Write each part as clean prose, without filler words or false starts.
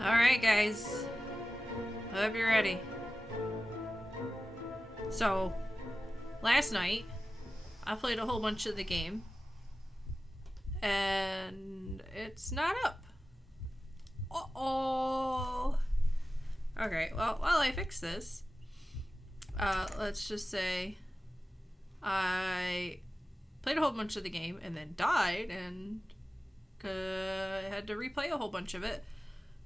Alright, guys. I hope you're ready. So, last night, I played a whole bunch of the game. And it's not up. Uh-oh. Okay, well, while I fix this, let's just say I played a whole bunch of the game and then died and I had to replay a whole bunch of it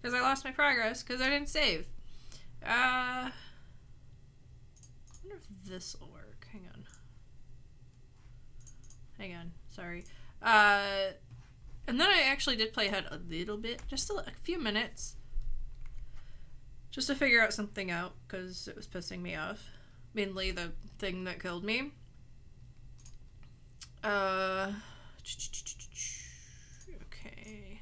because I lost my progress because I didn't save. I wonder if this will work. Hang on. Sorry. And then I actually did play ahead a little bit, just a few minutes, just to figure out something out because it was pissing me off. Mainly the thing that killed me. Okay.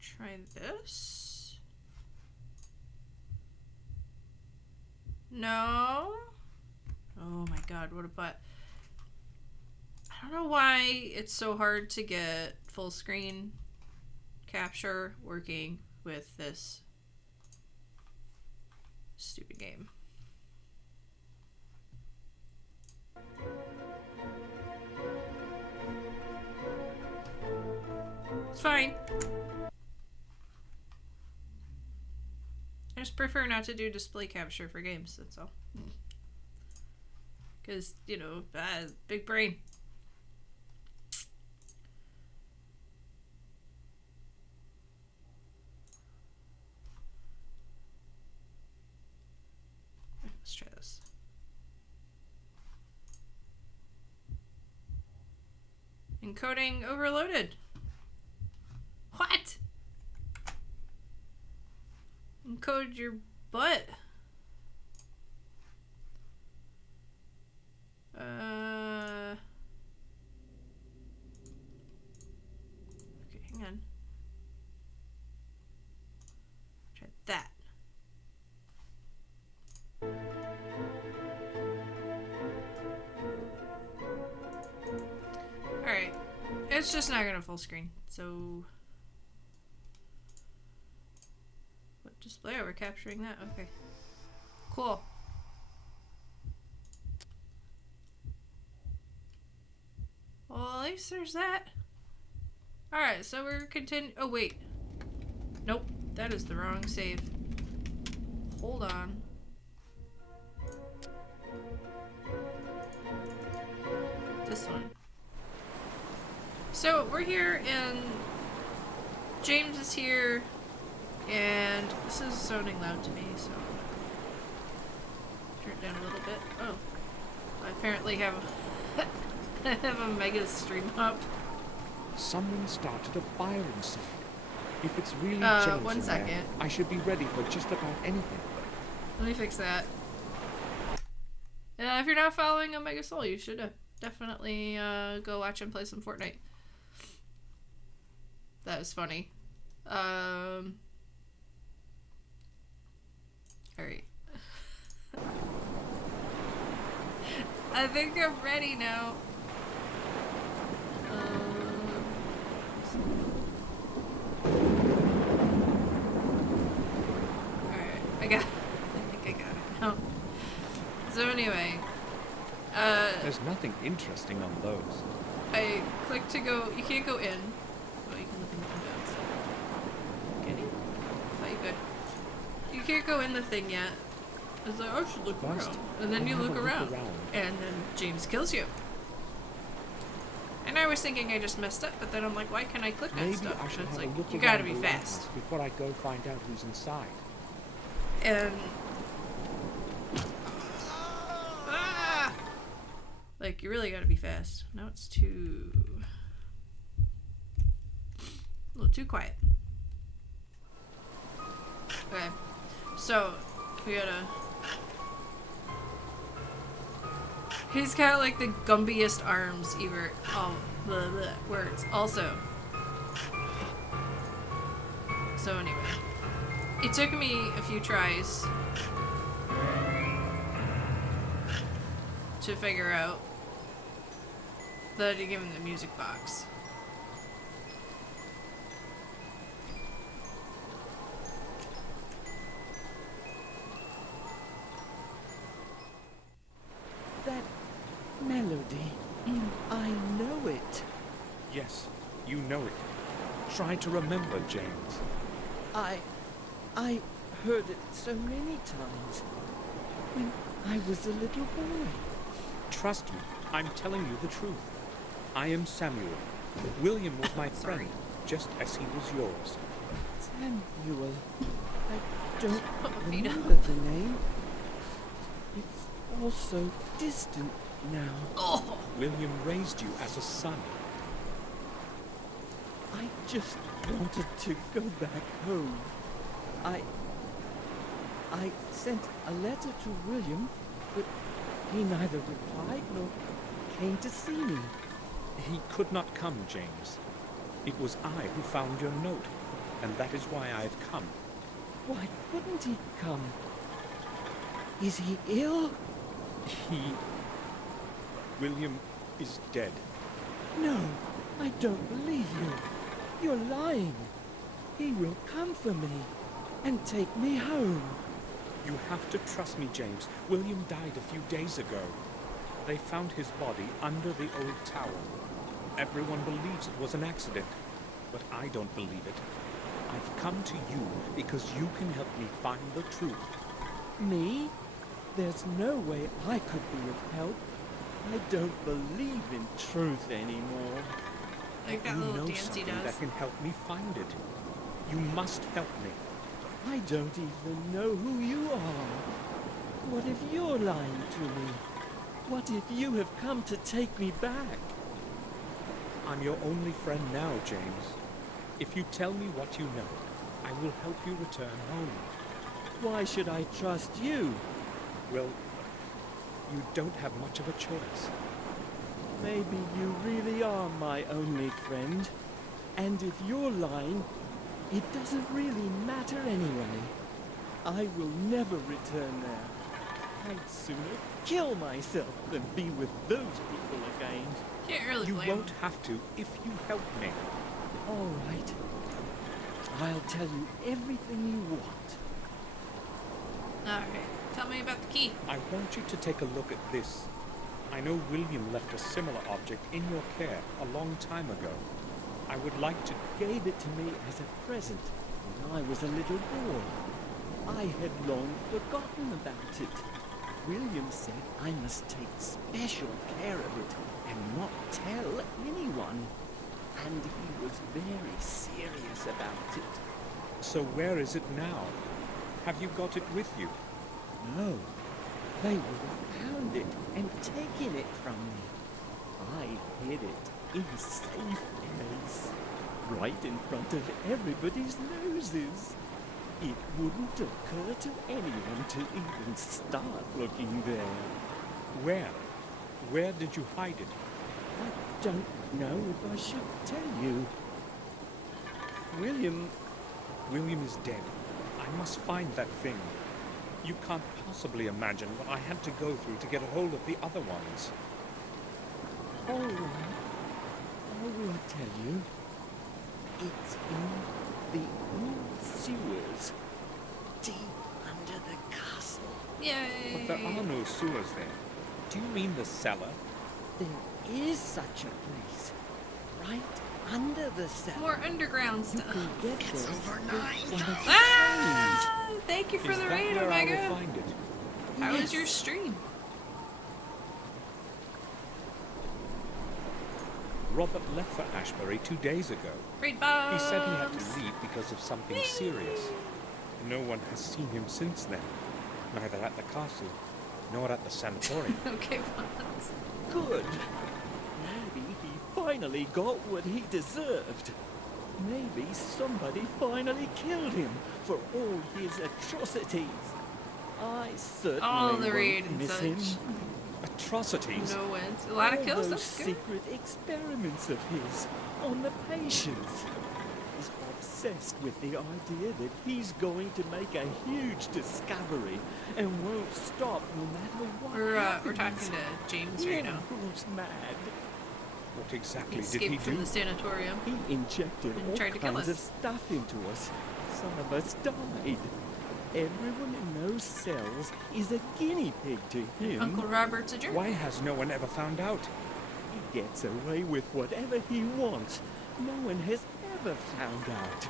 Try this. No. Oh my god, what a butt. I don't know why it's so hard to get full screen capture working with this stupid game. It's fine. I just prefer not to do display capture for games, that's all. Because, you know, big brain. Let's try this. Encoding overloaded. What? Encode your butt. Okay, hang on. Try that. Alright. It's just not gonna full screen, so... What display? Oh, we're capturing that? Okay. Cool. Well, at least there's that. Alright, so we're continuing. Oh, wait. Nope, that is the wrong save. Hold on. This one. So, we're here, and James is here, and this is sounding loud to me, so turn it down a little bit. Oh, I apparently have I have a mega stream up. Someone started a fire inside. If it's really James 1 in second. there, I should be ready for just about anything. Let me fix that. If you're not following Omega Soul, you should definitely go watch him play some Fortnite. That was funny. Alright. I think I'm ready now. Alright, I think I got it now. So anyway, There's nothing interesting on those. I clicked to go. You can't go in. Well, you can look in the windows. Can you? I thought you could. You can't go in the thing yet. I was like, oh, I should look First, around. And then I'll you have a look look around. around. And then James kills you. And I was thinking I just messed up, but then I'm like, why can't I click on Maybe stuff? I And should it's have like, a look you around gotta the be lighthouse fast. before I go find out who's inside. And like, you really gotta be fast. Now it's too... a little too quiet. Okay. So, we gotta... He's got, like, the gumbiest arms ever. Oh, the words. Also. So, anyway. It took me a few tries to figure out that to give him the music box. melody. I know it. Yes, you know it. Try to remember, James. I heard it so many times when I was a little boy. Trust me, I'm telling you the truth. I am Samuel. William was my friend, just as he was yours. Samuel. I don't Put my feet remember up. the name. It's all so distant now. Oh, William raised you as a son. I just wanted to go back home. I sent a letter to William, but he neither replied nor came to see me. He could not come, James. It was I who found your note, and that is why I've come. Why couldn't he come? Is he ill? William is dead. No, I don't believe you. You're lying. He will come for me and take me home. You have to trust me, James. William died a few days ago. They found his body under the old tower. Everyone believes it was an accident, but I don't believe it. I've come to you because you can help me find the truth. Me? There's no way I could be of help. I don't believe in truth anymore. like that You little know dance he something does. that can help me find it. You must help me. I don't even know who you are. What if you're lying to me? What if you have come to take me back? I'm your only friend now, James. If you tell me what you know, I will help you return home. Why should I trust you? Well, you don't have much of a choice. Maybe you really are my only friend. And if you're lying, it doesn't really matter anyway. I will never return there. I'd sooner kill myself than be with those people again. Can't really You blame won't him. have to if you help me. All right. I'll tell you everything you want. Alright, tell me about the key. I want you to take a look at this. I know William left a similar object in your care a long time ago. I would like to... Gave it to me as a present when I was a little boy. I had long forgotten about it. William said I must take special care of it and not tell anyone. And he was very serious about it. So where is it now? Have you got it with you? No, they would have found it and taken it from me. I hid it in a safe place, right in front of everybody's noses. It wouldn't occur to anyone to even start looking there. Where? Where did you hide it? I don't know if I should tell you. William, William is dead. I must find that thing. You can't possibly imagine what I had to go through to get a hold of the other ones. all right, I will tell you. It's in the old sewers, deep under the castle. Yay! But there are no sewers there. Do you mean the cellar? There is such a place, right under the cellar. More underground You stuff. can get there with one of the trains. Ah! Thank you for Is the that raid, where I will Omega. find it? How was Yes. your stream? Robert left for Ashbury 2 days ago. Raid bombs. He said he had to leave because of something serious. No one has seen him since then, neither at the castle nor at the sanatorium. Okay, Fonz. Good. Maybe he finally got what he deserved. Maybe somebody finally killed him for all his atrocities. I certainly All the won't raid and miss such. him. Atrocities? No wins. A lot of All kills. those That's good. secret experiments of his on the patients. He's obsessed with the idea that he's going to make a huge discovery and won't stop no matter what We're happens. talking to James He right now. goes mad. What exactly did he Escaped from do? the sanatorium. He injected And all tried to kill kinds us. of stuff into us. Some of us died. Everyone in those cells is a guinea pig to him. Uncle Robert's a jerk. Why has no one ever found out? He gets away with whatever he wants. No one has ever found out.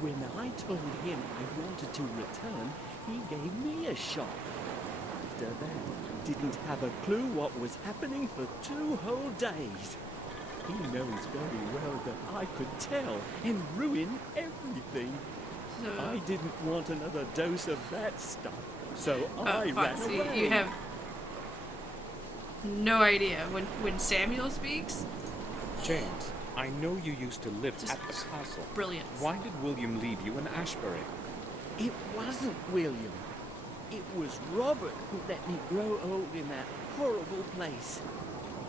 When I told him I wanted to return, he gave me a shot. After that, didn't have a clue what was happening for 2 whole days. He knows very well that I could tell and ruin everything. So, I didn't want another dose of that stuff, so I ran Foxy, away. you have no idea. When Samuel speaks, James, I know you used to live Just at the castle. brilliant. Why did William leave you in Ashbury? It wasn't William. It was Robert who let me grow old in that horrible place.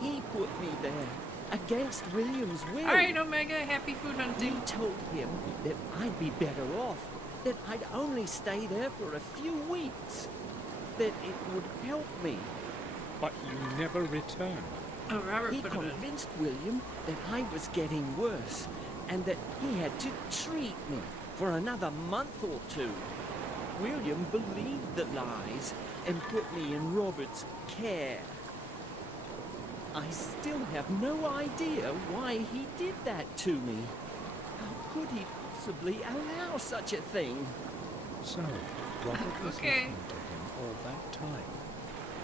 He put me there, against William's will. Alright, Omega, happy food We hunting. told him that I'd be better off, that I'd only stay there for a few weeks, that it would help me. But you never returned. Oh, Robert He put it in. convinced William that I was getting worse, and that he had to treat me for another month or 2. William believed the lies and put me in Robert's care. I still have no idea why he did that to me. How could he possibly allow such a thing? So, Robert was Okay. looking to him all that time.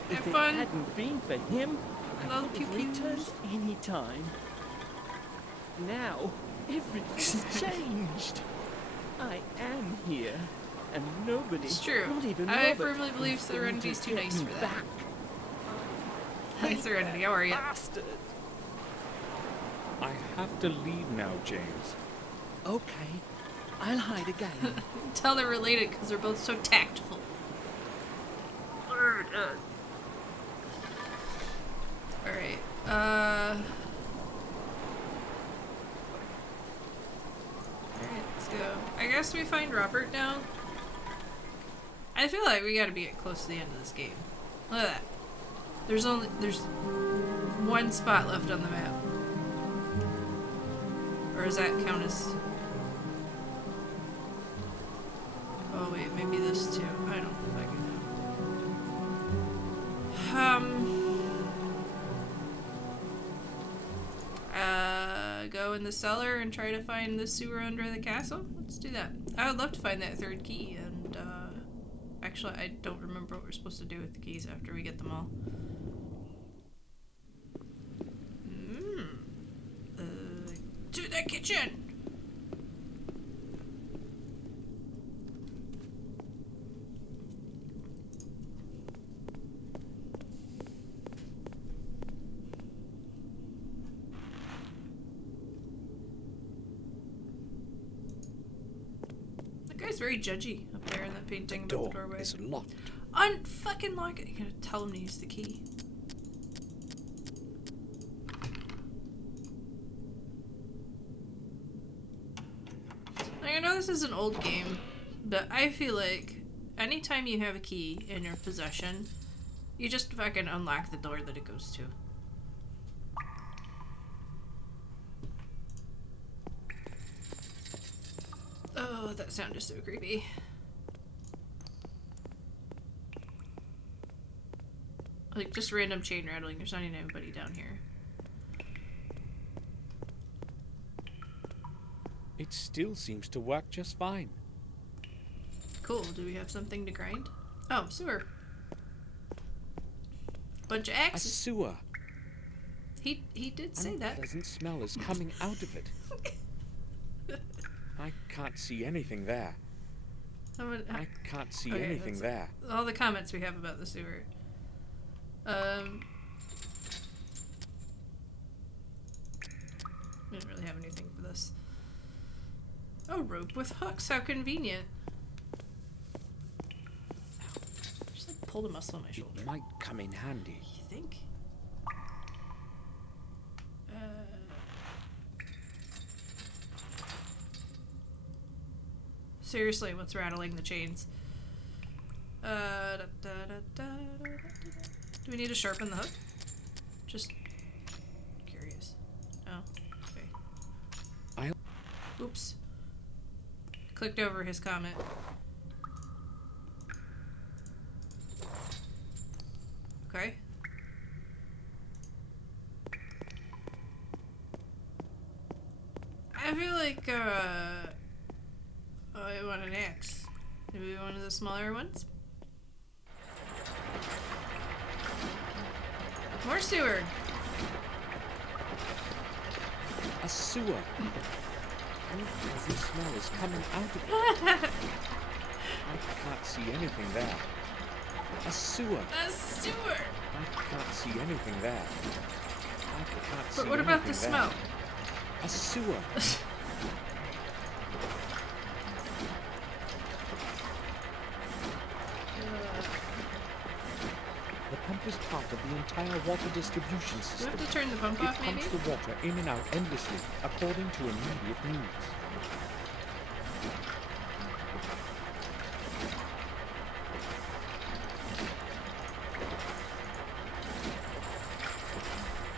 Have If it fun. hadn't been for him, I Love could have pew-pews. returned any time. Now, everything's changed. I am here, and nobody, It's true. not even I Robert, firmly believe is going Serenity's to too get nice me for that. back. Hi, Serenity, how are you? Bastard. I have to leave now, James. Okay, I'll hide again. Tell they're related because they're both so tactful. Alright, Alright, let's go. I guess we find Robert now. I feel like we gotta be close to the end of this game. Look at that. There's 1 spot left on the map. Or does that count as... Oh wait, maybe this too. I don't fucking know. Go in the cellar and try to find the sewer under the castle? Let's do that. I would love to find that 3rd key, and actually I don't remember what we're supposed to do with the keys after we get them all. To the kitchen! That guy's very judgy up there in that painting above the doorway. is locked. Unfucking lock it! You gotta tell him to use the key. Like, I know this is an old game, but I feel like anytime you have a key in your possession, you just fucking unlock the door that it goes to. Oh, that sound is so creepy. Like, just random chain rattling. There's not even anybody down here. It still seems to work just fine. Cool. Do we have something to grind? Oh, sewer. Bunch of A axes. sewer. He did say An that. unpleasant smell is coming out of it. I can't see anything there. I can't see Okay, anything that's- there. all the comments we have about the sewer. We don't really have anything for this. Oh, rope with hooks. How convenient. Ow. Just like pulled a muscle on my It shoulder. might come in handy. You think? Seriously, what's rattling the chains? Do we need to sharpen the hook? Just curious. Oh, okay. Oops. Clicked over his comment. feel like, oh, I want an axe. Maybe one of the smaller ones? More sewer! A sewer. Unearthly smell is coming out of it. I can't see anything there. A sewer. A sewer! I can't see anything there. I can't see But what about the anything smell? there. A sewer. The pump is part of the entire water distribution Do you system. have to turn the pump It off, maybe? pumps the water in and out endlessly, according to immediate needs.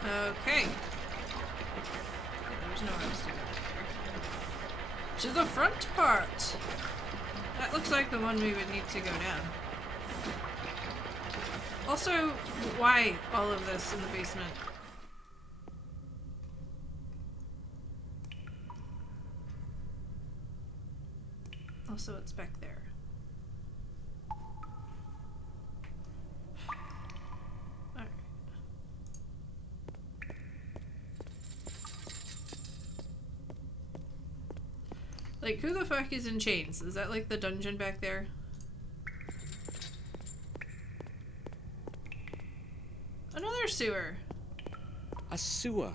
Okay. There's nowhere else to go here. To the front part! That looks like the one we would need to go down. Also, why all of this in the basement? Also, it's back there. Alright. Like, who the fuck is in chains? Is that like the dungeon back there? Another sewer. A sewer.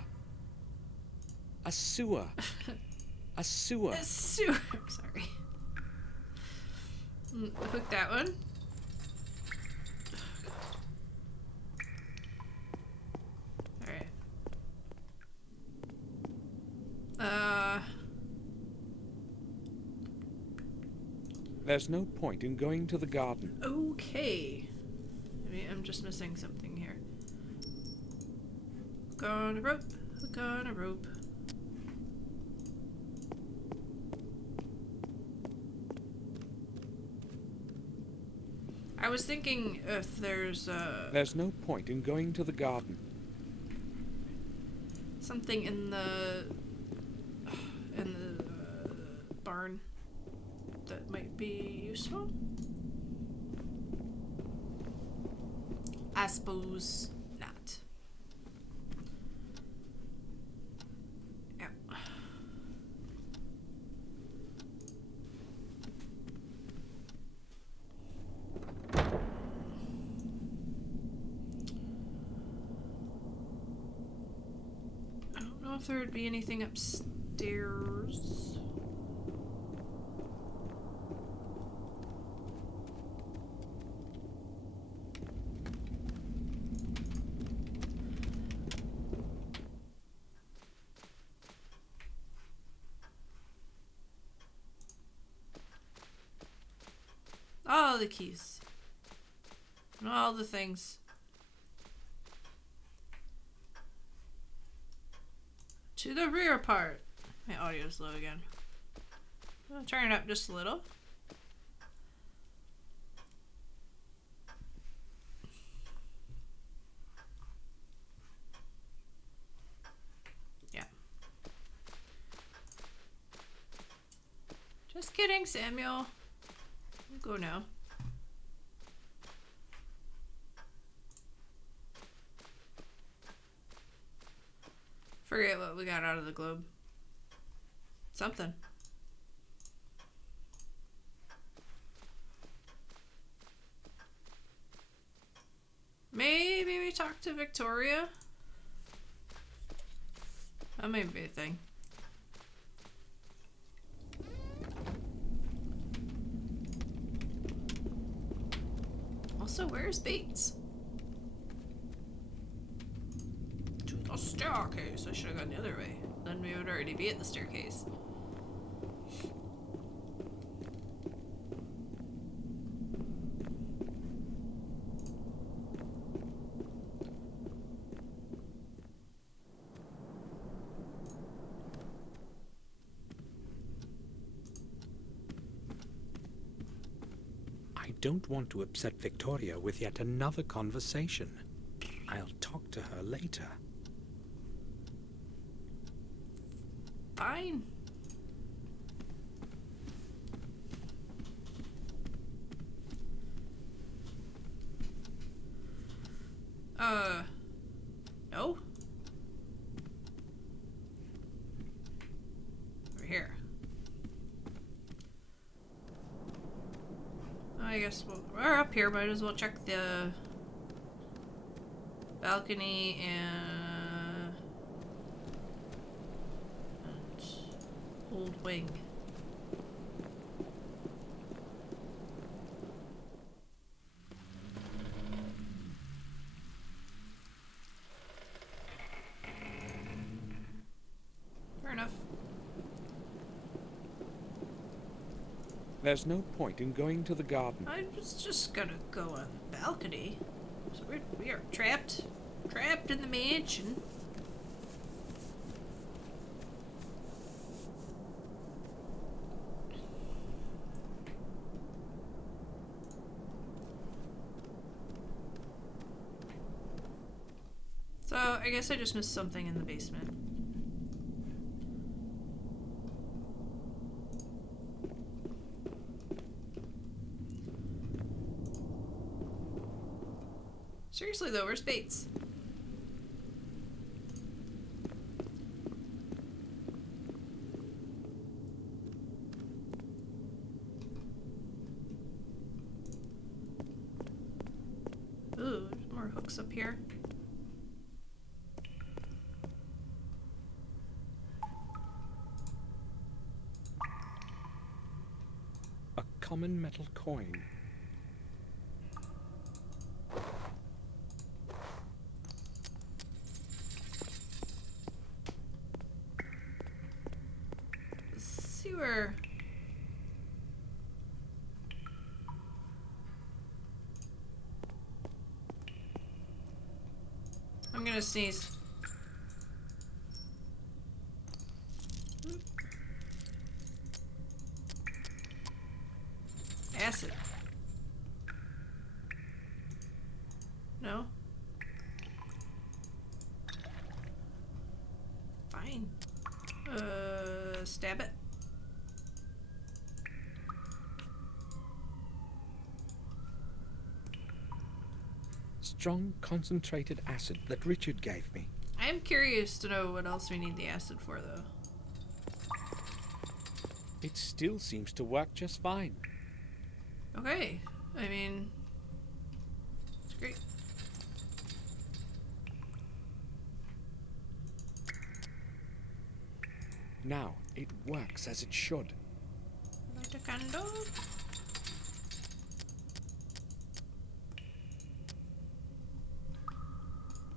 A sewer. A sewer. A sewer. Sorry. Hook that one. Alright. There's no point in going to the garden. Okay. Maybe I'm just missing something here. Hook on a rope. Hook on a rope. I was thinking if there's There's no point in going to the garden. something in the barn that might be useful. I suppose not. Ow. I don't know if there would be anything upstairs. All the keys. And all the things. To the rear part. My audio's low again. I'll turn it up just a little. Yeah. Just kidding, Samuel. Go now. Forget what we got out of the globe. Something. Maybe we talk to Victoria? That may be a thing. Also, where's Bates? To the staircase. I should have gone the other way. Then we would already be at the staircase. I don't want to upset Victoria with yet another conversation. I'll talk to her later. Fine. No? Over here. I guess we're up here, might as well check the balcony and old wing. Fair enough. There's no point in going to the garden. I was just gonna go on the balcony. So we are trapped in the mansion. So I guess I just missed something in the basement. Seriously though, where's Bates? Ooh, there's more hooks up here. A common metal coin. Sewer. I'm gonna sneeze. Acid. No? Fine. Stab it. Strong concentrated acid that Richard gave me. I am curious to know what else we need the acid for, though. It still seems to work just fine. Okay. I mean, it's great. Now, it works as it should. Light a candle.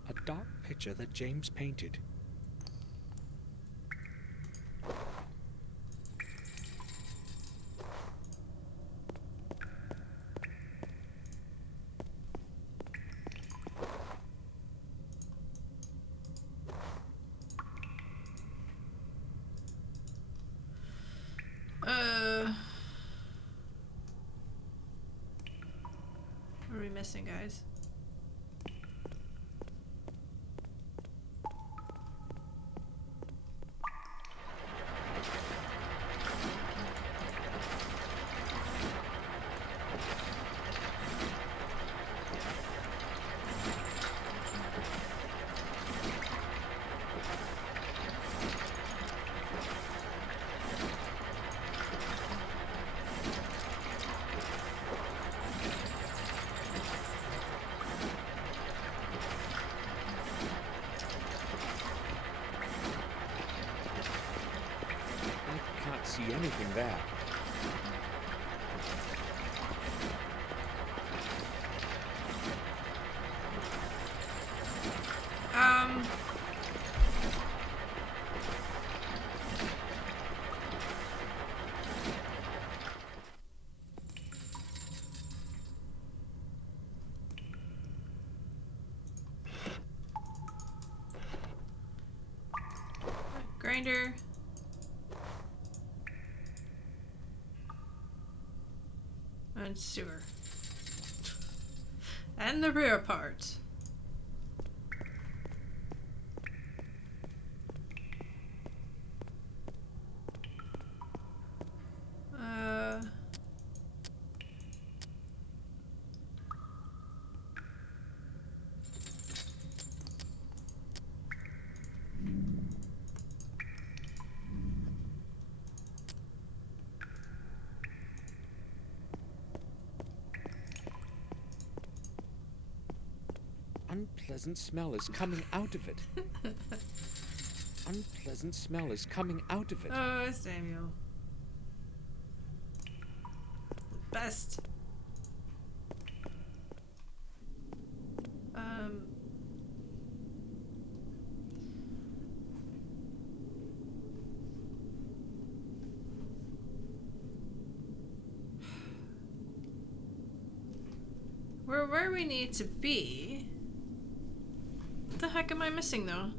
A dark picture that James painted. What are we missing, guys? See anything there. Grinder. And sewer. And the rear part. unpleasant smell is coming out of it. Unpleasant smell is coming out of it. Oh, Samuel. Best. We're where we need to be. What the heck am I missing, though?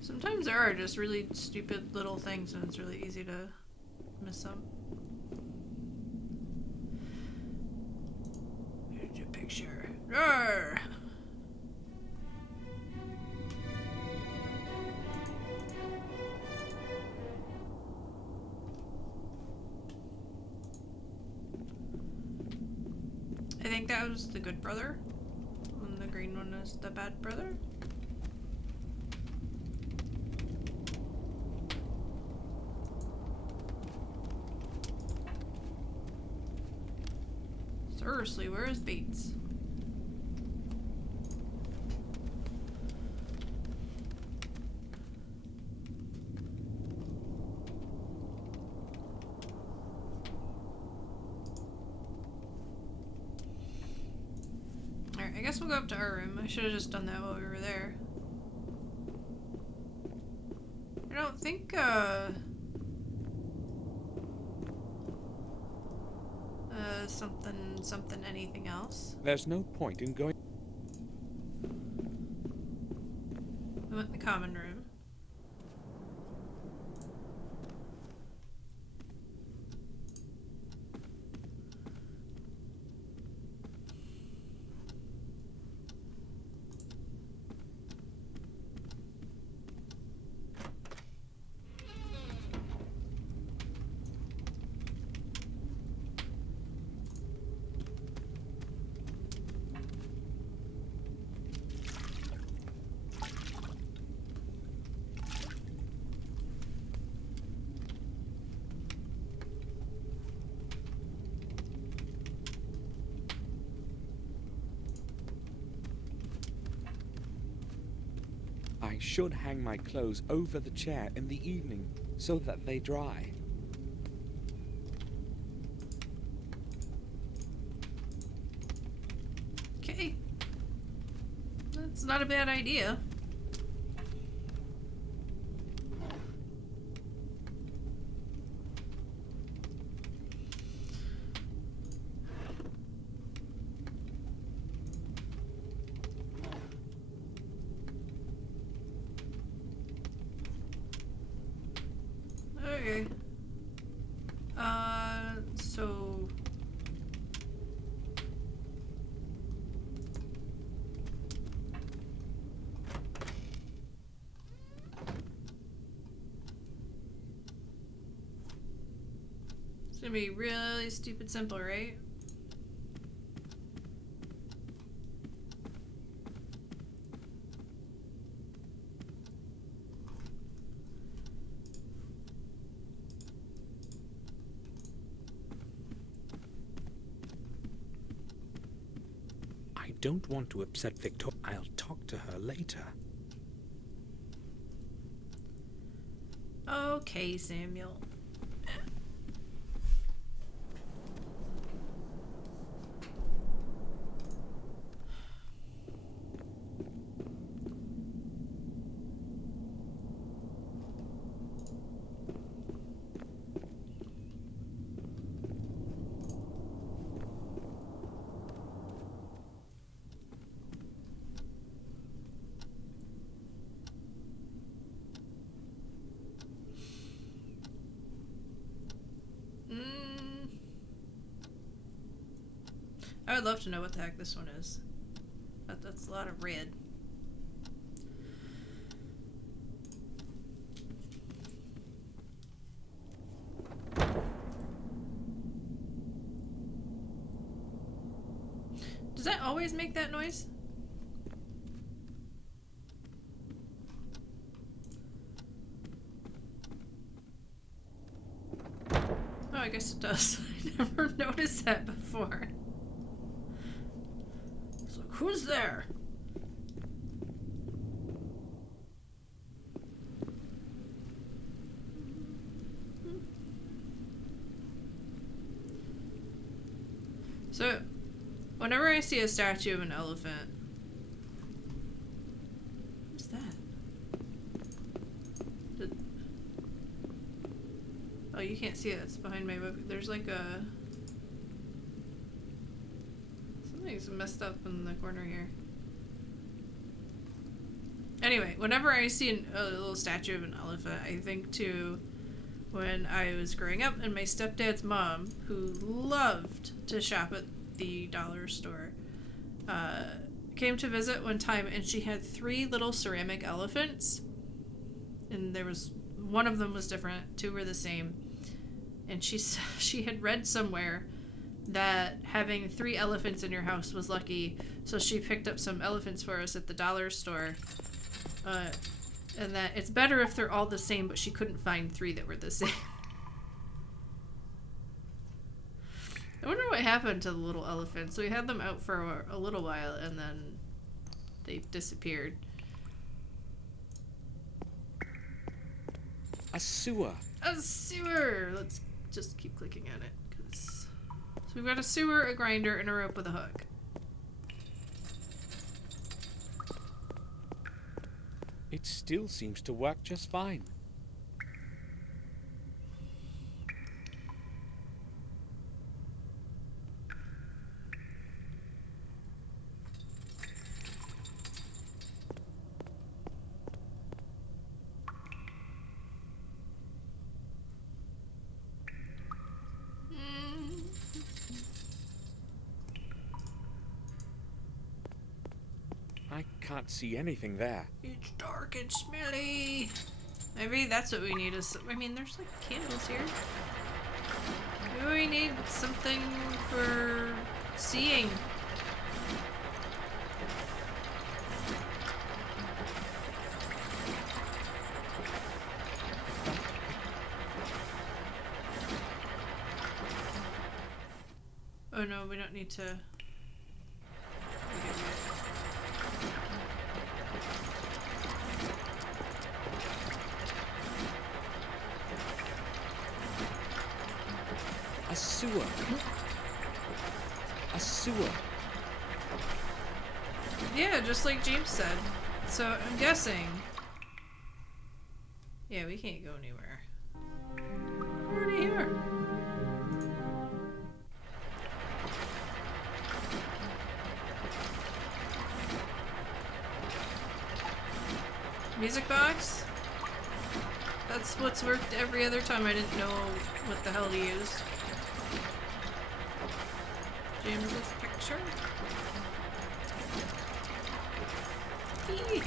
Sometimes there are just really stupid little things and it's really easy to miss them. Here's your picture. Roar! I think that was the good brother, and the green one is the bad brother. Seriously, where is Bates? Alright, I guess we'll go up to our room. I should have just done that while we were there. I don't think, something, anything else. There's no point in going. We went in the common room. I should hang my clothes over the chair in the evening so that they dry. Okay. That's not a bad idea. Okay. So... It's gonna be really stupid simple, right? I don't want to upset Victoria. I'll talk to her later. Okay, Samuel. I would love to know what the heck this one is. That's a lot of red. Does that always make that noise? Oh, I guess it does. I never noticed that before. So, who's there? So, whenever I see a statue of an elephant... What's that? Oh, you can't see it. It's behind my book. There's like a... Something's messed up in the corner here. Anyway, whenever I see a little statue of an elephant, I think to when I was growing up and my stepdad's mom, who loved to shop at the dollar store, came to visit one time, and she had 3 little ceramic elephants. And there was... one of them was different, 2 were the same. And she had read somewhere that having 3 elephants in your house was lucky, so she picked up some elephants for us at the dollar store. And that it's better if they're all the same, but she couldn't find 3 that were the same. I wonder what happened to the little elephants. We had them out for a little while, and then they disappeared. A sewer. A sewer! Let's just keep clicking at it. So we've got a sewer, a grinder, and a rope with a hook. It still seems to work just fine. I can't see anything there. It's dark and smelly. Maybe that's what we need is... I mean, there's like candles here. Maybe we need something for seeing. Oh no, we don't need to... A sewer. A sewer. Yeah, just like James said. So I'm guessing... Yeah, we can't go anywhere. We're already here. Music box? That's what's worked every other time I didn't know what the hell to use. James's picture? Eee.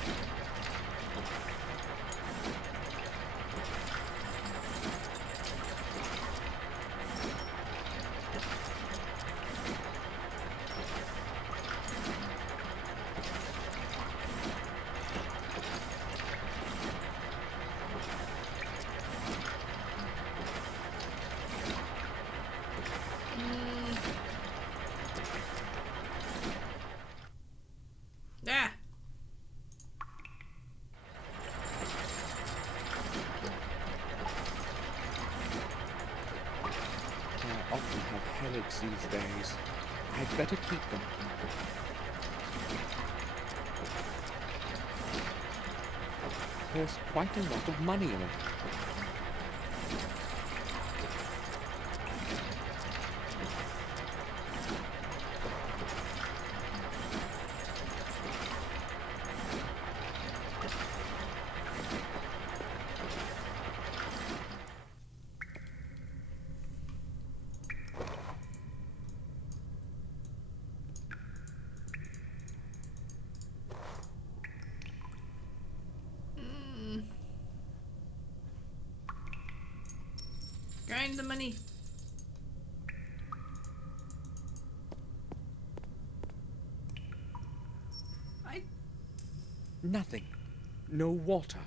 Ah! I often have headaches these days. I'd better keep them. There's quite a lot of money in it. find the money. Nothing. No water.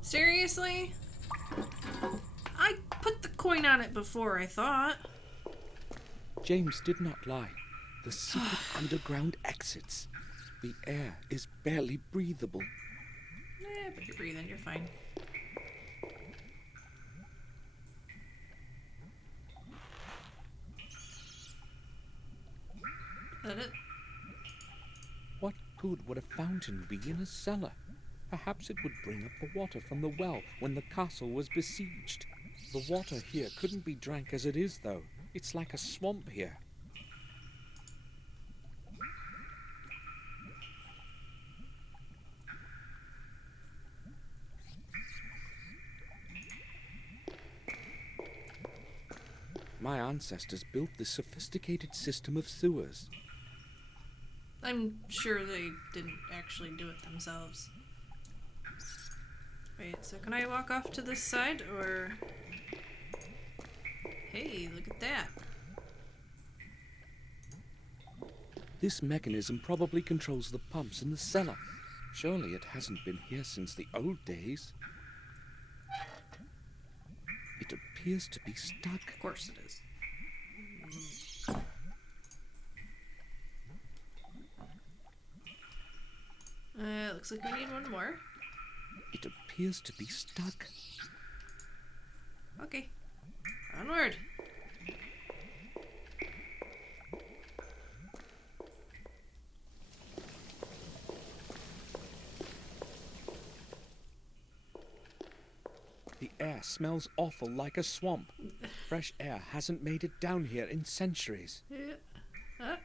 Seriously? I put the coin on it before, I thought. James did not lie. The secret underground exits. The air is barely breathable. But you're breathing, you're fine. Is that it? What good would a fountain be in a cellar? Perhaps it would bring up the water from the well when the castle was besieged. The water here couldn't be drank as it is, though. It's like a swamp here. My ancestors built this sophisticated system of sewers. I'm sure they didn't actually do it themselves. Wait, so can I walk off to this side, or... Hey, look at that. This mechanism probably controls the pumps in the cellar. Surely it hasn't been here since the old days. It appears to be stuck. Of course it is. Looks like we need one more. It appears to be stuck. Okay. Onward. The air smells awful like a swamp. Fresh air hasn't made it down here in centuries. Yeah.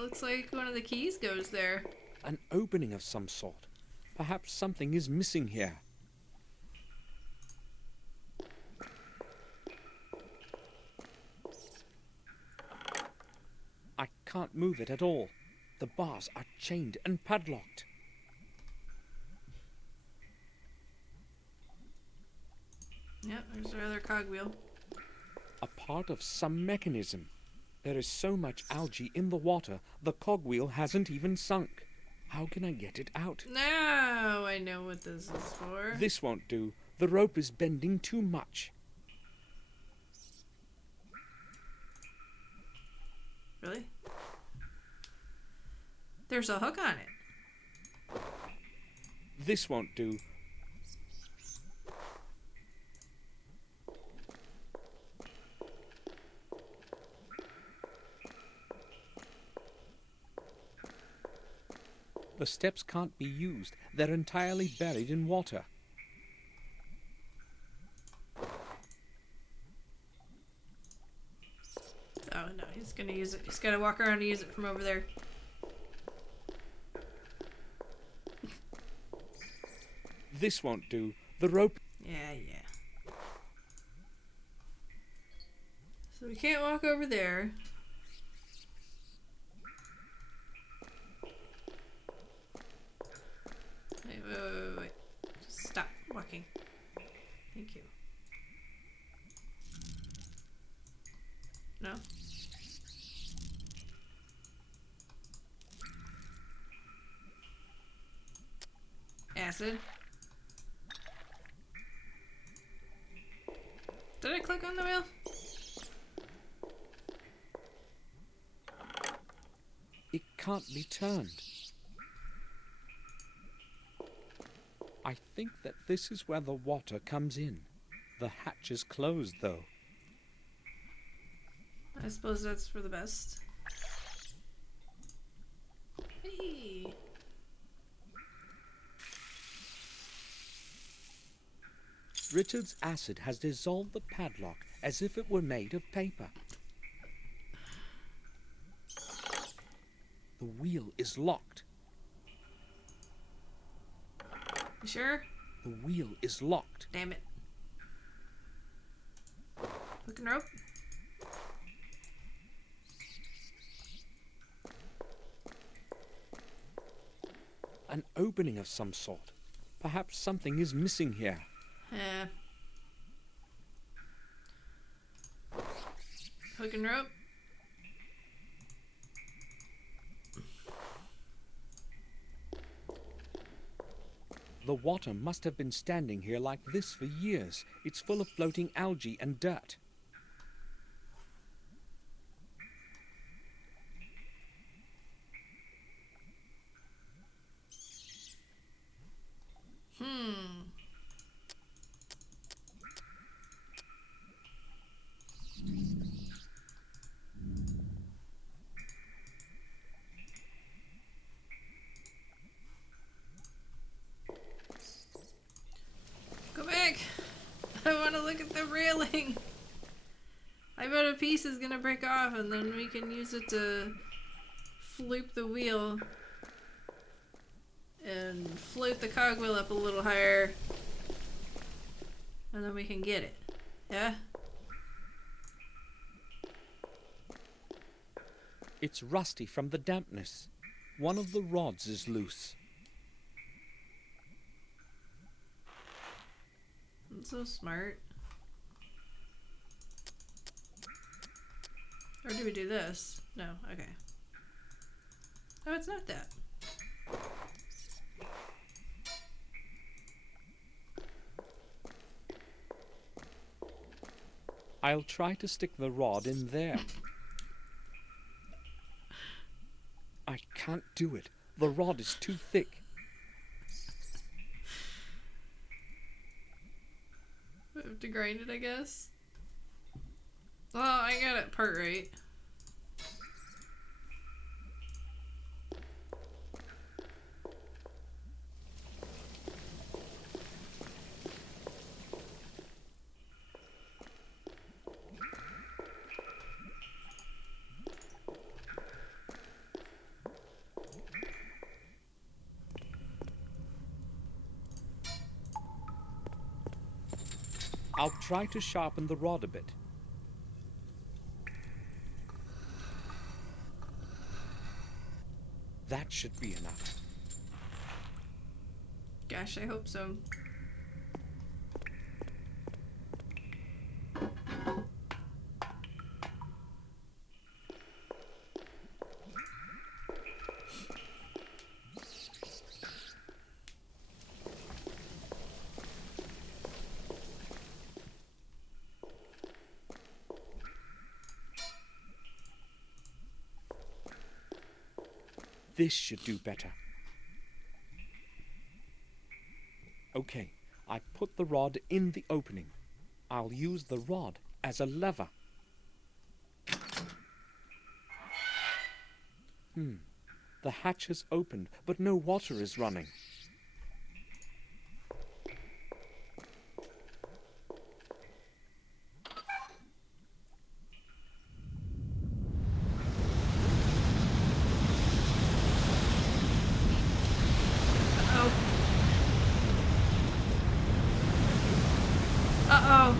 Looks like one of the keys goes there. An opening of some sort. Perhaps something is missing here. I can't move it at all. The bars are chained and padlocked. Yep, there's our other cogwheel. A part of some mechanism. There is so much algae in the water, the cogwheel hasn't even sunk. How can I get it out? Now I know what this is for. This won't do. The rope is bending too much. Really? There's a hook on it. This won't do. The steps can't be used. They're entirely buried in water. Oh no, he's gonna use it. He's gotta walk around and use it from over there. This won't do. The rope... Yeah. So we can't walk over there. Wait. Just stop walking. Thank you. No? Acid? Did I click on the wheel? It can't be turned. I think that this is where the water comes in. The hatch is closed, though. I suppose that's for the best. Hey. Richard's acid has dissolved the padlock as if it were made of paper. The wheel is locked. You sure? The wheel is locked. Damn it. Hook and rope? An opening of some sort. Perhaps something is missing here. Hook and rope. The water must have been standing here like this for years. It's full of floating algae and dirt. Go back! I want to look at the railing! I bet a piece is gonna break off and then we can use it to floop the wheel and float the cogwheel up a little higher and then we can get it. Yeah? It's rusty from the dampness. One of the rods is loose. I'm so smart. Or do we do this? No, okay. Oh, it's not that. I'll try to stick the rod in there. I can't do it. The rod is too thick. We have to grind it, I guess. Well, I got it part right. I'll try to sharpen the rod a bit. That should be enough. Gosh, I hope so. This should do better. Okay, I put the rod in the opening. I'll use the rod as a lever. The hatch has opened, but no water is running. Uh-oh.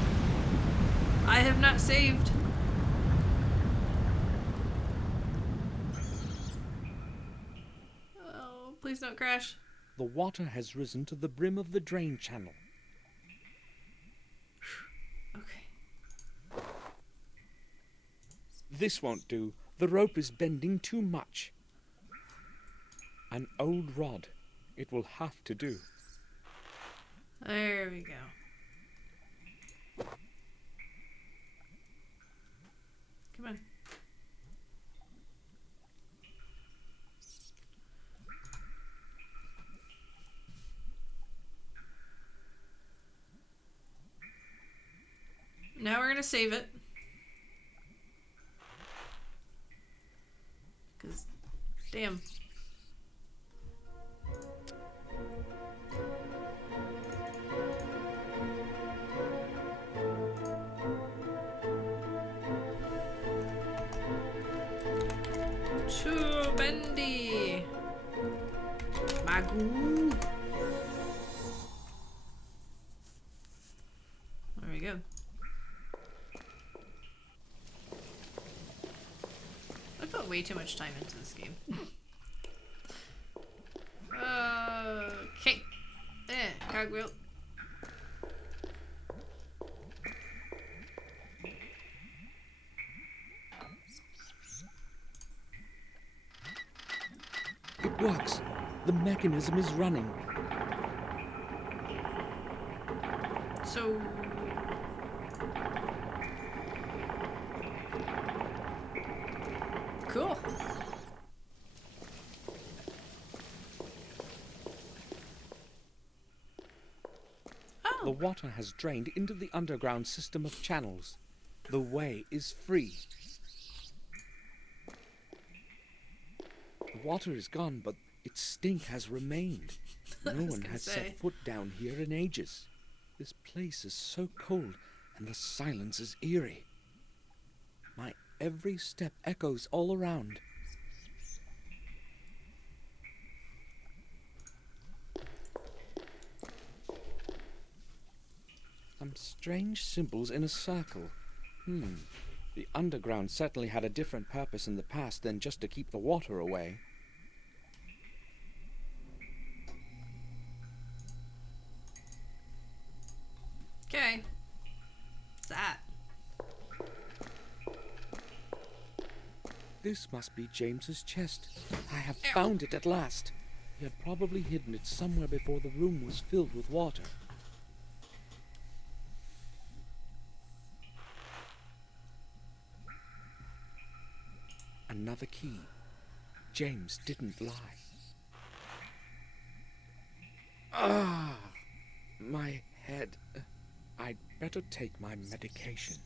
I have not saved. Oh, please don't crash. The water has risen to the brim of the drain channel. Okay. This won't do. The rope is bending too much. An old rod. It will have to do. There we go. Come on. Now we're gonna save it. 'Cause, damn. Too bendy. Magoo. There we go. I put way too much time into this game. Okay. There, cogwheel. works. The mechanism is running. So... Cool. The water has drained into the underground system of channels. The way is free. The water is gone, but its stink has remained. No one has set foot down here in ages. This place is so cold, and the silence is eerie. My every step echoes all around. Some strange symbols in a circle. The underground certainly had a different purpose in the past than just to keep the water away. Okay. What's that? This must be James's chest. I have found it at last. He had probably hidden it somewhere before the room was filled with water. Another key. James didn't lie. Ah, my head. I'd better take my medication.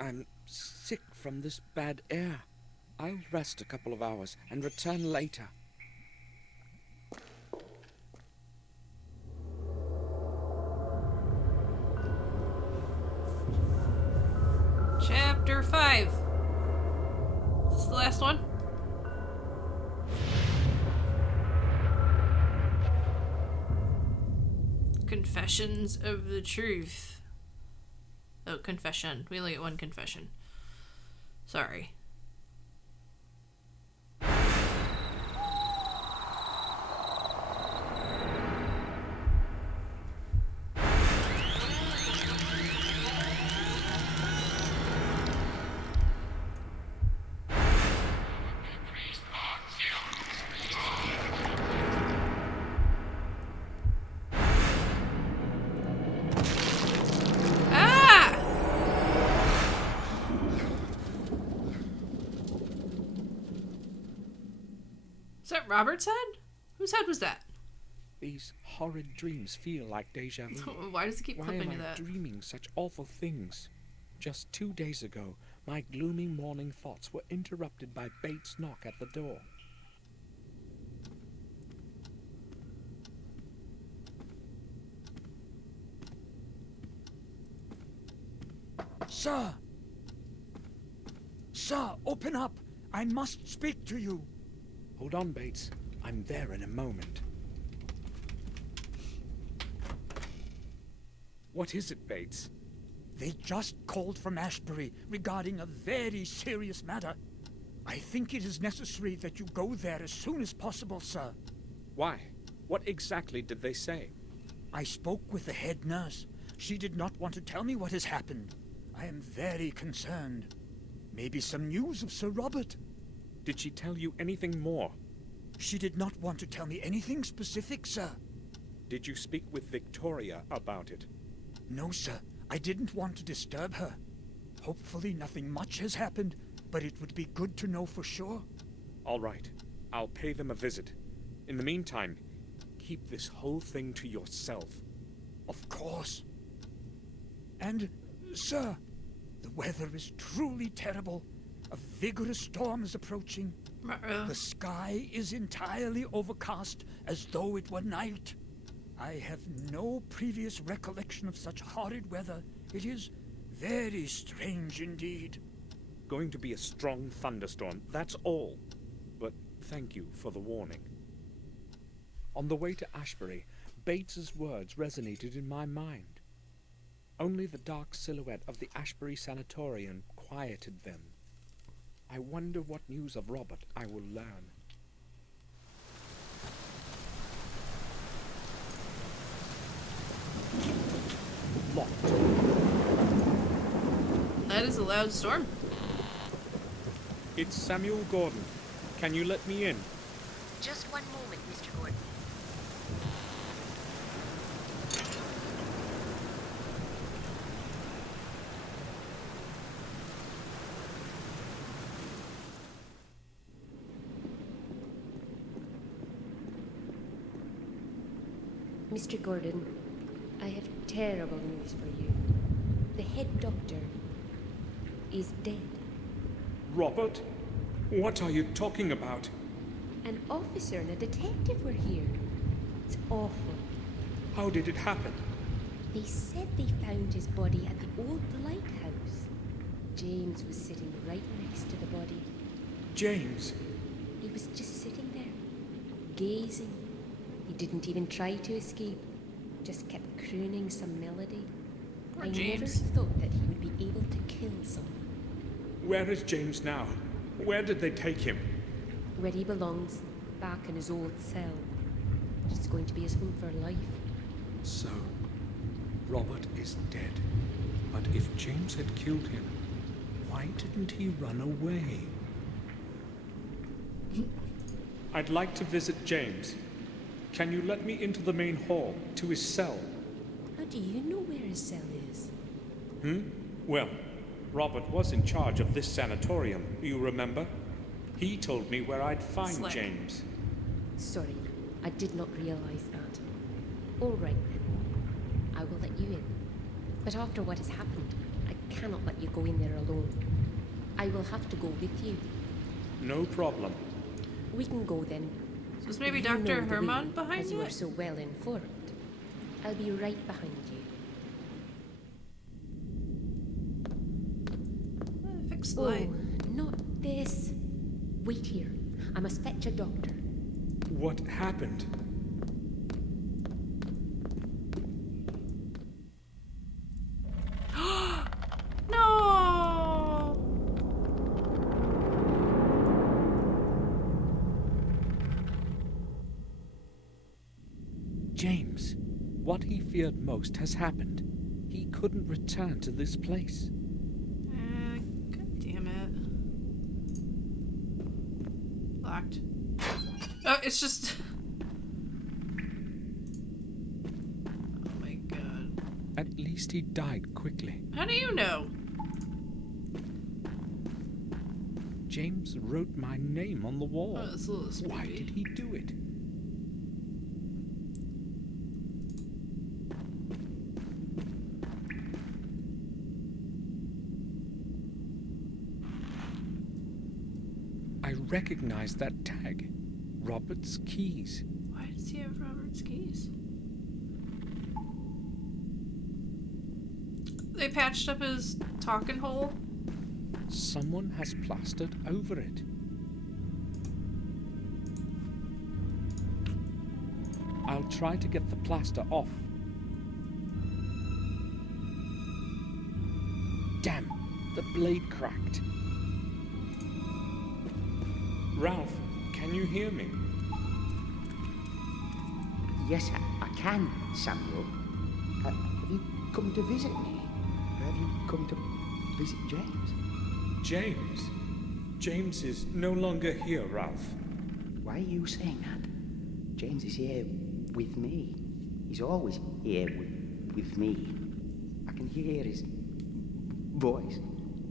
I'm sick from this bad air. I'll rest a couple of hours and return later. Chapter 5. Is this the last one? Confessions of the Truth. Oh, confession. We only get one confession. Sorry. Is that Robert's head? Whose head was that? These horrid dreams feel like deja vu. Why does it keep flipping to that? Why am I dreaming such awful things? Just 2 days ago, my gloomy morning thoughts were interrupted by Bates' knock at the door. Sir! Sir, open up! I must speak to you! Hold on, Bates. I'm there in a moment. What is it, Bates? They just called from Ashbury regarding a very serious matter. I think it is necessary that you go there as soon as possible, sir. Why? What exactly did they say? I spoke with the head nurse. She did not want to tell me what has happened. I am very concerned. Maybe some news of Sir Robert. Did she tell you anything more? She did not want to tell me anything specific, sir. Did you speak with Victoria about it? No, sir. I didn't want to disturb her. Hopefully nothing much has happened, but it would be good to know for sure. All right. I'll pay them a visit. In the meantime, keep this whole thing to yourself. Of course. And, sir, the weather is truly terrible. A vigorous storm is approaching. The sky is entirely overcast, as though it were night. I have no previous recollection of such horrid weather. It is very strange indeed. Going to be a strong thunderstorm, that's all. But thank you for the warning. On the way to Ashbury, Bates's words resonated in my mind. Only the dark silhouette of the Ashbury Sanatorium quieted them. I wonder what news of Robert I will learn. Locked. That is a loud storm. It's Samuel Gordon. Can you let me in? Just one moment, Mr. Gordon. Mr. Gordon, I have terrible news for you. The head doctor is dead. Robert? What are you talking about? An officer and a detective were here. It's awful. How did it happen? They said they found his body at the old lighthouse. James was sitting right next to the body. James? He was just sitting there, gazing. He didn't even try to escape, just kept crooning some melody. Poor I James. never thought that he would be able to kill someone. Where is James now? Where did they take him? Where he belongs, back in his old cell. It's going to be his home for life. So, Robert is dead. But if James had killed him, why didn't he run away? I'd like to visit James. Can you let me into the main hall, to his cell? How do you know where his cell is? Well, Robert was in charge of this sanatorium, you remember? He told me where I'd find Slick. James. Sorry, I did not realize that. All right then. I will let you in. But after what has happened, I cannot let you go in there alone. I will have to go with you. No problem. We can go then. So it's maybe You know Dr. the Herman way, behind as you you? are so well informed. I'll be right behind you. Fix the Oh, light. not this. Wait here. I must fetch a doctor. What happened? No! James. What he feared most has happened. He couldn't return to this place. God damn it. Locked. Oh, it's just... Oh my god. At least he died quickly. How do you know? James wrote my name on the wall. Oh, that's a little spooky. Why did he do it? I recognize that tag. Robert's keys. Why does he have Robert's keys? They patched up his talking hole. Someone has plastered over it. I'll try to get the plaster off. Damn, the blade cracked. Ralph, can you hear me? Yes, I can, Samuel. Have you come to visit me? Or have you come to visit James? James? James is no longer here, Ralph. Why are you saying that? James is here with me. He's always here with me. I can hear his voice.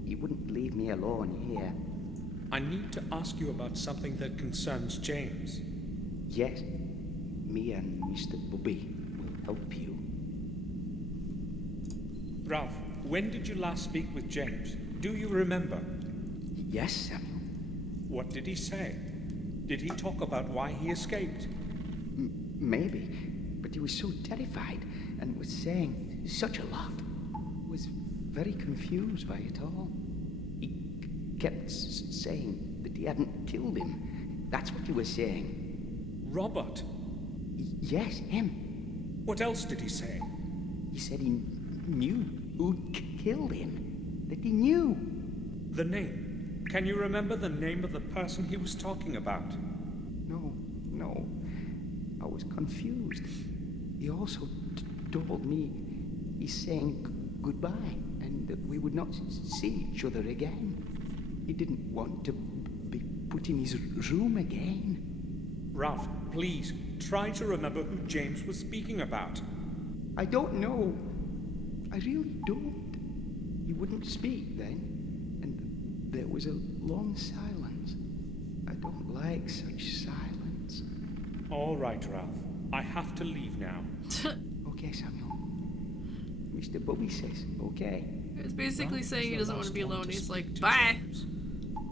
He wouldn't leave me alone here. I need to ask you about something that concerns James. Yes, me and Mr. Bubby will help you. Ralph, when did you last speak with James? Do you remember? Yes, Samuel. What did he say? Did he talk about why he escaped? Maybe, but he was so terrified and was saying such a lot. Was very confused by it all. He kept saying that he hadn't killed him. That's what he was saying. Robert? Yes, him. What else did he say? He said he knew who'd killed him. That he knew. The name. Can you remember the name of the person he was talking about? No. I was confused. He also told me he's saying goodbye and that we would not see each other again. he didn't want to be put in his room again. Ralph, please, try to remember who James was speaking about. I don't know. I really don't. He wouldn't speak then, and there was a long silence. I don't like such silence. All right, Ralph. I have to leave now. Okay, Samuel. Mr. Bubby says okay. It's basically Ralph saying he was the doesn't want to be last one alone. to He's speak like, to bye. James,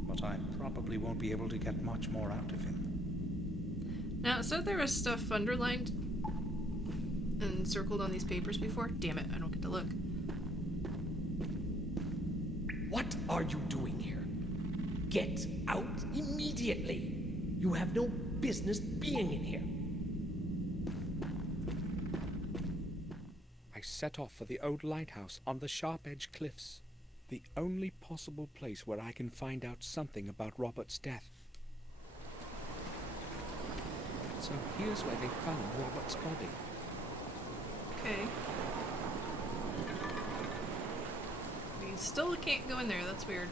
but I probably won't be able to get much more out of him. Now, so there was stuff underlined and circled on these papers before. Damn it, I don't get to look. What are you doing here? Get out immediately! You have no business being in here. I set off for the old lighthouse on the Sharp Edge Cliffs, the only possible place where I can find out something about Robert's death. So here's where they found Robert's body. Okay. We still can't go in there, that's weird.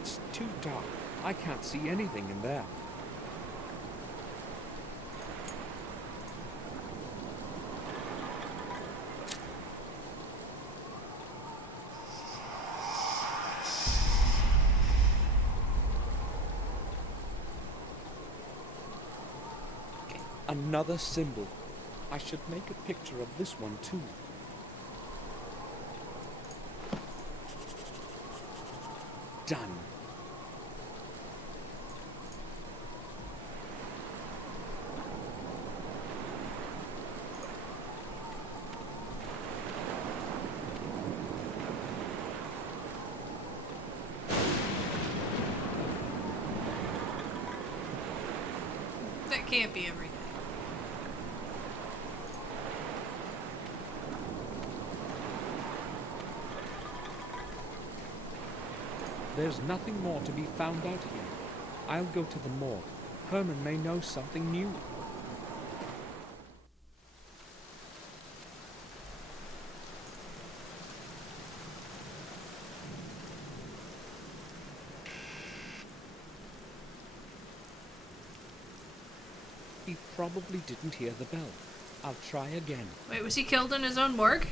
It's too dark. I can't see anything in there. Another symbol. I should make a picture of this one too. Done. That can't be everything. There's nothing more to be found out here. I'll go to the morgue. Herman may know something new. He probably didn't hear the bell. I'll try again. Wait, was he killed in his own morgue?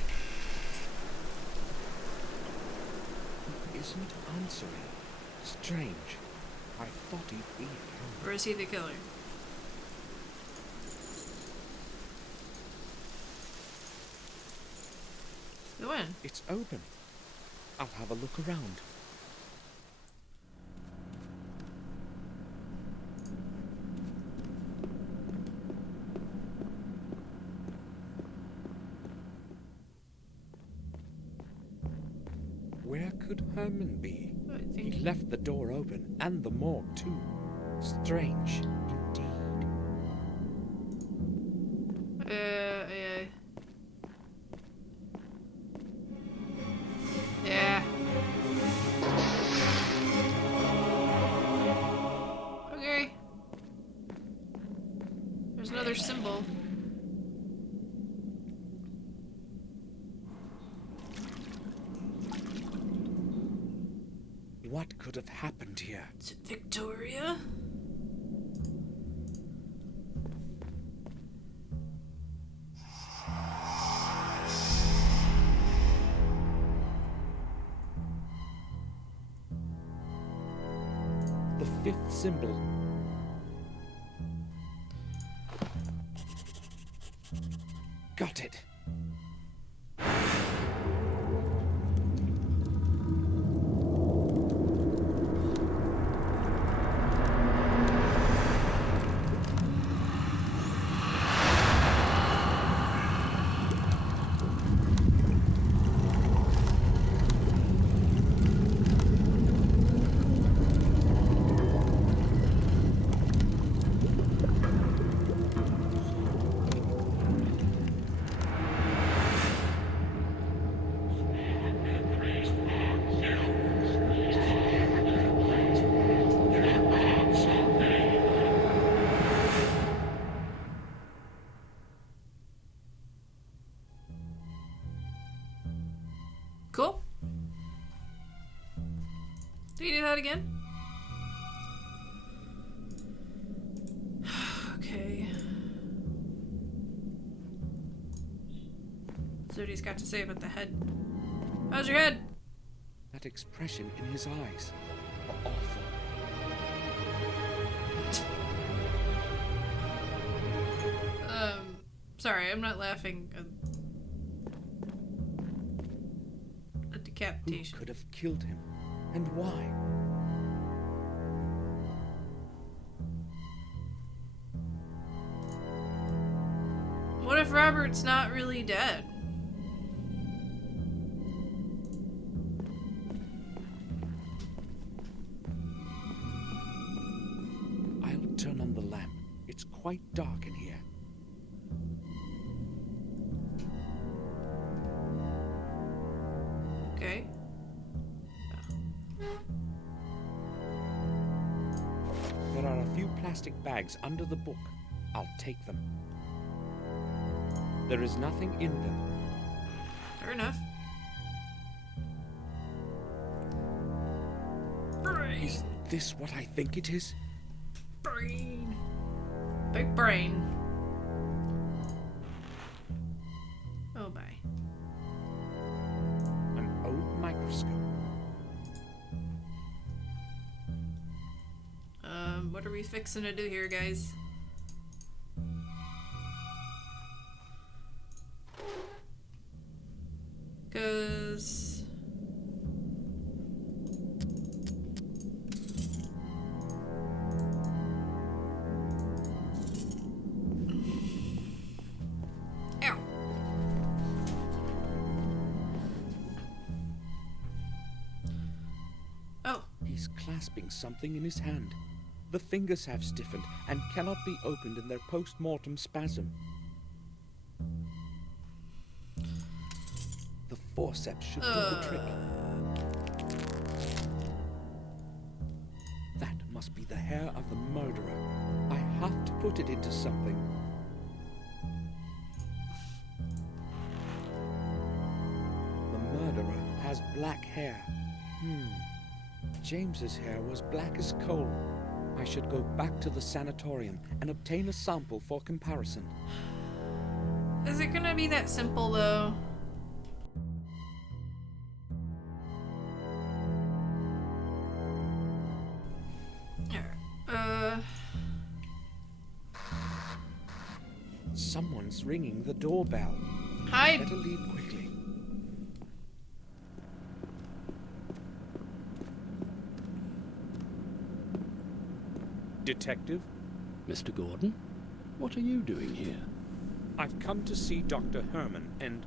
He isn't answering. Strange. I thought he'd be at home. Or is he the killer? Go in. It's open. I'll have a look around. Where could Herman be? I He think. left the door open, and the morgue too. Strange, indeed. Yeah. Okay. There's another symbol. What could have happened here? Is it Victoria? The fifth symbol. Got it. Do you do that again? Okay. So what he's got to say about the head. How's your head? That expression in his eyes. Awful. Sorry, I'm not laughing. A decapitation. Who could have killed him? And why? What if Robert's not really dead? I'll turn on the lamp. It's quite dark in here. Okay. There are a few plastic bags under the book. I'll take them. There is nothing in them. Fair enough. Brain. Is this what I think it is? Brain. Big brain. Oh my. An old microscope. What are we fixing to do here, guys? Cause ow. Oh. He's clasping something in his hand. The fingers have stiffened and cannot be opened in their post-mortem spasm. The forceps should do the trick. That must be the hair of the murderer. I have to put it into something. The murderer has black hair. James's hair was black as coal. I should go back to the sanatorium and obtain a sample for comparison. Is it gonna be that simple, though? Someone's ringing the doorbell. Hide. Better leave quickly. Detective? Mr. Gordon, what are you doing here? I've come to see Dr. Herman, and,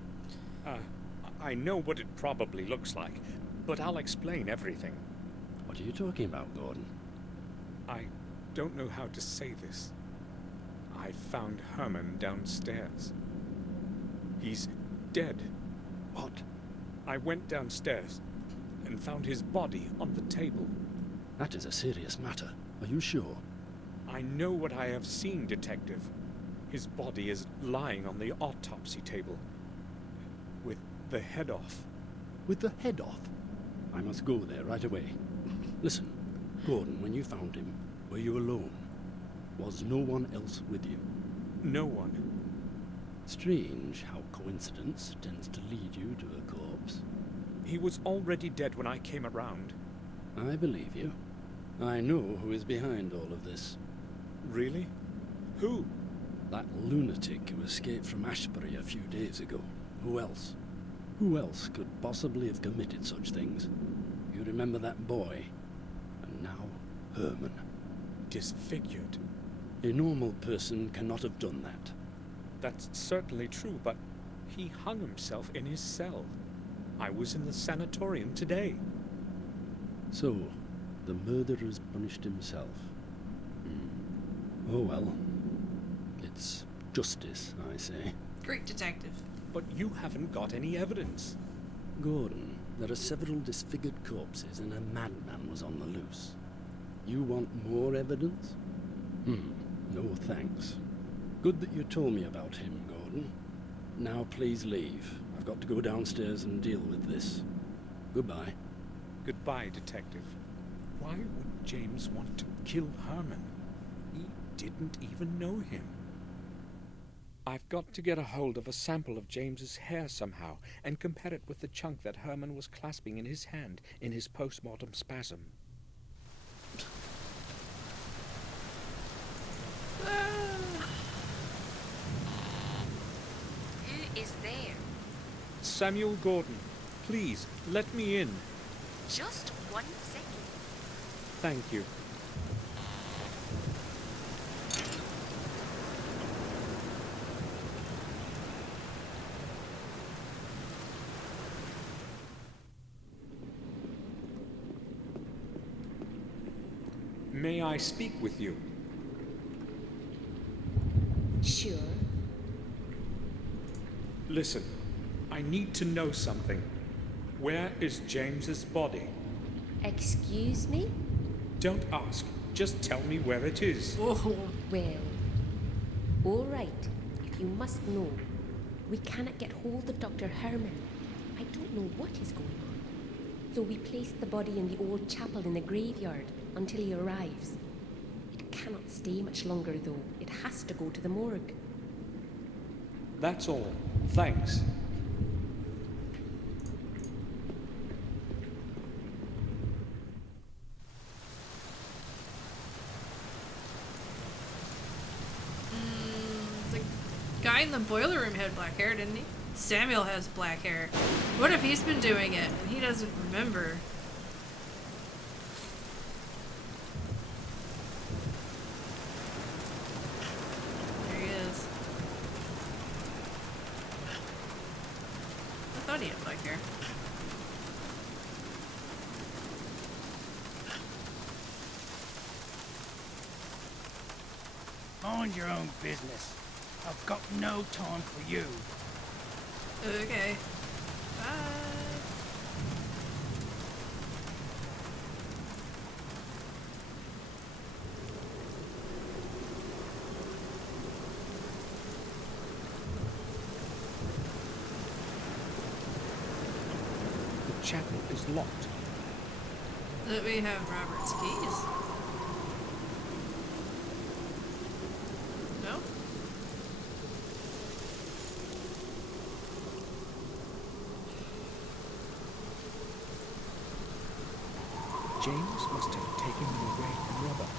I know what it probably looks like, but I'll explain everything. What are you talking about, Gordon? I don't know how to say this. I found Herman downstairs. He's dead. What? I went downstairs and found his body on the table. That is a serious matter. Are you sure? I know what I have seen, Detective. His body is lying on the autopsy table, with the head off. With the head off? I must go there right away. Listen, Gordon, when you found him, were you alone? Was no one else with you? No one. Strange how coincidence tends to lead you to a corpse. He was already dead when I came around. I believe you. I know who is behind all of this. Really? Who? That lunatic who escaped from Ashbury a few days ago. Who else? Who else could possibly have committed such things? You remember that boy? And now, Herman. Disfigured. A normal person cannot have done that. That's certainly true, but he hung himself in his cell. I was in the sanatorium today. So, the murderer's punished himself. Oh well. It's justice, I say. Great detective. But you haven't got any evidence. Gordon, there are several disfigured corpses and a madman was on the loose. You want more evidence? No thanks. Good that you told me about him, Gordon. Now please leave. I've got to go downstairs and deal with this. Goodbye. Goodbye, Detective. Why would James want to kill Herman? He didn't even know him. I've got to get a hold of a sample of James's hair somehow and compare it with the chunk that Herman was clasping in his hand in his post-mortem spasm. Who is there? Samuel Gordon, please, let me in. Just 1 second. Thank you. May I speak with you? Sure. Listen, I need to know something. Where is James's body? Excuse me? Don't ask. Just tell me where it is. Oh. Well, all right. If you must know, we cannot get hold of Dr. Herman. I don't know what is going on. So we placed the body in the old chapel in the graveyard until he arrives. It cannot stay much longer, though. It has to go to the morgue. That's all. Thanks. The guy in the boiler room had black hair, didn't he? Samuel has black hair. What if he's been doing it and he doesn't remember? There he is. I thought he had black hair. Mind your own business. I've got no time for you. Okay. Bye. The chapel is locked. Let me have Robert's keys. No? James must have taken them away from Robert.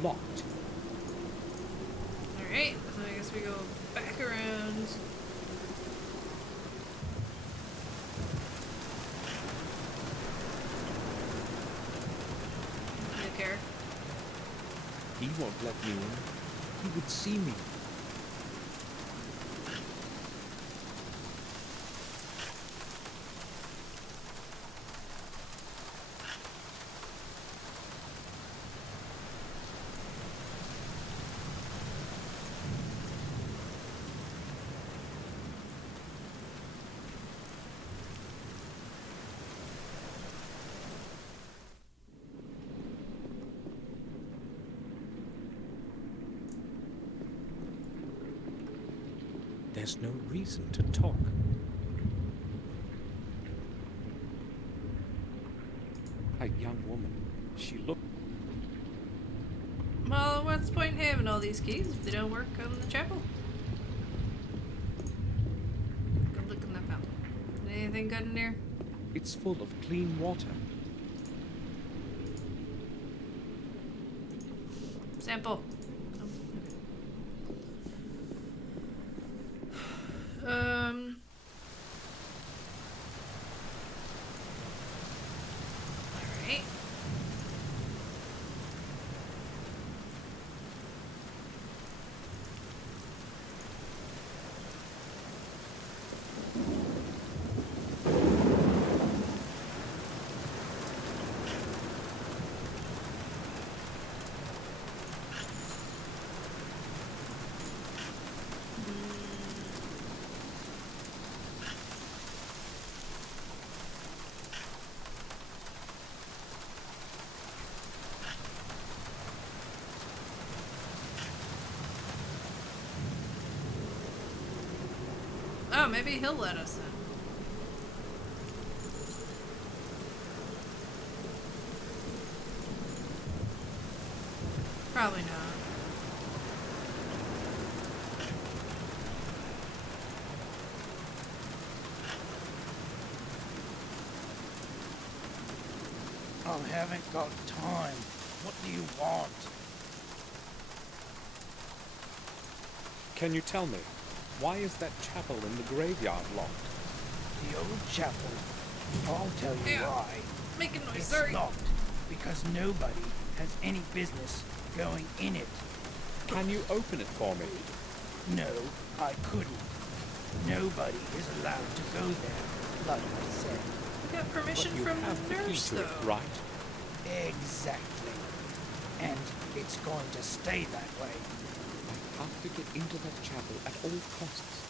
Locked. Alright, so I guess we go back around. Do you care? He won't let me in. He would see me. There's no reason to talk. A young woman. She looked... Well, what's the point in having all these keys if they don't work on the chapel? Go look in the fountain. Anything good in there? It's full of clean water. Sample. Alright. Oh, maybe he'll let us in. Probably not. I haven't got time. What do you want? Can you tell me, why is that chapel in the graveyard locked? The old chapel. I'll tell you Yeah. why. Making noise, It's sorry. locked because nobody has any business going in it. Can you open it for me? No, I couldn't. Nobody is allowed to go there, like I said. We got permission But you from have the the key nurse, to though. it, right? Exactly. And it's going to stay that way. I have to get into that chapel at all costs.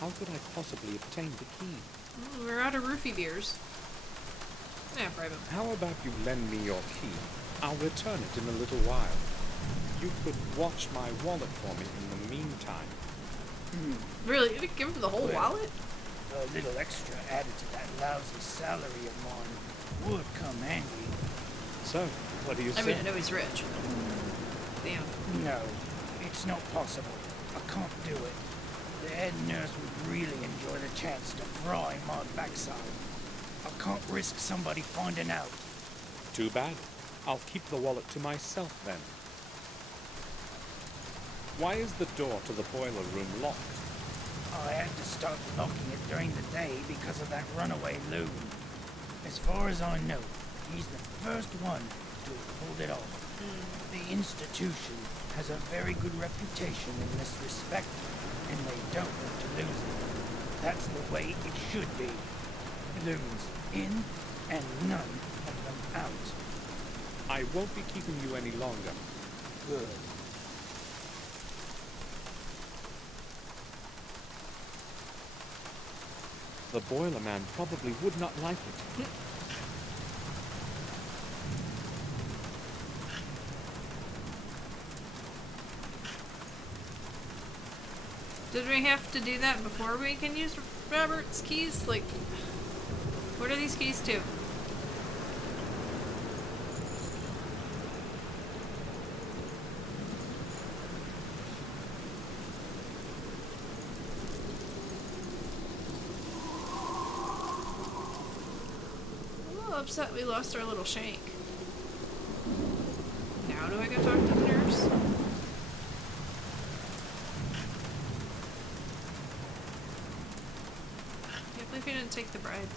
How could I possibly obtain the key? We're out of roofie beers. Yeah, bribe him. How about you lend me your key? I'll return it in a little while. You could watch my wallet for me in the meantime. Really? You didn't give him the whole Well, wallet? A little extra added to that lousy salary of mine would come handy. So, what do you say? I mean, I know he's rich. Damn. No, it's not possible. I can't do it. The head nurse would really enjoy the chance to fry my backside. I can't risk somebody finding out. Too bad. I'll keep the wallet to myself then. Why is the door to the boiler room locked? I had to start locking it during the day because of that runaway loon. As far as I know, he's the first one to have pulled it off. The institution has a very good reputation in this respect, and they don't want to lose it. That's the way it should be. Loons in and none of them out. I won't be keeping you any longer. Good. The boiler man probably would not like it. Did we have to do that before we can use Robert's keys? Like, what are these keys to? I'm a little upset we lost our little Shank. Now do I go talk to the nurse? Can't believe he didn't take the bride.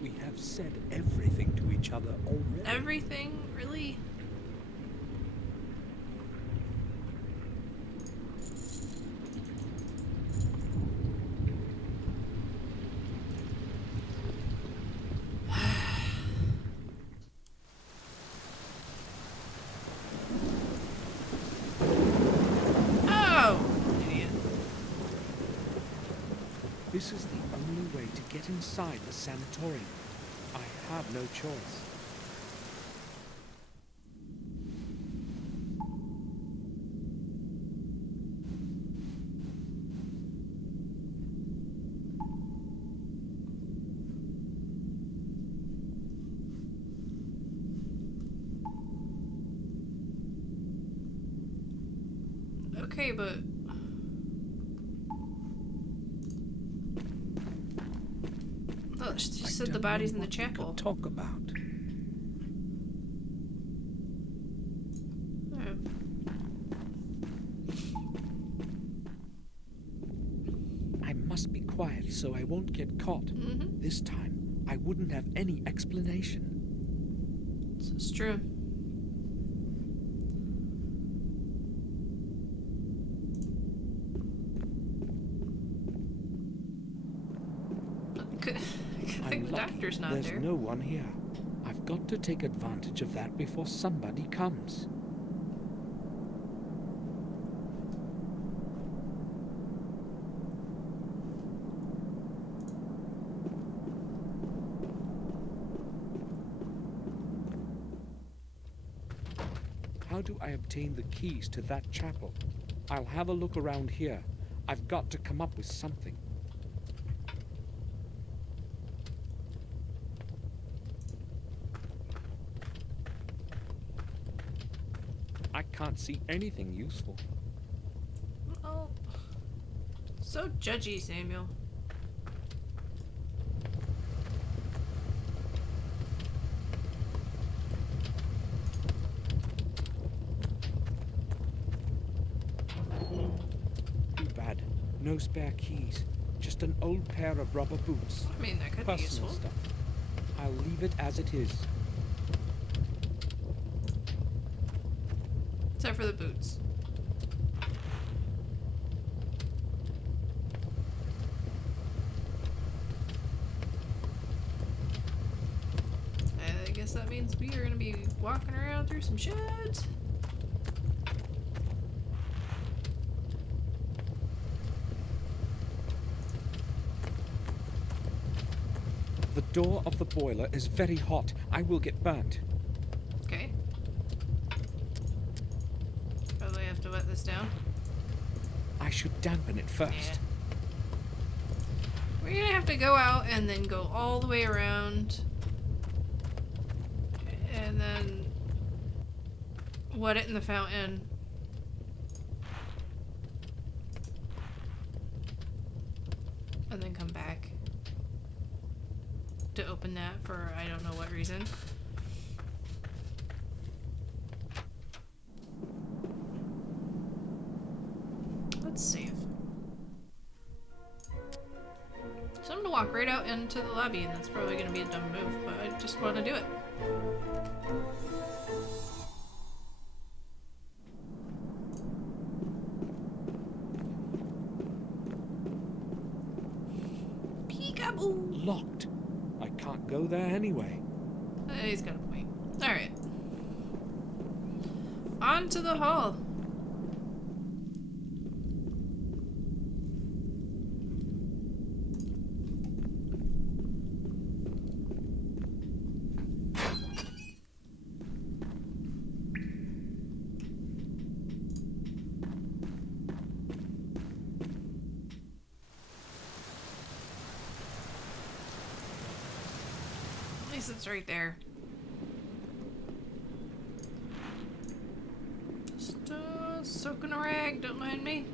We have said everything to each other already. Everything? Really? Oh! Idiot. This is the only way to get inside the sanatorium. I have no choice. Okay, but... Oh, she just said the body's in the chapel. Talk about. Oh. I must be quiet so I won't get caught. Mm-hmm. This time, I wouldn't have any explanation. This is true. I think the doctor's not there. There's no one here. I've got to take advantage of that before somebody comes. How do I obtain the keys to that chapel? I'll have a look around here. I've got to come up with something. I can't see anything useful. Oh, so judgy, Samuel. Too bad. No spare keys. Just an old pair of rubber boots. I mean, that could be Personal useful. stuff. I'll leave it as it is. Except for the boots. I guess that means we are gonna be walking around through some sheds. The door of the boiler is very hot. I will get burnt. Okay. Probably have to wet this down. I should dampen it first. Yeah. We're gonna have to go out and then go all the way around. And then wet it in the fountain. And then come back to open that for I don't know what reason. Let's save. So I'm gonna walk right out into the lobby, and that's probably gonna be a dumb move, but I just want to do it. Peekaboo! Locked. I can't go there anyway. He's got a point. Alright. On to the hall. At least it's right there. Just soaking a rag, don't mind me.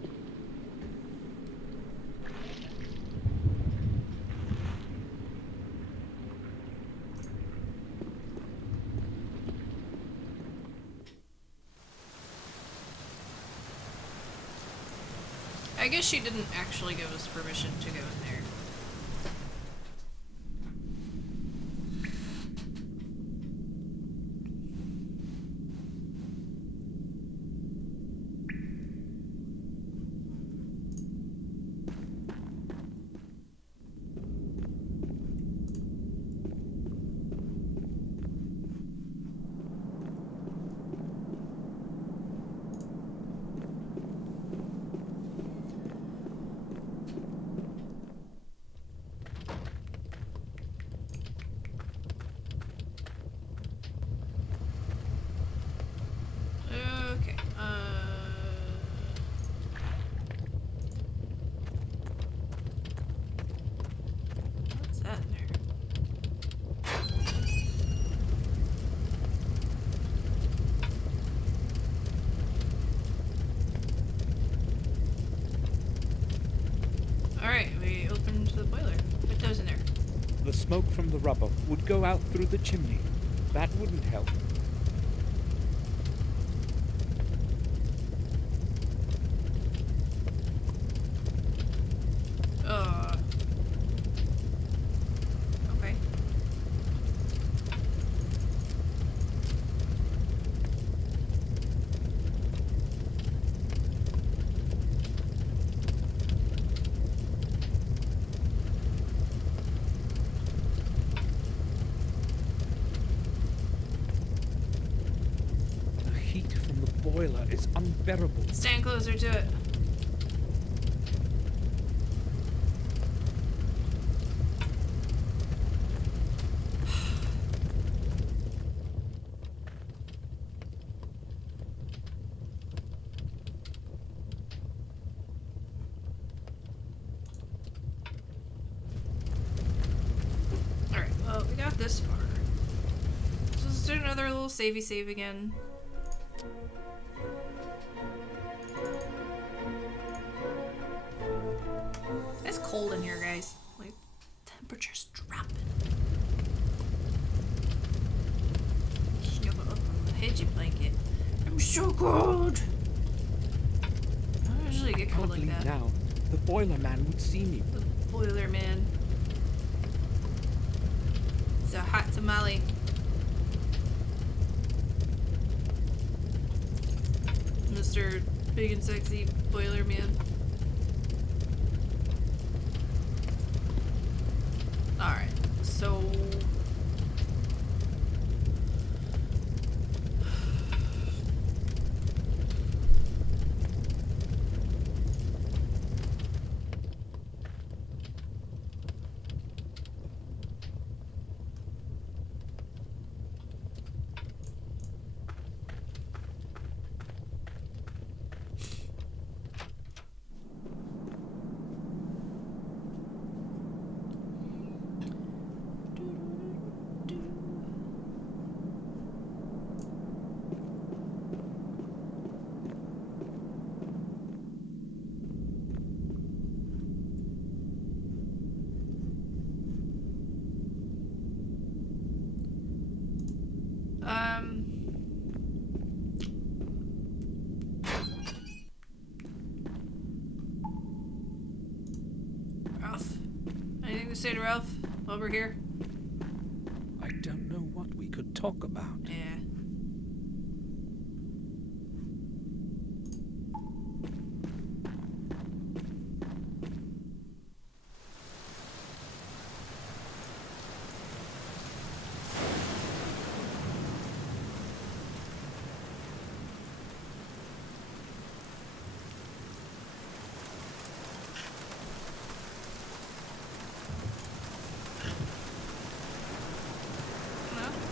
I guess she didn't actually give us permission to go in there. Okay, what's that in there? Alright, we opened the boiler. Put those in there. The smoke from the rubber would go out through the chimney. That wouldn't help. Okay. boiler is unbearable. Stand closer to it. Alright, well, we got this far. So let's do another little savey save again. It's cold in here, guys. Like, temperature's dropping. Snuggle up on the hedgy blanket. I'm so cold! I don't usually get cold like that. Now, the boiler man would see me. The boiler man. It's a hot tamale. Mr. Big and Sexy Boiler Man. Alright, so... Ralph. Anything to say to Ralph while we're here? I don't know what we could talk about. Yeah.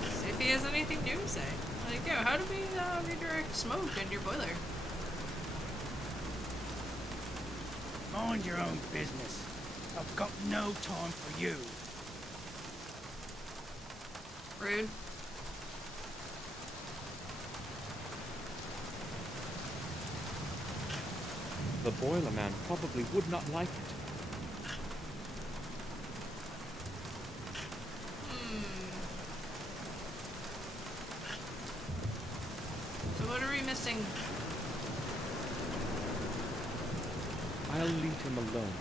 See if he has anything new to say. Like, yo, how do we redirect smoke in your boiler? Mind your own business. I've got no time for you. Rude. The boiler man probably would not like it. So what are we missing? I'll leave him alone.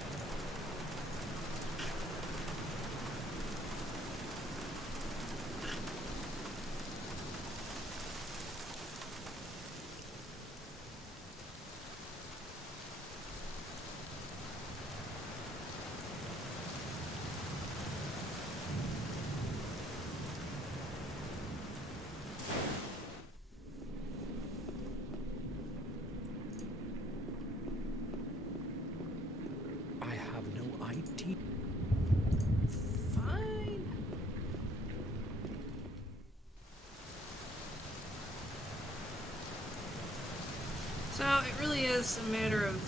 I have no idea. Fine. So it really is a matter of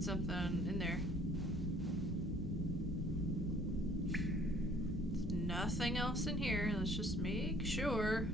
something in there. There's nothing else in here. Let's just make sure.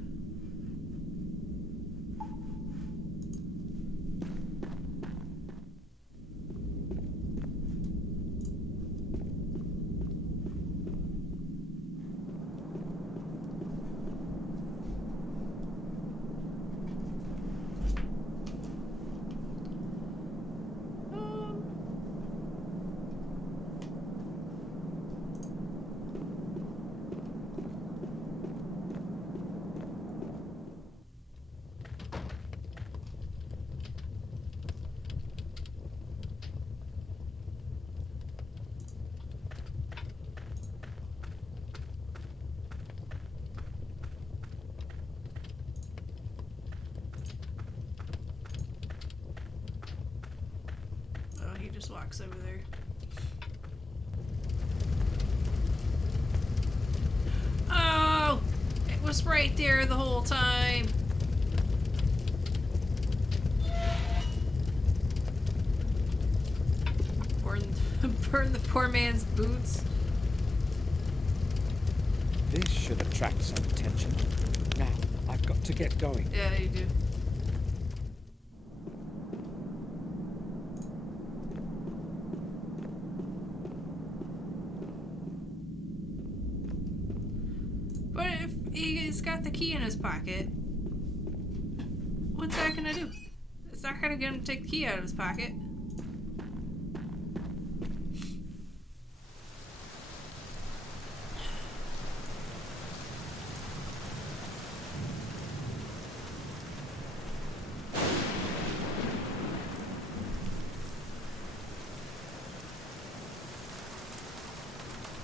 just walks over there. Oh! It was right there the whole time. Burn the poor man's boots. This should attract some attention. Now, I've got to get going. Yeah, you do. But if he's got the key in his pocket, what's that gonna do? It's not gonna get him to take the key out of his pocket.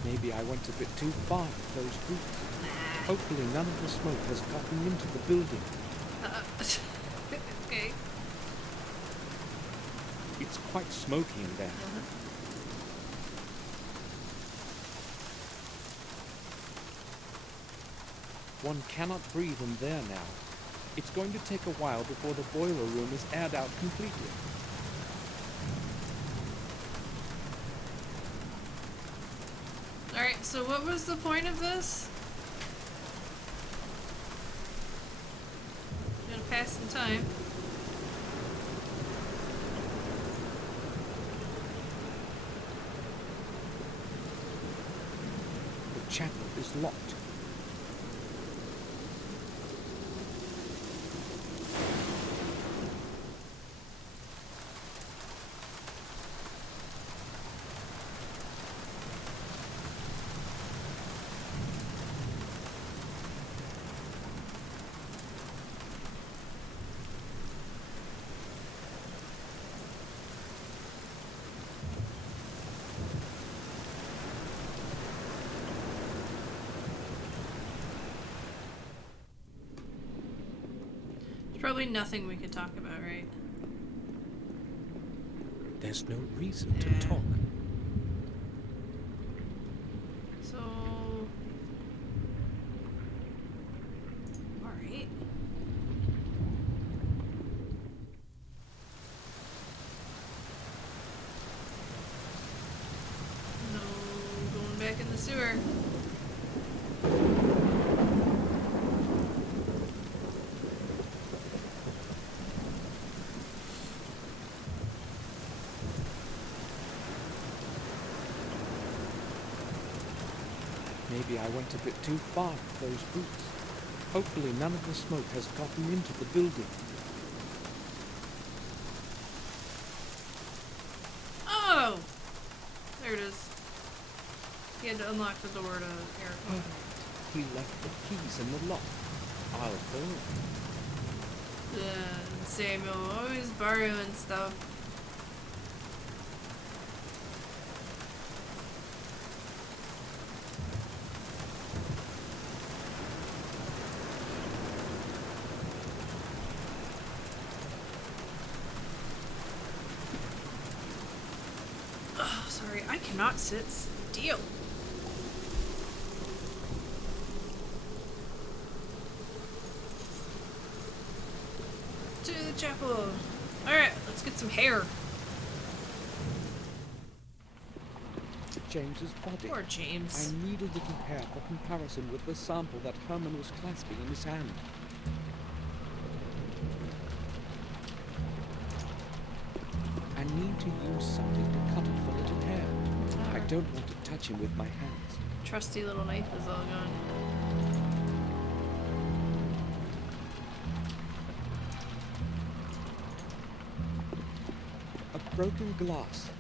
Maybe I went a bit too far with those boots. Hopefully none of the smoke has gotten into the building. Okay. It's quite smoky in there. One cannot breathe in there now. It's going to take a while before the boiler room is aired out completely. Alright, so what was the point of this? Gonna pass some time. The chapel is locked. Probably nothing we could talk about, right? There's no reason to talk. So... Alright. No, going back in the sewer. Maybe I went a bit too far with those boots. Hopefully none of the smoke has gotten into the building. Oh! There it is. He had to unlock the door to air. He left the keys in the lock. I'll go. Samuel, always borrowing stuff. Sorry, I cannot sit still. To the chapel. Alright, let's get some hair. James's body. Poor James. I need a little hair for comparison with the sample that Herman was clasping in his hand. I need to use something to cut it for little hair. I don't want to touch him with my hands. Trusty little knife is all gone. A broken glass.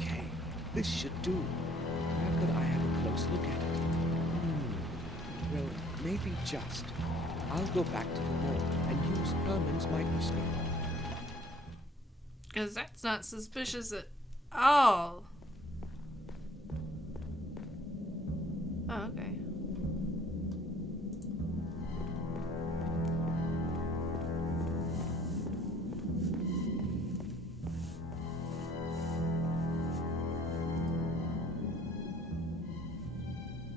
Okay, this should do. Now that I have a close look at it. Well, maybe just. I'll go back to the wall and use Herman's microscope. Because that's not suspicious at all. Oh, okay.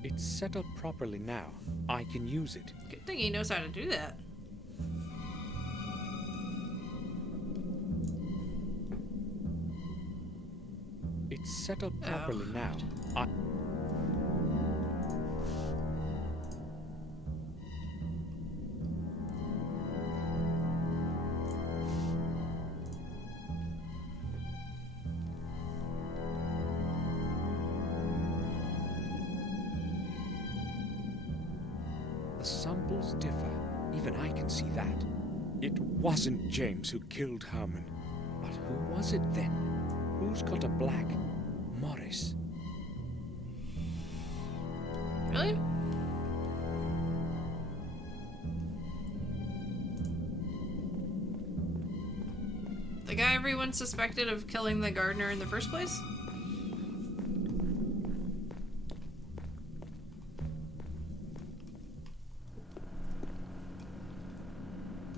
It's set up properly now. I can use it. Good thing he knows how to do that. It's set up properly now. The samples differ. Even I can see that. It wasn't James who killed Herman. But who was it then? Who's got a black? Morris. Really? The guy everyone suspected of killing the gardener in the first place?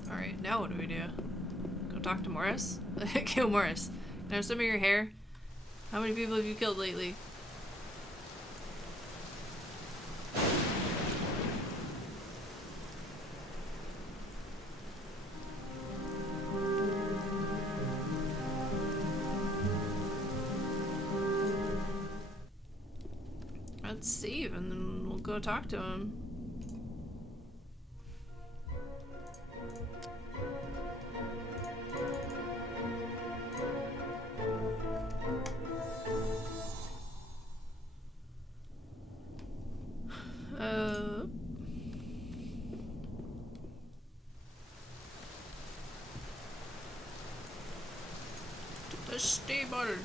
Alright, now what do we do? Go talk to Morris? Kill Morris. Can I have some of your hair? How many people have you killed lately? Let's save and then we'll go talk to him. Stay buttered.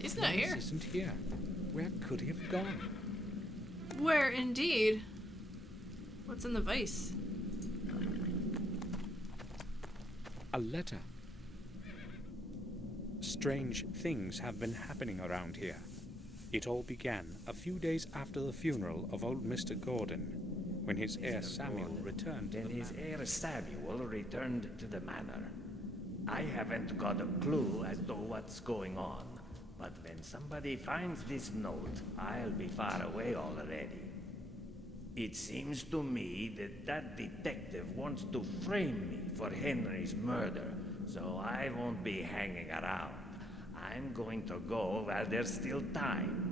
He's not here. Morris isn't here. Where could he have gone? Where indeed? What's in the vise? A letter. Strange things have been happening around here. It all began a few days after the funeral of old Mr. Gordon, when his heir Samuel returned to the Then his manor. heir Samuel returned to the manor. I haven't got a clue as to what's going on, but when somebody finds this note, I'll be far away already. It seems to me that that detective wants to frame me for Henry's murder, so I won't be hanging around. I'm going to go while there's still time.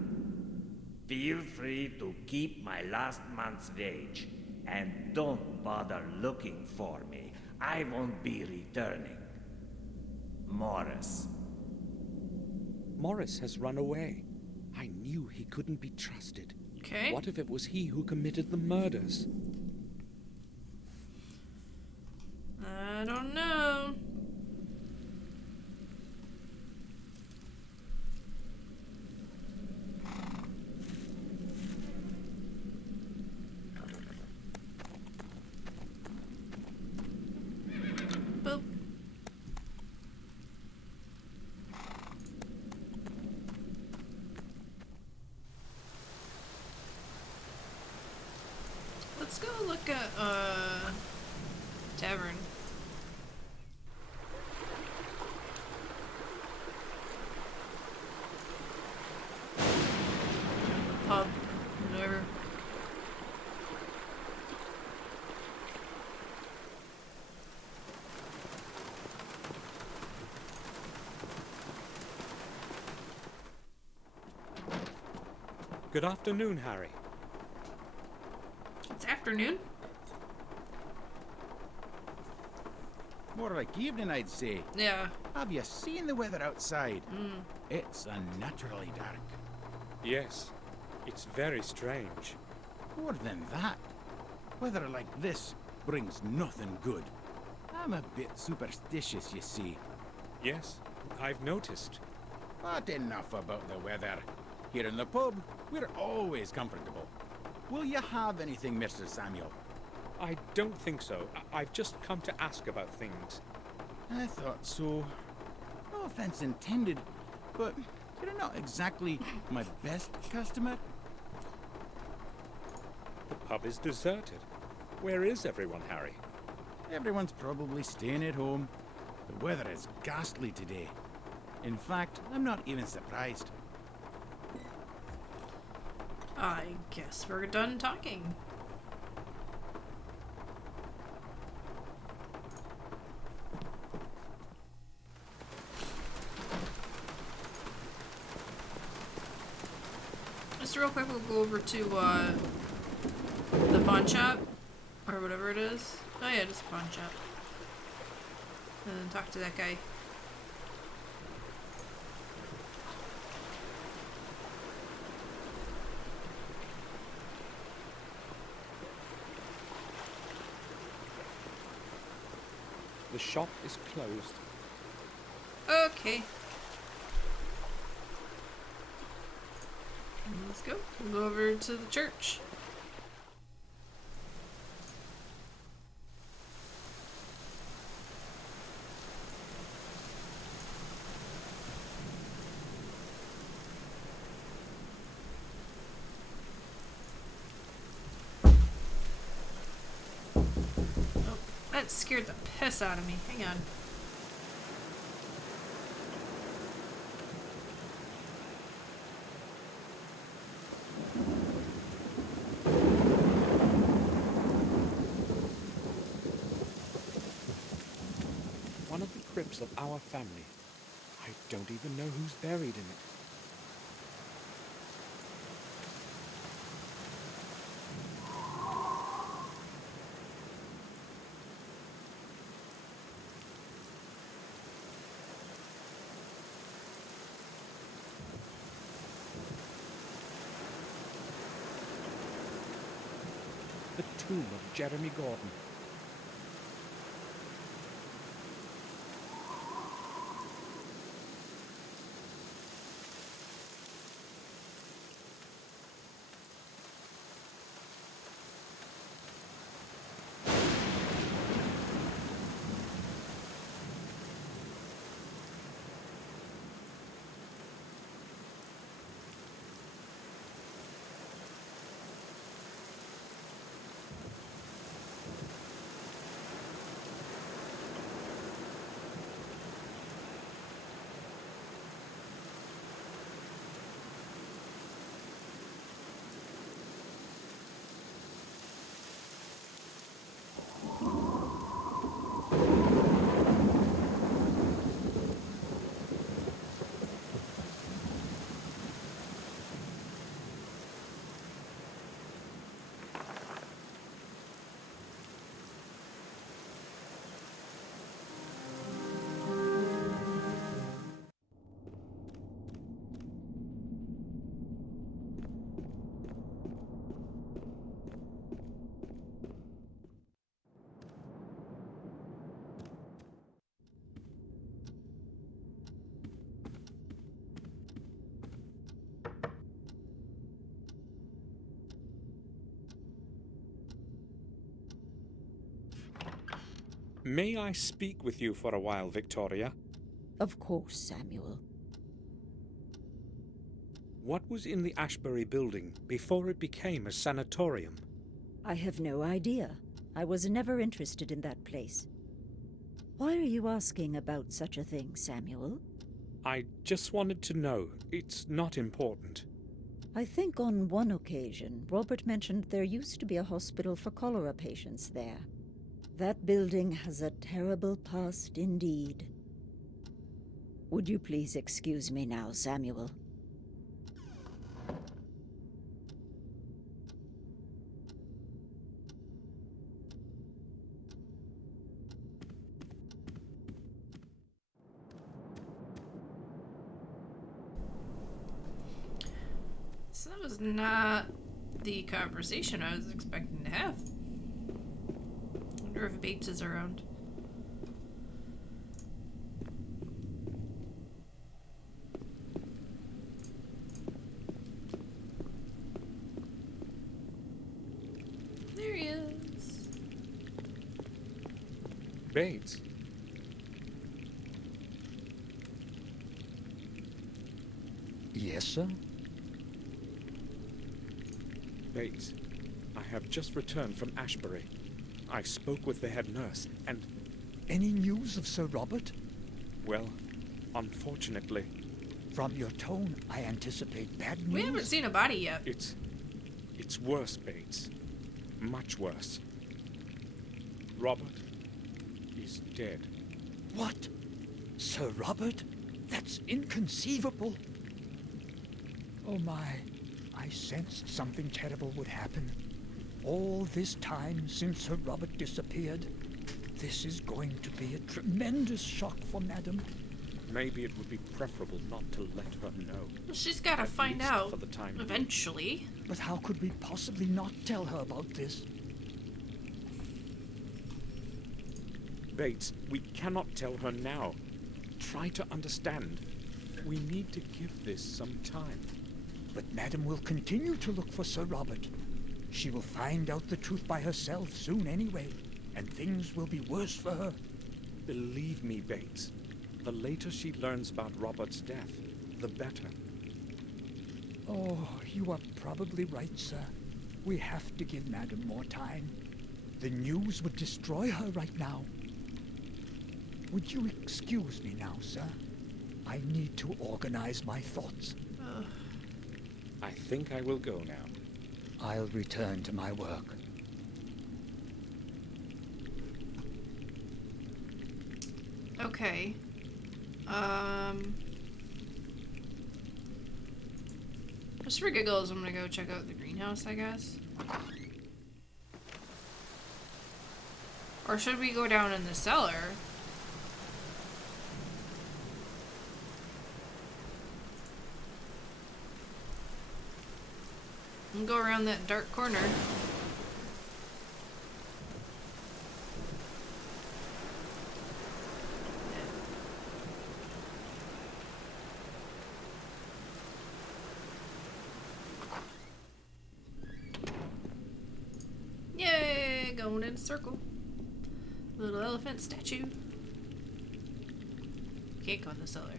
Feel free to keep my last month's wage, and don't bother looking for me. I won't be returning. Morris. Morris has run away. I knew he couldn't be trusted. Okay. What if it was he who committed the murders? I don't know. Boop. Let's go look at tavern. Pub, whatever. Good afternoon, Harry. It's afternoon. More like evening, I'd say. Yeah. Have you seen the weather outside? It's unnaturally dark. Yes, it's very strange. More than that, weather like this brings nothing good. I'm a bit superstitious, you see. Yes, I've noticed. But enough about the weather. Here in the pub, we're always comfortable. Will you have anything, Mr. Samuel? I don't think so. I've just come to ask about things. I thought so. No offense intended, but you're not exactly my best customer. The pub is deserted. Where is everyone, Harry? Everyone's probably staying at home. The weather is ghastly today. In fact, I'm not even surprised. I guess we're done talking. Just real quick, we'll go over to the pawn shop, or whatever it is. Oh yeah, just a pawn shop. And then talk to that guy. The shop is closed. Okay. Let's go. We'll go over to the church. Oh, that scared the piss out of me. Hang on. One of the crypts of our family. I don't even know who's buried in it. The tomb of Jeremy Gordon. May I speak with you for a while, Victoria? Of course, Samuel. What was in the Ashbury building before it became a sanatorium? I have no idea. I was never interested in that place. Why are you asking about such a thing, Samuel? I just wanted to know. It's not important. I think on one occasion, Robert mentioned there used to be a hospital for cholera patients there. That building has a terrible past indeed. Would you please excuse me now, Samuel? So that was not the conversation I was expecting to have. Or if Bates is around. There he is. Bates? Yes, sir? Bates, I have just returned from Ashbury. I spoke with the head nurse, and... Any news of Sir Robert? Well, unfortunately... From your tone, I anticipate bad news. We haven't seen a body yet. It's worse, Bates. Much worse. Robert is dead. What? Sir Robert? That's inconceivable. Oh my, I sensed something terrible would happen. All this time since Sir Robert disappeared, this is going to be a tremendous shock for Madam. Maybe it would be preferable not to let her know. Well, she's got to find out for the time eventually. But how could we possibly not tell her about this? Bates, we cannot tell her now. Try to understand. We need to give this some time. But Madam will continue to look for Sir Robert. She will find out the truth by herself soon anyway, and things will be worse for her. Believe me, Bates. The later she learns about Robert's death, the better. Oh, you are probably right, sir. We have to give Madam more time. The news would destroy her right now. Would you excuse me now, sir? I need to organize my thoughts. I think I will go now. I'll return to my work. Okay. Just for giggles, I'm gonna go check out the greenhouse, I guess. Or should we go down in the cellar? And go around that dark corner. Yay! Going in a circle. Little elephant statue. Can't go in the cellar.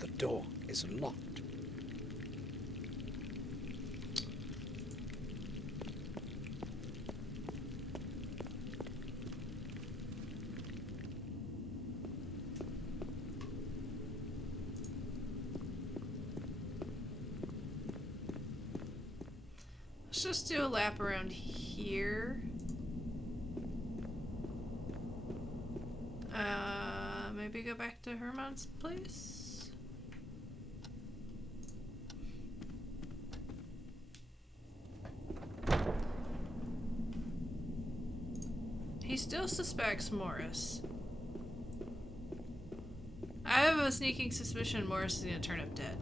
The door is locked. Let's just do a lap around here. Maybe go back to Herman's place? He still suspects Morris. I have a sneaking suspicion Morris is gonna turn up dead.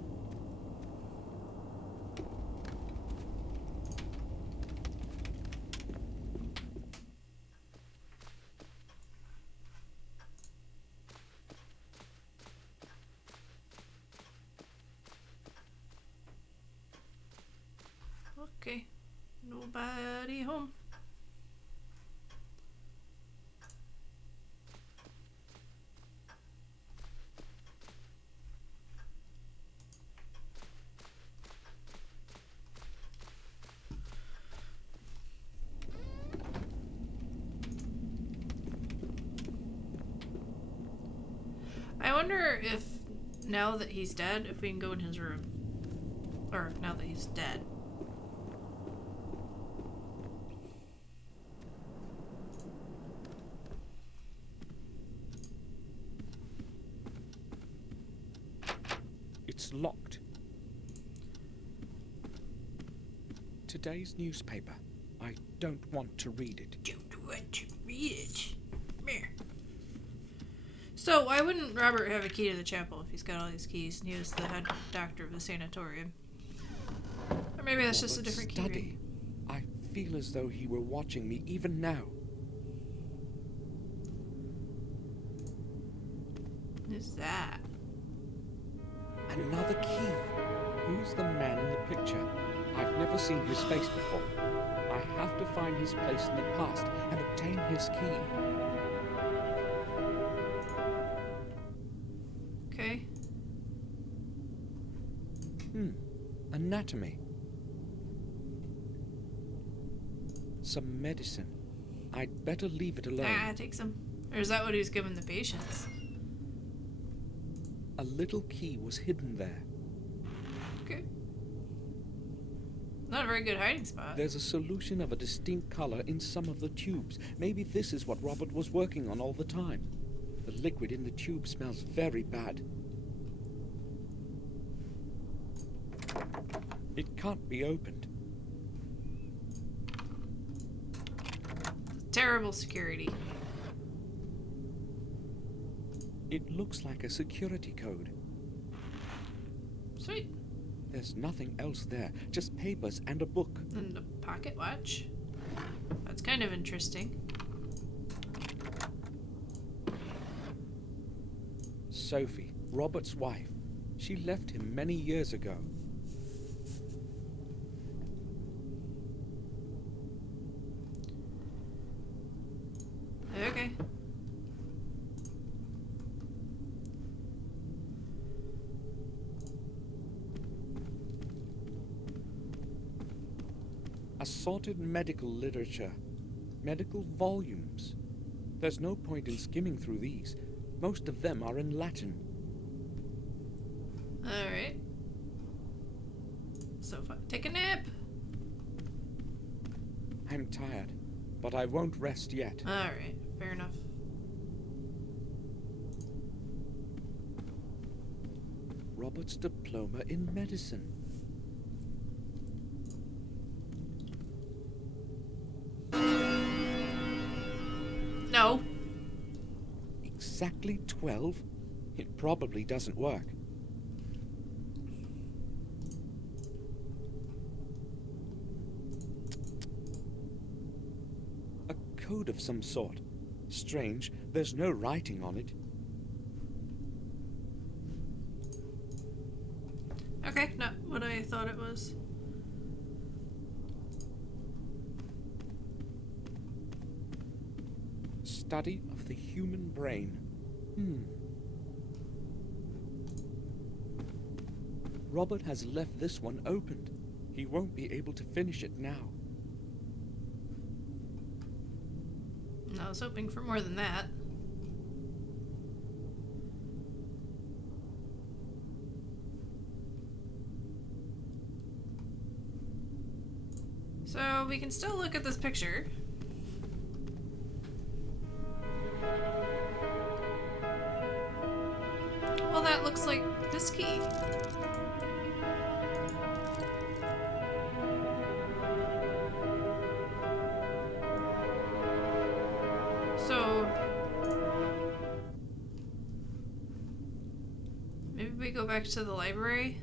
Okay, nobody home. I wonder if, now that he's dead, if we can go in his room. Or, now that he's dead. It's locked. Today's newspaper. I don't want to read it. Don't want to read it. Meh. So, why wouldn't Robert have a key to the chapel if he's got all these keys and he was the head doctor of the sanatorium? Or maybe that's just a Robert's different key study. ring. I feel as though he were watching me even now. Who's that? Another key. Who's the man in the picture? I've never seen his face before. I have to find his place in the past and obtain his key. Okay. Anatomy. Some medicine. I'd better leave it alone. Take some. Or is that what he was giving the patients? A little key was hidden there. Okay. Not a very good hiding spot. There's a solution of a distinct color in some of the tubes. Maybe this is what Robert was working on all the time. The liquid in the tube smells very bad. It can't be opened. Terrible security. It looks like a security code. Sweet. There's nothing else there, just papers and a book. And a pocket watch. That's kind of interesting. Sophie, Robert's wife. She left him many years ago. Okay. Assorted medical literature. Medical volumes. There's no point in skimming through these. Most of them are in Latin. Alright. So fun. Take a nap! I'm tired, but I won't rest yet. Alright, fair enough. Robert's diploma in medicine. No. Exactly 12? It probably doesn't work. A code of some sort. Strange, there's no writing on it. Okay, not what I thought it was. Study of the human brain. Robert has left this one opened. He won't be able to finish it now. I was hoping for more than that. So we can still look at this picture. Well, that looks like this key. So maybe we go back to the library.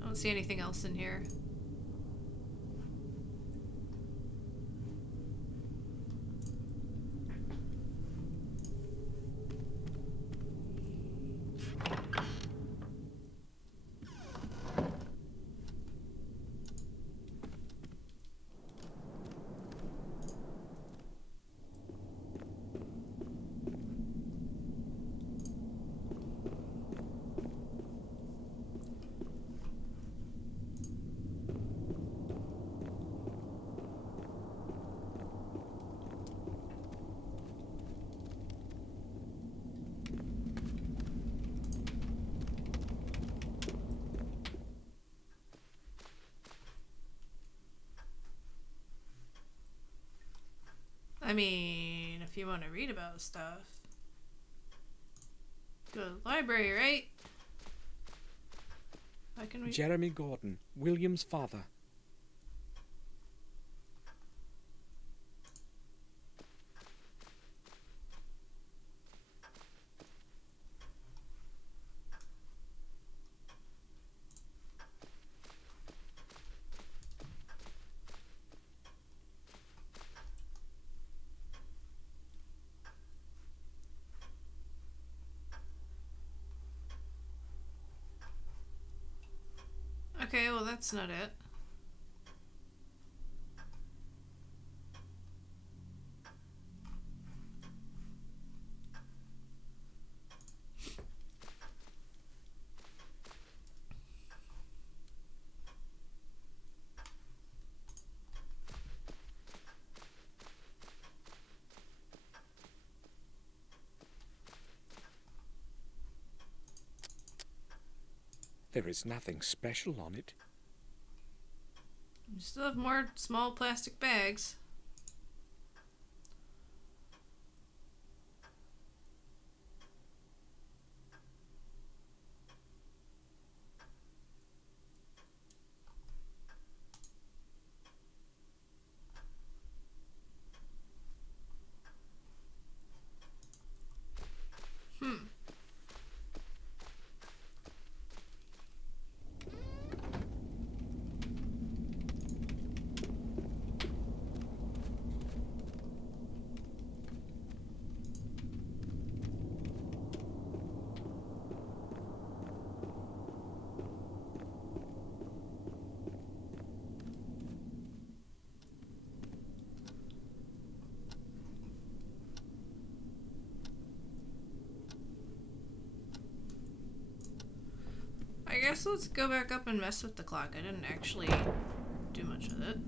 I don't see anything else in here. I mean, if you want to read about stuff, go to the library, right? How can we... Jeremy Gordon, William's father. Oh, that's not it. There is nothing special on it. You still have more small plastic bags. I guess let's go back up and mess with the clock. I didn't actually do much with it.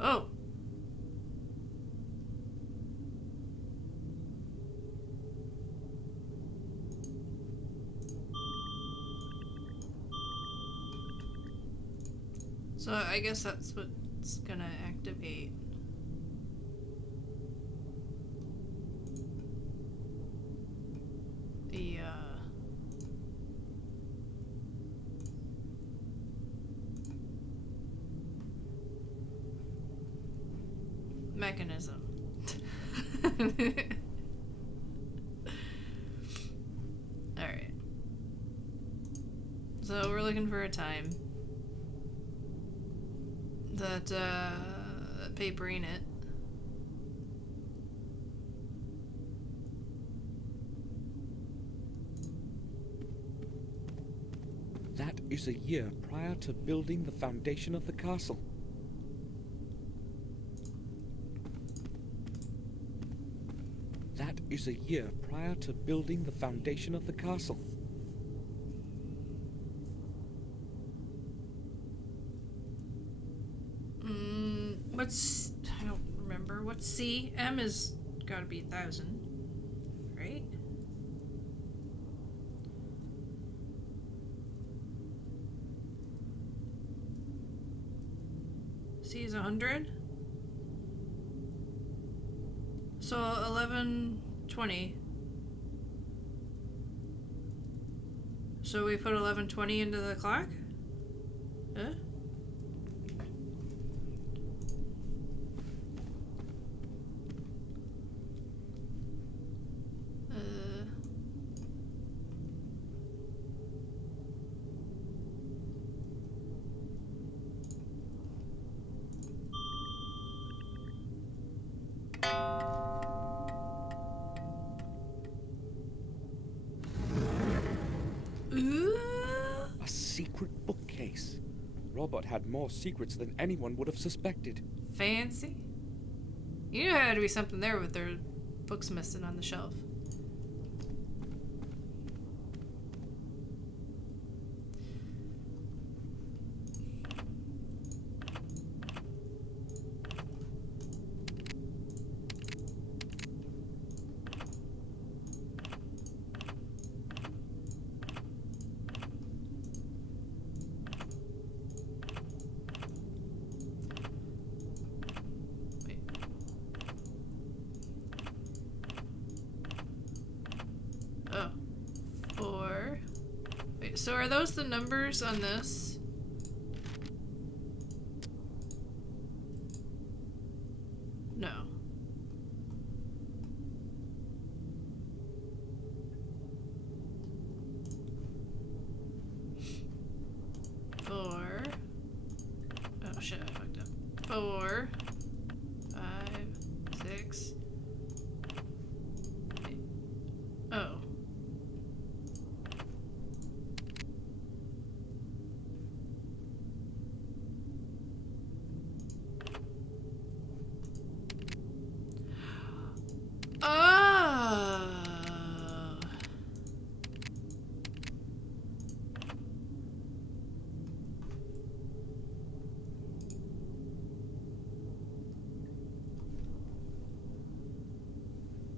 Oh. So I guess that's what's gonna activate. The mechanism. Alright. So we're looking for a time that papering it. That is a year prior to building the foundation of the castle. That is a year prior to building the foundation of the castle. What's... I don't remember. What's C? M is gotta be 1,000. Right? C is 100? So 1120. So we put 1120 into the clock? Huh? A secret bookcase. Robot had more secrets than anyone would have suspected. Fancy. You knew there had to be something there with their books missing on the shelf. So are those the numbers on this? 4, 5, 6. Oh. Oh.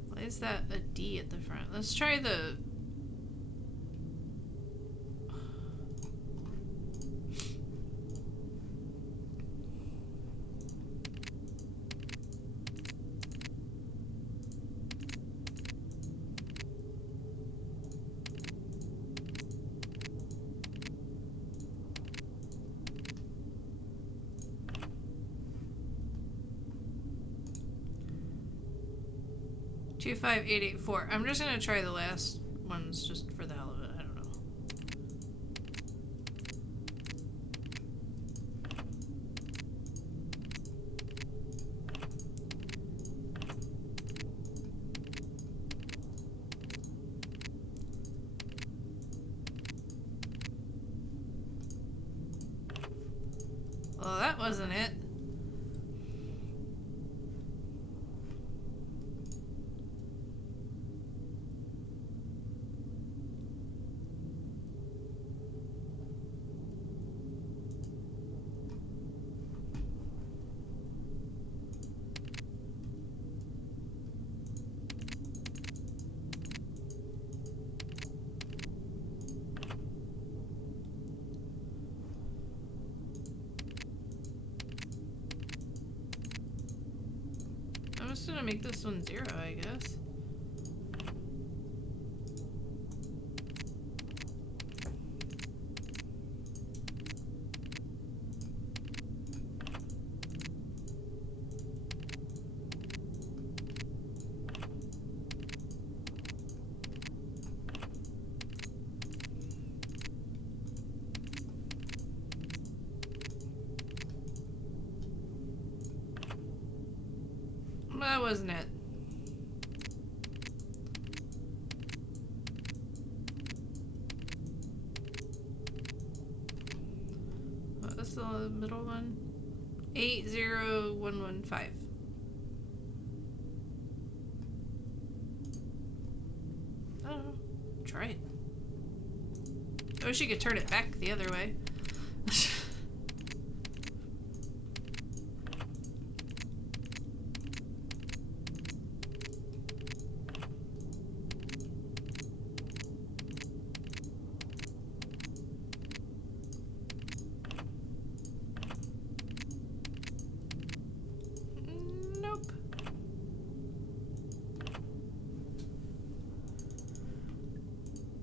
Why is that a D at the front? Let's try the... Two, 5, 8, 8, 4. I'm just gonna try the last ones just for the hell of it. I don't know. Well, that wasn't it. I'm just gonna make this one 0, I guess. That wasn't it. What was the middle one? 80115. I don't know. Try it. I wish you could turn it back the other way.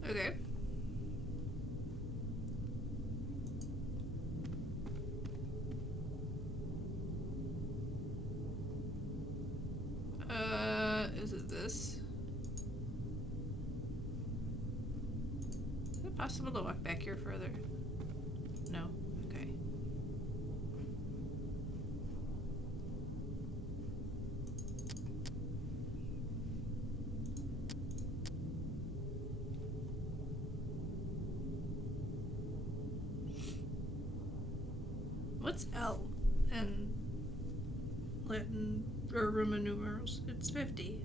Okay. Is it this? Is it possible to walk back here further? No. Okay. What's L in Latin or Roman numerals? It's 50.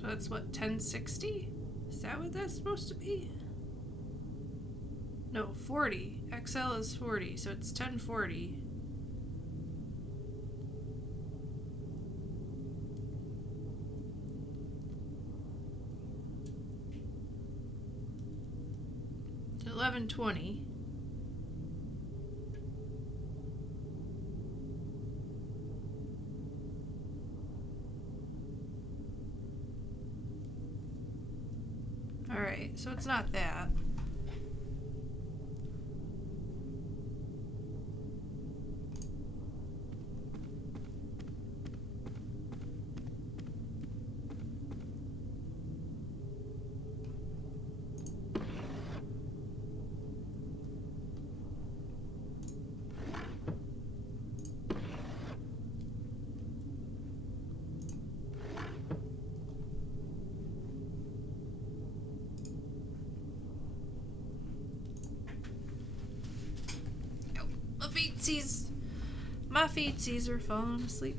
So that's what, 1060? Is that what that's supposed to be? No, 40. XL is 40, so it's 1040. It's 1120. so it's not that. My feetsies are falling asleep.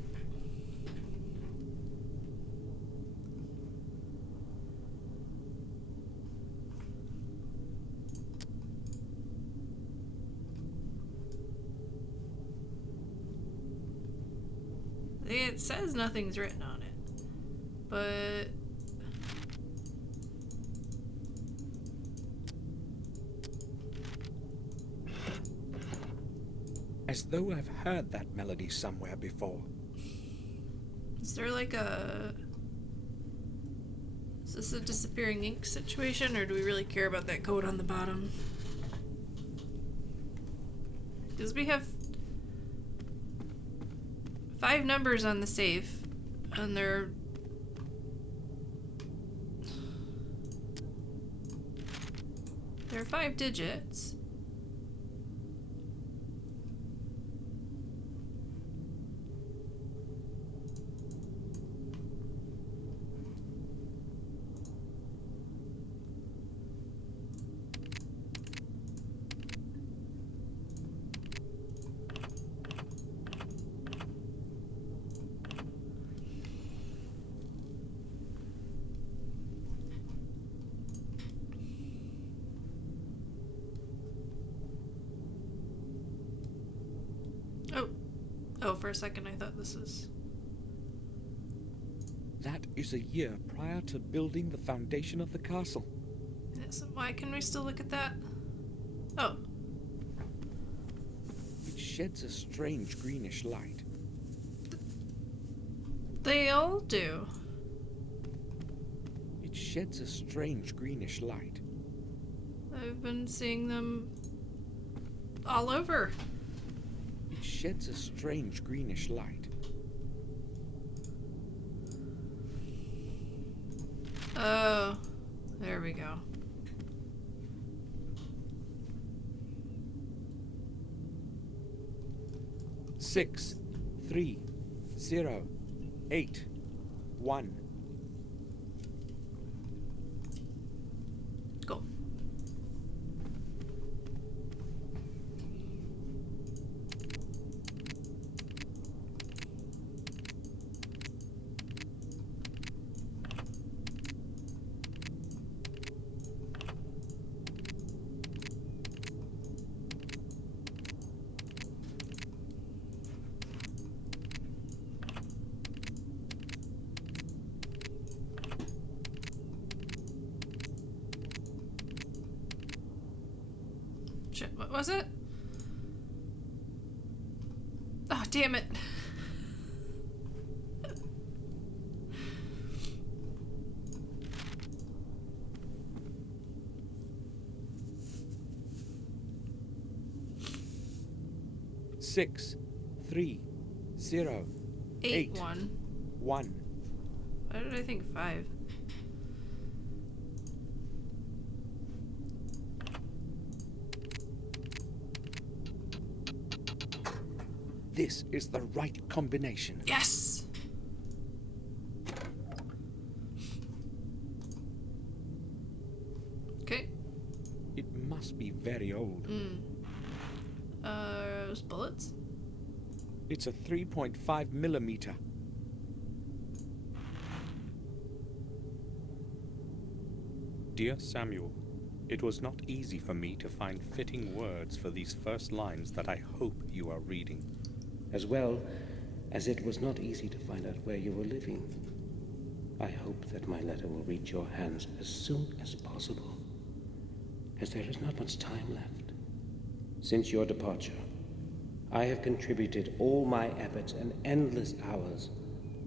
It says nothing's written on it, but as though I've heard that melody somewhere before. Is there like a... Is this a disappearing ink situation, or do we really care about that code on the bottom? Because we have 5 numbers on the safe, and they're... They're 5 digits. Oh, for a second I thought this was... That is a year prior to building the foundation of the castle. Yes, why can we still look at that? Oh. It sheds a strange greenish light. They all do. It sheds a strange greenish light. I've been seeing them all over. It sheds a strange greenish light. Oh, there we go. Six, 3, 0, 8, 1. Go. Shit, what was it? Oh, damn it. Six, 3, 0, 8, 1. 1. Why did I think 5? This is the right combination. Yes! Okay. It must be very old. Those bullets? It's a 3.5 millimeter. Dear Samuel, it was not easy for me to find fitting words for these first lines that I hope you are reading. As well as it was not easy to find out where you were living. I hope that my letter will reach your hands as soon as possible, as there is not much time left. Since your departure, I have contributed all my efforts and endless hours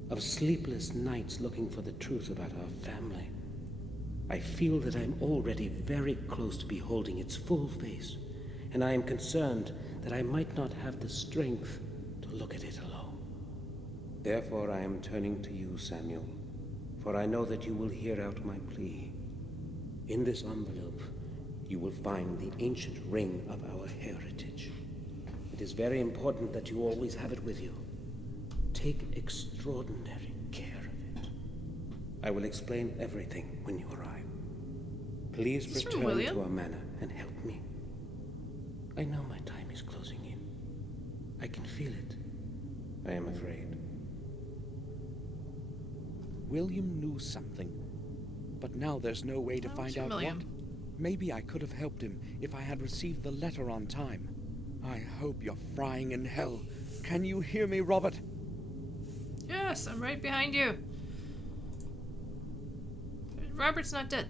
of sleepless nights looking for the truth about our family. I feel that I am already very close to beholding its full face, and I am concerned that I might not have the strength to look at it alone. Therefore I am turning to you, Samuel, for I know that you will hear out my plea. In this envelope, you will find the ancient ring of our heritage. It is very important that you always have it with you. Take extraordinary care of it. I will explain everything when you arrive. Please return to our manor and help me. I know my time is closing in. I can feel it. I am afraid. William knew something, but now there's no way to find out what. Maybe I could have helped him if I had received the letter on time. I hope you're frying in hell. Can you hear me, Robert? Yes, I'm right behind you. Robert's not dead.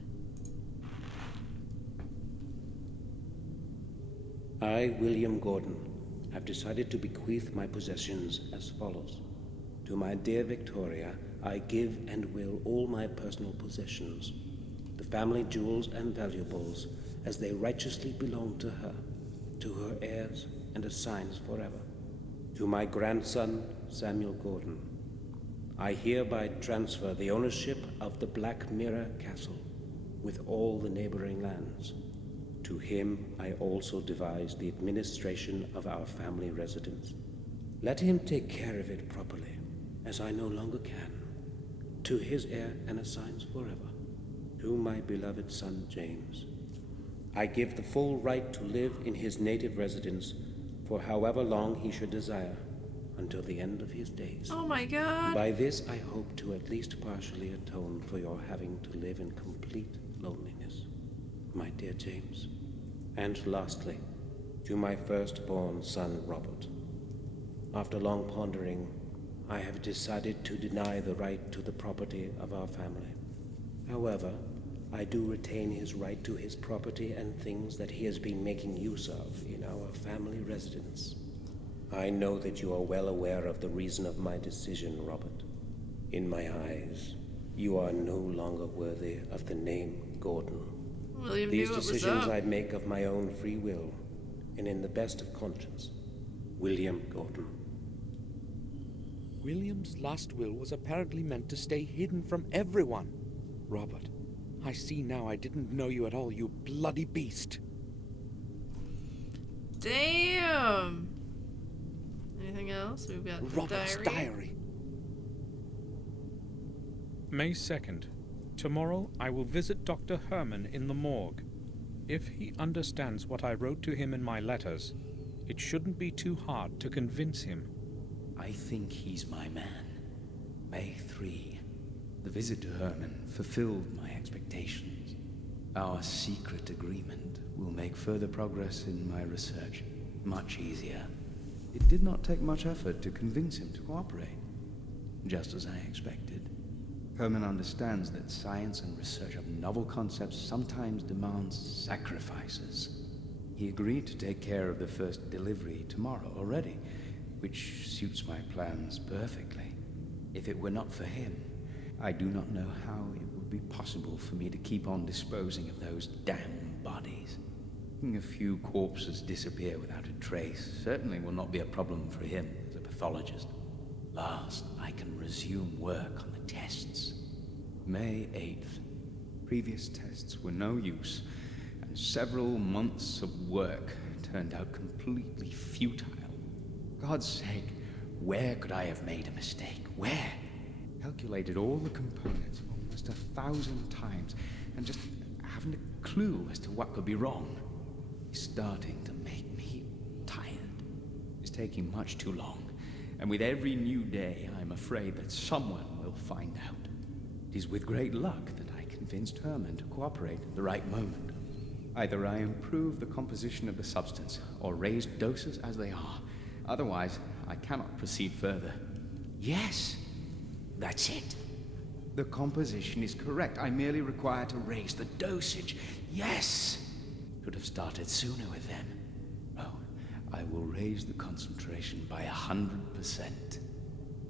I, William Gordon, have decided to bequeath my possessions as follows. To my dear Victoria, I give and will all my personal possessions, the family jewels and valuables, as they righteously belong to her, to her heirs and assigns forever. To my grandson, Samuel Gordon, I hereby transfer the ownership of the Black Mirror Castle, with all the neighboring lands. To him I also devise the administration of our family residence. Let him take care of it properly, as I no longer can. To his heir and assigns forever. To my beloved son James, I give the full right to live in his native residence for however long he should desire, until the end of his days. Oh my God! By this I hope to at least partially atone for your having to live in complete loneliness, my dear James. And lastly, to my firstborn son Robert. After long pondering, I have decided to deny the right to the property of our family. However, I do retain his right to his property and things that he has been making use of in our family residence. I know that you are well aware of the reason of my decision, Robert. In my eyes, you are no longer worthy of the name Gordon. William These knew what was decisions up. I make of my own free will, and in the best of conscience. William Gordon. William's last will was apparently meant to stay hidden from everyone. Robert, I see now I didn't know you at all, you bloody beast. Damn! Anything else? We've got the Robert's diary. May 2nd. Tomorrow I will visit Dr. Herman in the morgue. If he understands what I wrote to him in my letters, it shouldn't be too hard to convince him. I think he's my man. May 3. The visit to Herman fulfilled my expectations. Our secret agreement will make further progress in my research much easier. It did not take much effort to convince him to cooperate, just as I expected. Herman understands that science and research of novel concepts sometimes demands sacrifices. He agreed to take care of the first delivery tomorrow already, which suits my plans perfectly. If it were not for him, I do not know how it would be possible for me to keep on disposing of those damn bodies. A few corpses disappear without a trace certainly will not be a problem for him as a pathologist. Last, I can resume work on the tests. May 8th. Previous tests were no use, and several months of work turned out completely futile. God's sake, where could I have made a mistake? Where? Calculated all the components almost 1,000 times, and just haven't a clue as to what could be wrong. It's starting to make me tired. It's taking much too long, and with every new day, I'm afraid that someone will find out. It is with great luck that I convinced Herman to cooperate at the right moment. Either I improve the composition of the substance, or raise doses as they are. Otherwise, I cannot proceed further. Yes, that's it. The composition is correct. I merely require to raise the dosage. Yes! Should have started sooner with them. Oh, I will raise the concentration by 100%.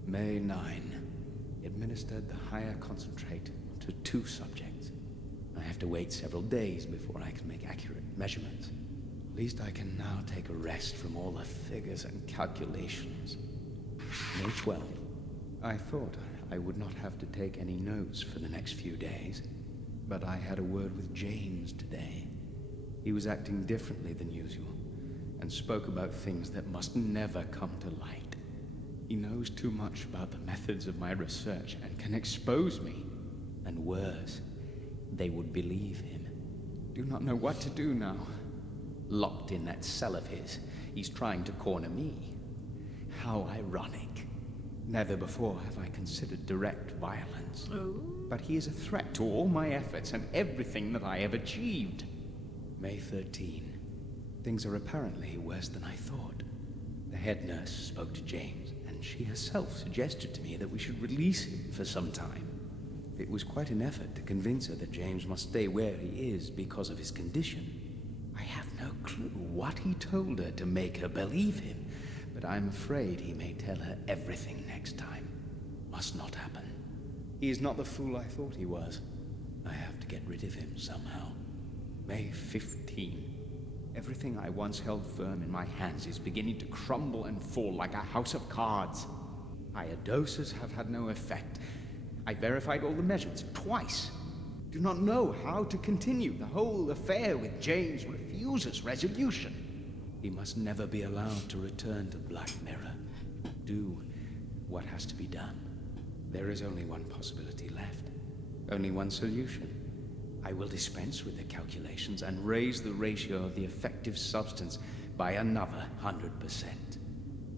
May 9. Administered the higher concentrate to 2 subjects. I have to wait several days before I can make accurate measurements. At least I can now take a rest from all the figures and calculations. May 12th. I thought I would not have to take any notes for the next few days, but I had a word with James today. He was acting differently than usual, and spoke about things that must never come to light. He knows too much about the methods of my research and can expose me. And worse, they would believe him. Do not know what to do now. Locked in that cell of his, he's trying to corner me. How ironic. Never before have I considered direct violence. Ooh. But he is a threat to all my efforts and everything that I have achieved. May 13. Things are apparently worse than I thought. The head nurse spoke to James, and she herself suggested to me that we should release him for some time. It was quite an effort to convince her that James must stay where he is because of his condition. I have no clue what he told her to make her believe him, but I'm afraid he may tell her everything next time. Must not happen. He is not the fool I thought he was. I have to get rid of him somehow. May 15. Everything I once held firm in my hands is beginning to crumble and fall like a house of cards. Higher doses have had no effect. I verified all the measurements twice. Do not know how to continue. The whole affair with James refuses resolution. He must never be allowed to return to Black Mirror. Do what has to be done. There is only one possibility left. Only one solution. I will dispense with the calculations and raise the ratio of the effective substance by another 100%.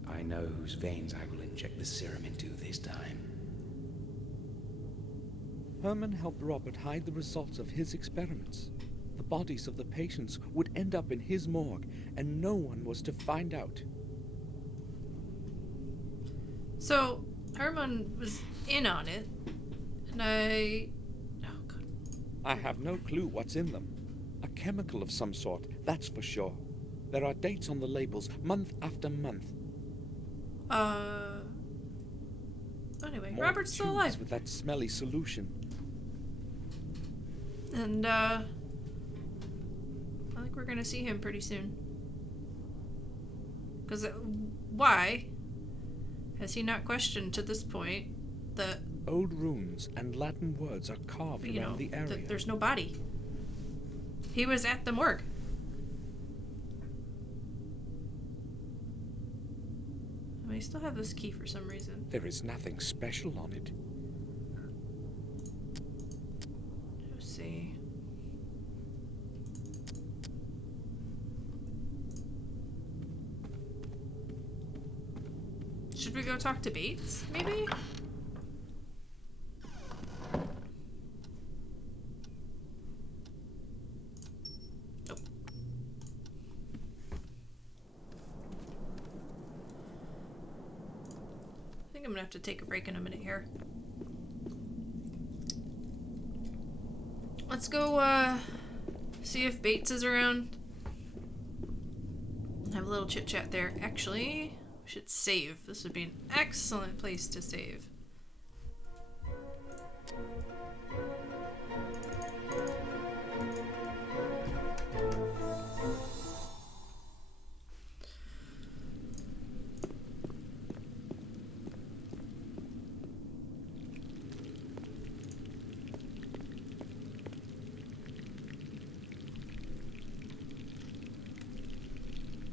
I know whose veins I will inject the serum into this time. Herman helped Robert hide the results of his experiments. The bodies of the patients would end up in his morgue, and no one was to find out. So, Herman was in on it, and I have no clue what's in them. A chemical of some sort, that's for sure. There are dates on the labels, month after month. Anyway, More Robert's still tubes alive. with that smelly solution. And, I think we're gonna see him pretty soon. Because, why has he not questioned to this point that... Old runes and Latin words are carved around the area. There's no body. He was at the morgue. I still have this key for some reason. There is nothing special on it. Let's see. Should we go talk to Bates, maybe? Nope. I think I'm gonna have to take a break in a minute here. Let's go, see if Bates is around. Have a little chit-chat there. Actually, we should save. This would be an excellent place to save.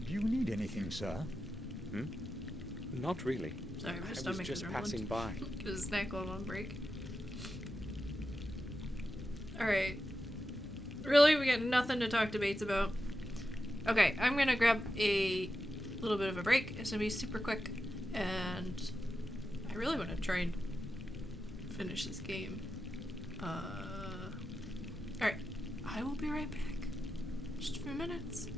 Do you need anything, sir? Not really. Sorry, my I was stomach just is passing by. Get a snack while I'm on break. Alright. Really? We got nothing to talk to Bates about? Okay, I'm gonna grab a little bit of a break. It's gonna be super quick. And I really want to try and finish this game. Alright. I will be right back. Just a few minutes.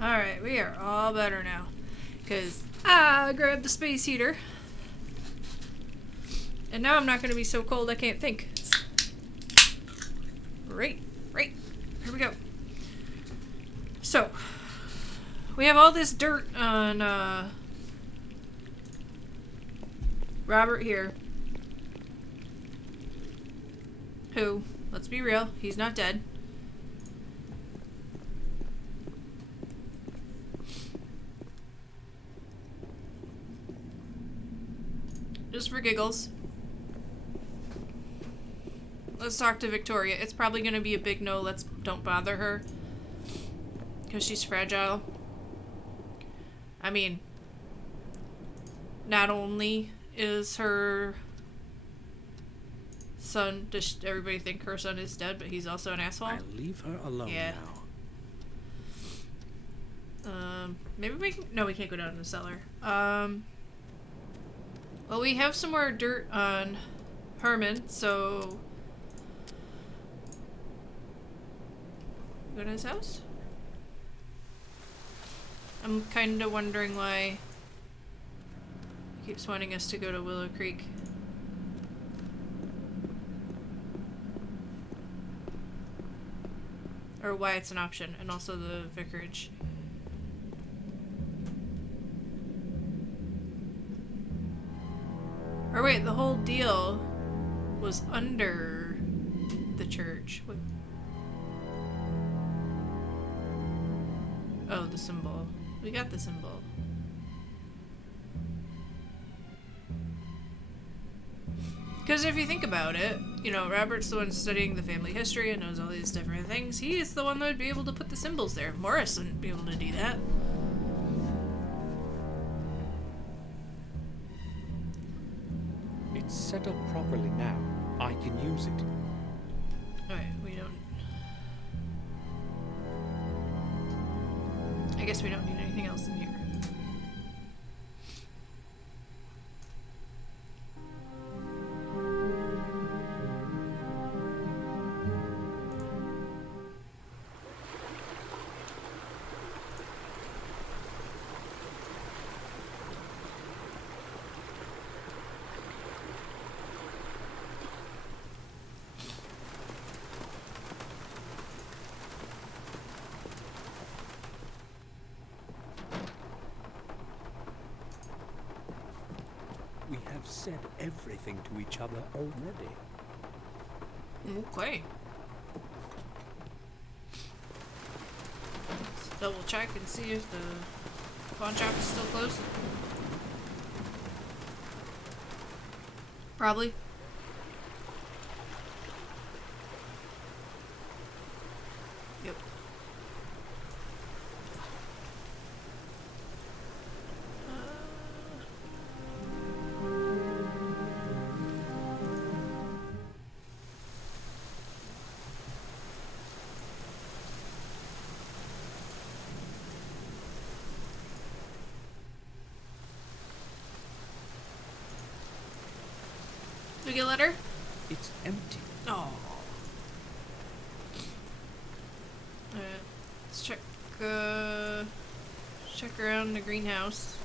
Alright, we are all better now. Because I grabbed the space heater. And now I'm not going to be so cold I can't think. Right. Here we go. So, we have all this dirt on Robert here. Who, let's be real, he's not dead. Just for giggles. Let's talk to Victoria. It's probably going to be a big no. Don't bother her. Because she's fragile. I mean, not only is her son, does everybody think her son is dead, but he's also an asshole? I'll leave her alone now. Maybe we can, no, we can't go down in the cellar. Well, we have some more dirt on Herman, so go to his house? I'm kind of wondering why he keeps wanting us to go to Willow Creek. Or why it's an option, and also the vicarage. Or wait, the whole deal was under the church. What? Oh, the symbol. We got the symbol. Because if you think about it, you know, Robert's the one studying the family history and knows all these different things. He is the one that would be able to put the symbols there. Morris wouldn't be able to do that. It's set up properly now. I can use it. Alright, we don't... I guess we don't need anything else in here. We have said everything to each other already. Okay. Let's double check and see if the pawn shop is still closed. Probably. Yep. Did we get a letter? It's empty. Oh. Alright. Let's check around the greenhouse.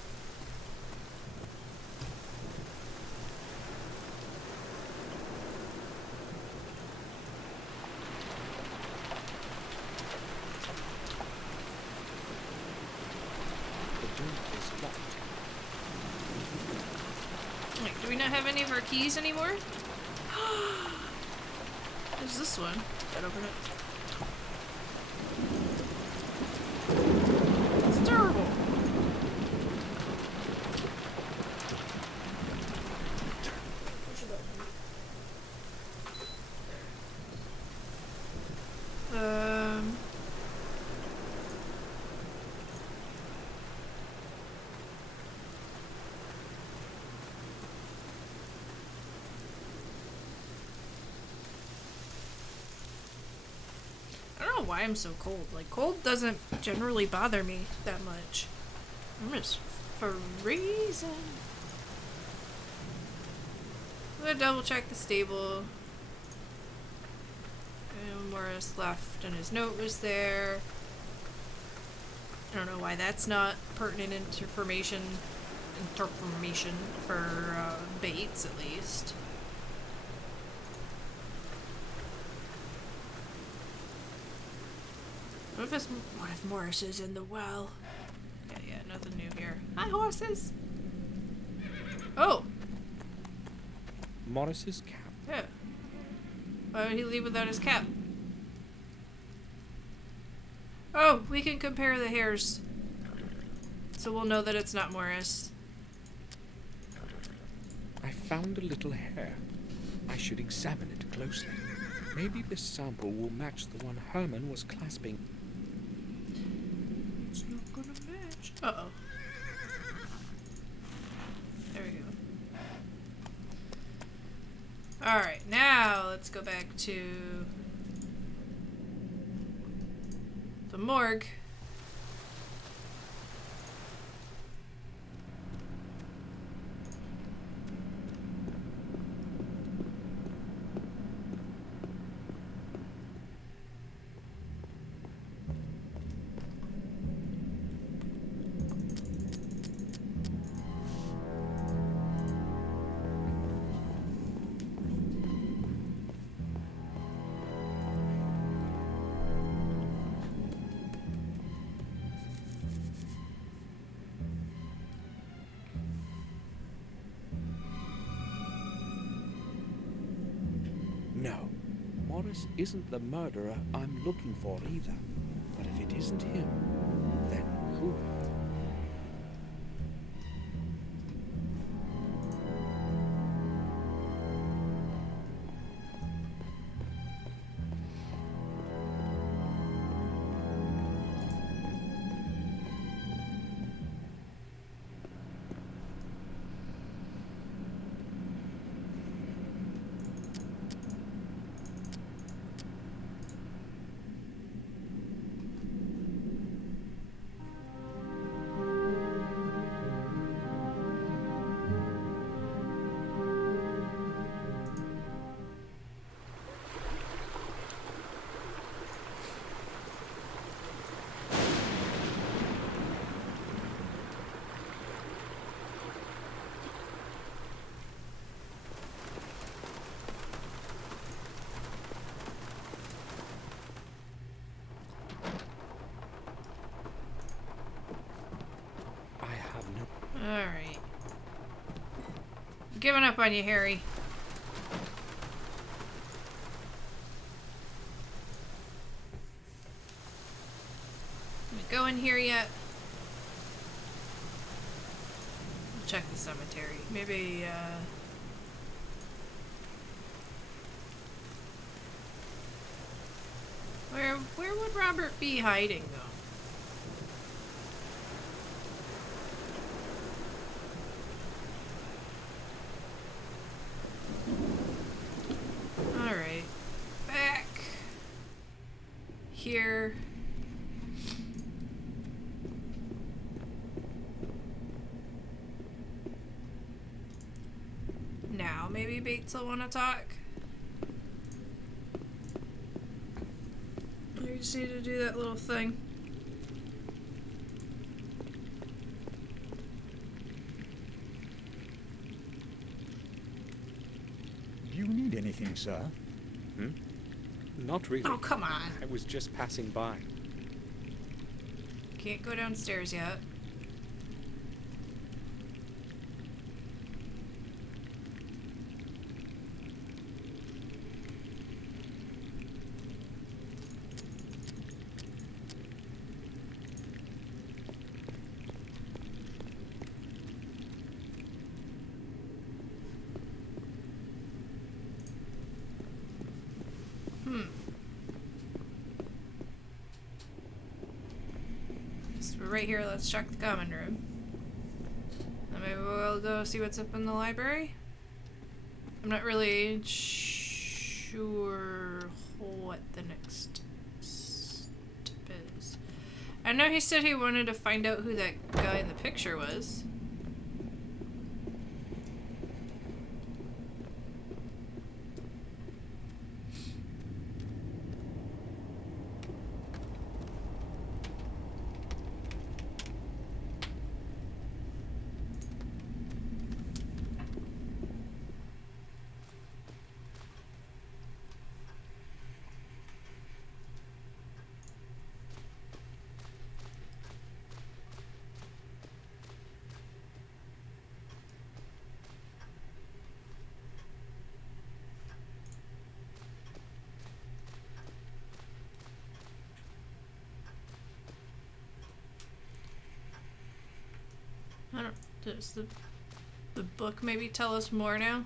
The door is locked. Wait, do we not have any of our keys anymore? There's this one. Gotta open it. It's terrible. I don't know why I'm so cold. Like, cold doesn't generally bother me that much. I'm just freezing. I'm gonna double check the stable. And Morris left and his note was there. I don't why that's not pertinent information for Bates, at least. What if Morris is in the well? Yeah, nothing new here. Hi, horses! Oh! Morris's cap. Yeah. Why would he leave without his cap? Oh, we can compare the hairs. So we'll know that it's not Morris. I found a little hair. I should examine it closely. Maybe this sample will match the one Herman was clasping. It's not gonna match. Uh-oh. There we go. Alright, now let's go back to the morgue. No, Morris isn't the murderer I'm looking for either. But if it isn't him, then who? Alright. Giving up on you, Harry. Go in here yet? Check the cemetery. Maybe, Where would Robert be hiding, though? Alright. Back. Here. Now maybe Bates will want to talk. I just need to do that little thing. Do you need anything, sir? Not really. Oh, come on. I was just passing by. Can't go downstairs yet. So we're right here, let's check the common room. And maybe we'll go see what's up in the library. I'm not really sure what the next step is. I know he said he wanted to find out who that guy in the picture was. Does the book maybe tell us more now?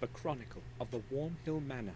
The Chronicle of the Warm Hill Manor.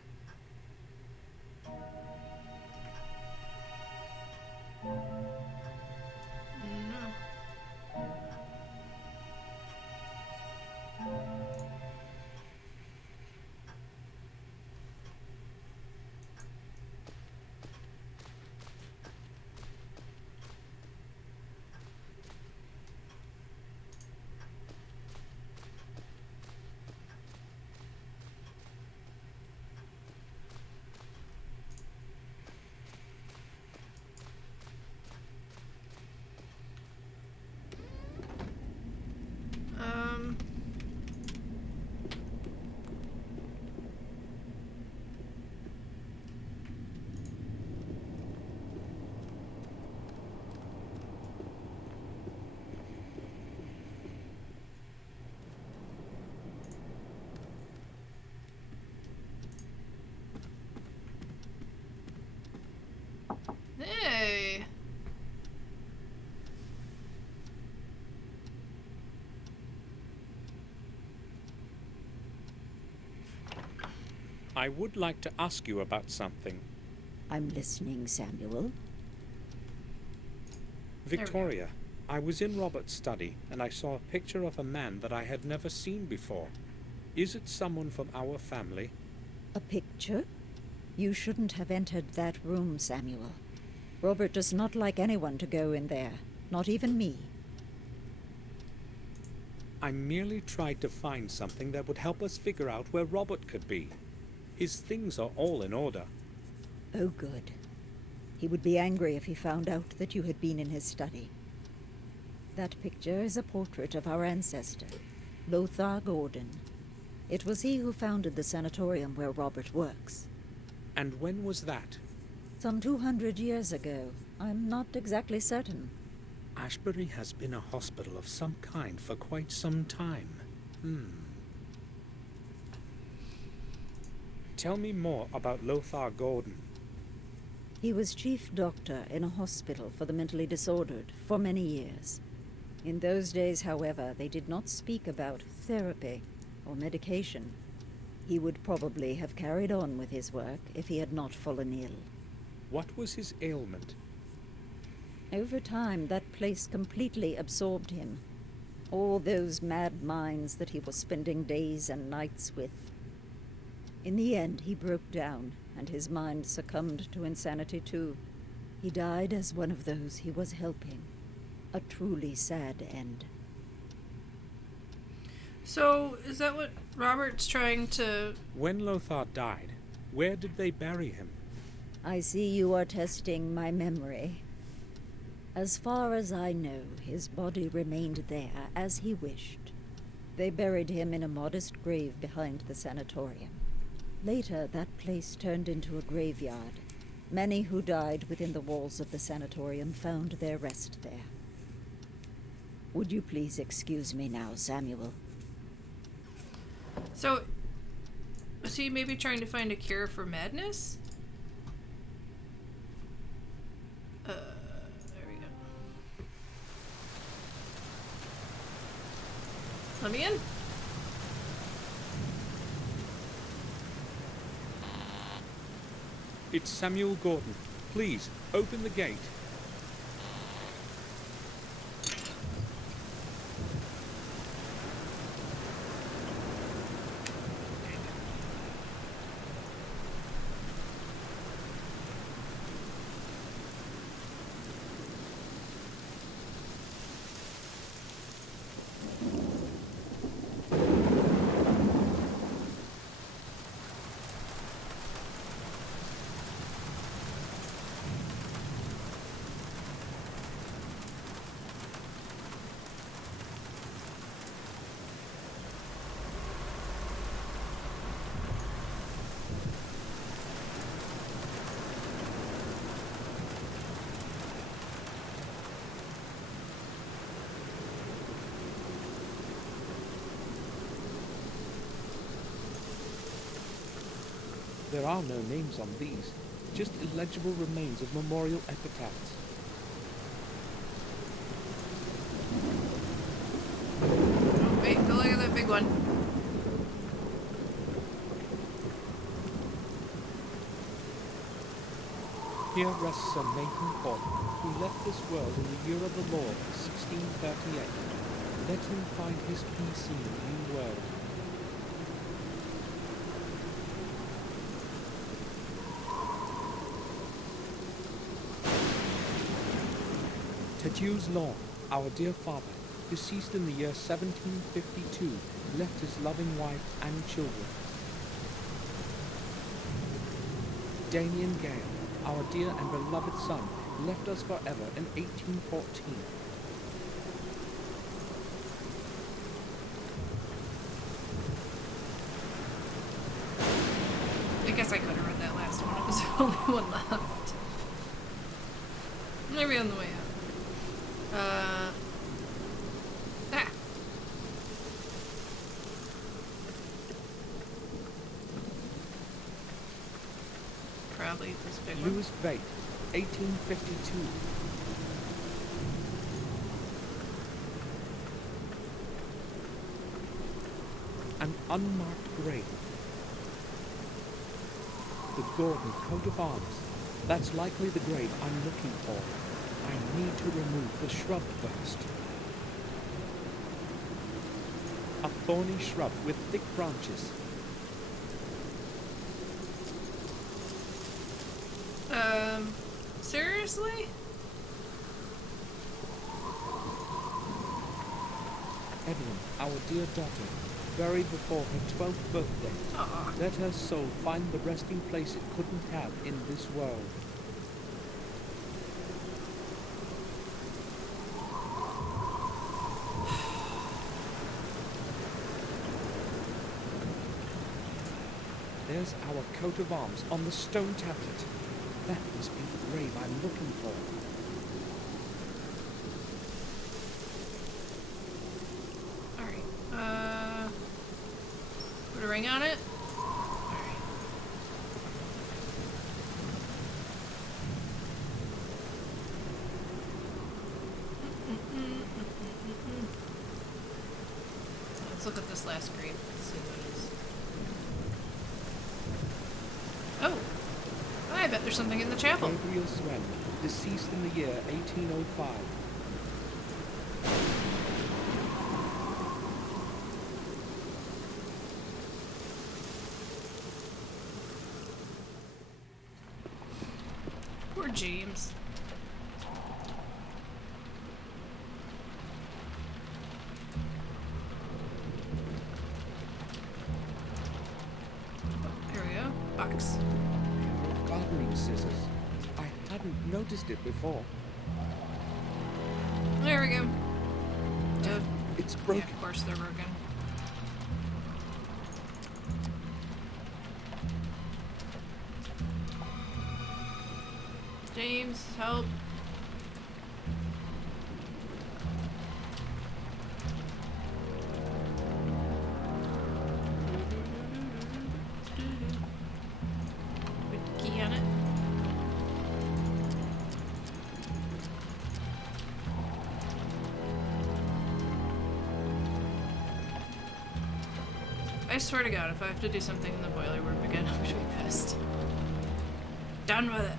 Hey. I would like to ask you about something. I'm listening, Samuel. Victoria, I was in Robert's study and I saw a picture of a man that I had never seen before. Is it someone from our family? A picture? You shouldn't have entered that room, Samuel. Robert does not like anyone to go in there, not even me. I merely tried to find something that would help us figure out where Robert could be. His things are all in order. Oh, good. He would be angry if he found out that you had been in his study. That picture is a portrait of our ancestor, Lothar Gordon. It was he who founded the sanatorium where Robert works. And when was that? Some 200 years ago. I'm not exactly certain. Ashbury has been a hospital of some kind for quite some time. Tell me more about Lothar Gordon. He was chief doctor in a hospital for the mentally disordered for many years. In those days, however, they did not speak about therapy or medication. He would probably have carried on with his work if he had not fallen ill. What was his ailment? Over time, that place completely absorbed him. All those mad minds that he was spending days and nights with. In the end, he broke down, and his mind succumbed to insanity too. He died as one of those he was helping. A truly sad end. So, is that what Robert's trying to... When Lothar died, where did they bury him? I see you are testing my memory. As far as I know, his body remained there as he wished. They buried him in a modest grave behind the sanatorium. Later, that place turned into a graveyard. Many who died within the walls of the sanatorium found their rest there. Would you please excuse me now, Samuel? So, is he maybe trying to find a cure for madness? There we go. Let me in. It's Samuel Gordon. Please, open the gate. There are no names on these, just illegible remains of memorial epitaphs. one. Here rests Sir Nathan Hawke, who left this world in the year of the Lord, 1638. Let him find his peace in the new world. Tedew's Law, our dear father, deceased in the year 1752, left his loving wife and children. Damien Gale, our dear and beloved son, left us forever in 1814. I guess I could have read that last one. It was the only one left. Maybe on the way out. Probably this big one. Louis Bate, 1852. An unmarked grave. The Gordon coat of arms. That's likely the grave I'm looking for. I need to remove the shrub first. A thorny shrub with thick branches. Seriously? Evelyn, our dear daughter, buried before her 12th birthday. Aww. Let her soul find the resting place it couldn't have in this world. There's our coat of arms on the stone tablet. That must be the grave I'm looking for. Alright, put a ring on it? Alright. Let's look at this last grave. Let's see what it is. Oh! I bet there's something in the chapel. Gabriel Swen, deceased in the year 1805. Poor James. There we go. Box. Gardening scissors. I hadn't noticed it before. There we go. It's broken. Yeah, of course they're broken. James, help. Put the key on it. I swear to God, if I have to do something in the boiler room again, I'm gonna be pissed. Done with it.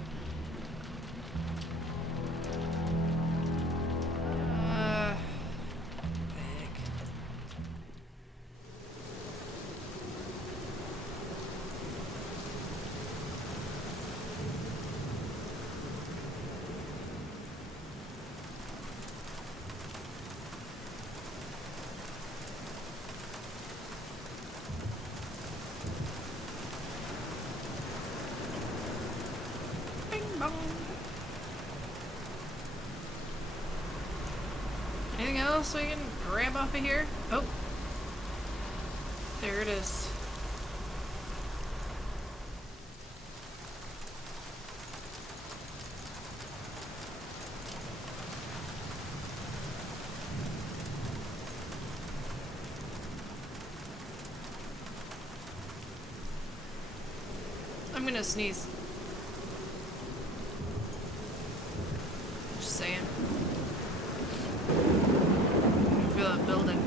Anything else we can grab off of here? Oh. There it is. I'm gonna sneeze. Just saying. I feel that building.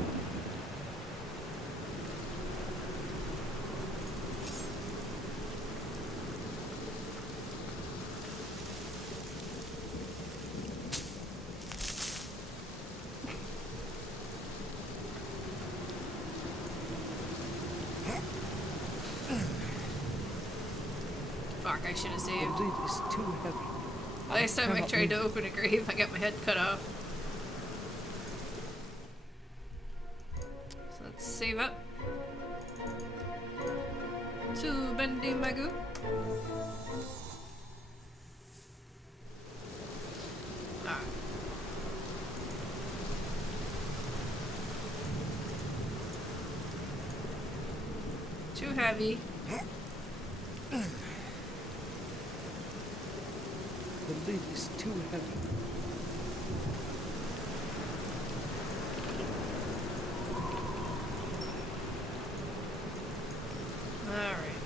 Fuck, I should have saved. The lid is too heavy. Last time I tried to open a grave, I got my head cut off. So let's save up. To Bendy Magoo. Ah. Too heavy. The lid is too heavy. Alright.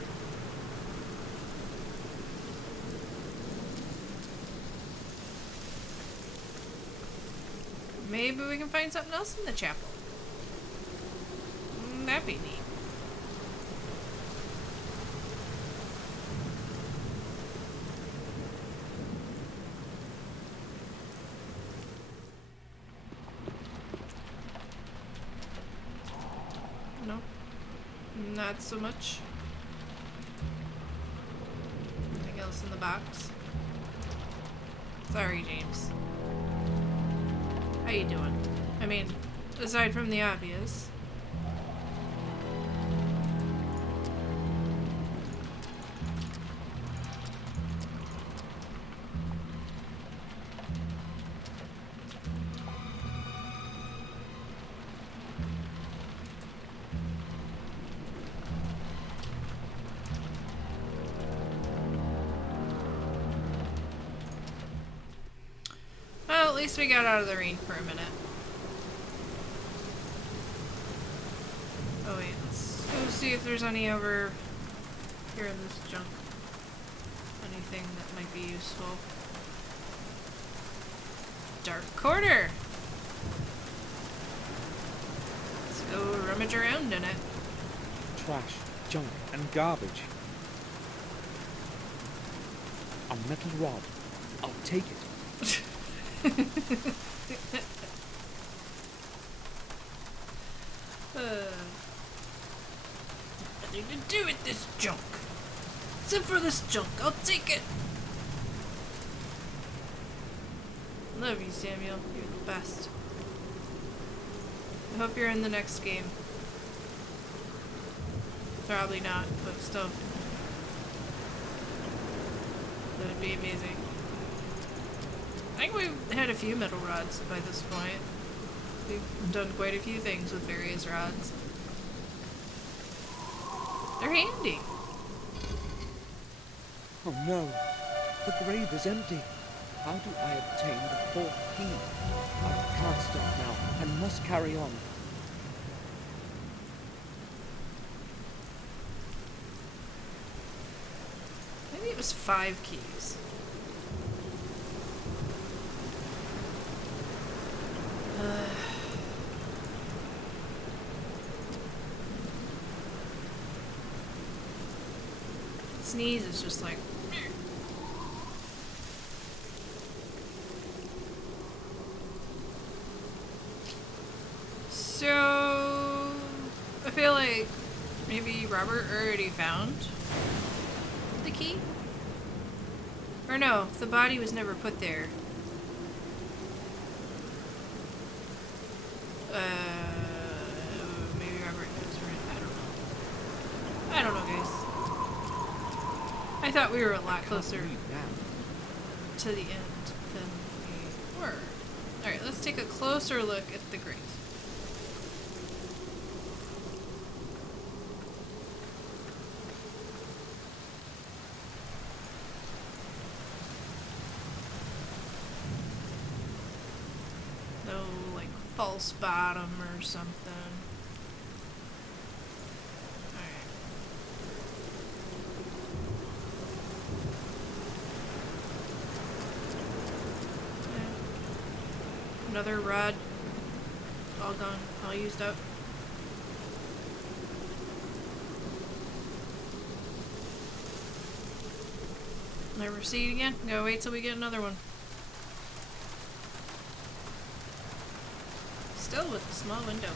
Maybe we can find something else in the chapel. That'd be neat. No, not so much. Anything else in the box? Sorry, James. How you doing? I mean, aside from the obvious. Well, at least we got out of the rain for a minute. Oh wait, let's go see if there's any over here in this junk. Anything that might be useful. Dark corner! Let's go rummage around in it. Trash, junk, and garbage. A metal rod. I'll take it. Nothing to do with this junk. Except for this junk, I'll take it. Love you, Samuel. You're the best. I hope you're in the next game. Probably not, but still. That would be amazing. I think we've had a few metal rods by this point. We've done quite a few things with various rods. They're handy. Oh no, the grave is empty. How do I obtain the fourth key? I can't stop now. I must carry on. Maybe it was 5 keys. Sneeze is just like. So I feel like maybe Robert already found the key? Or no, the body was never put there. Maybe Robert knows right. I don't know, guys. I thought we were a lot closer to the end than we were. Alright, let's take a closer look at the grave. No, like, false bottom or something. Another rod, all gone, all used up. Never see it again. Gotta wait till we get another one. Still with the small window.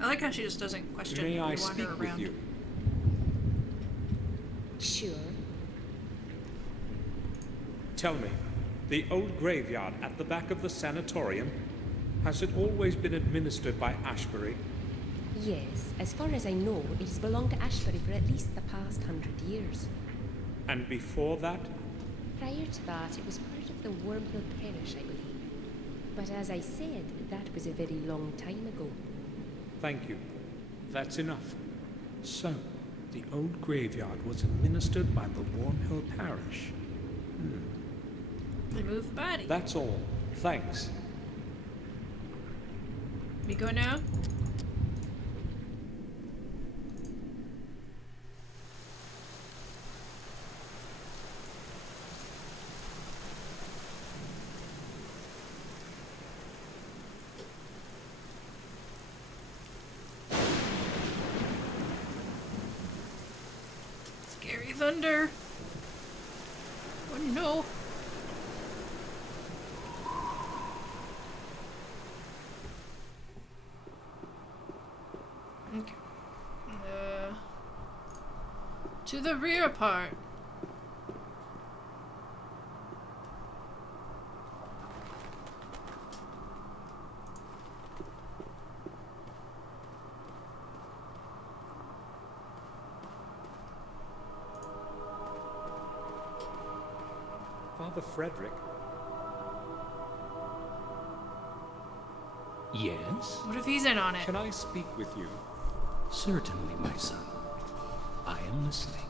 I like how she just doesn't question. May I wander speak around. with you? Sure. Tell me, the old graveyard at the back of the sanatorium, has it always been administered by Ashbury? Yes, as far as I know, it has belonged to Ashbury for at least the past 100 years. And before that? Prior to that, it was part of the Wormhill Parish, I believe. But as I said, that was a very long time ago. Thank you. That's enough. So, the old graveyard was administered by the Wormhill Parish. They move the body. That's all. Thanks. We go now? Scary thunder. Oh no. Okay. To the rear part. Father Frederick. Yes? What if he's in on it? Can I speak with you? Certainly, my son. I am listening.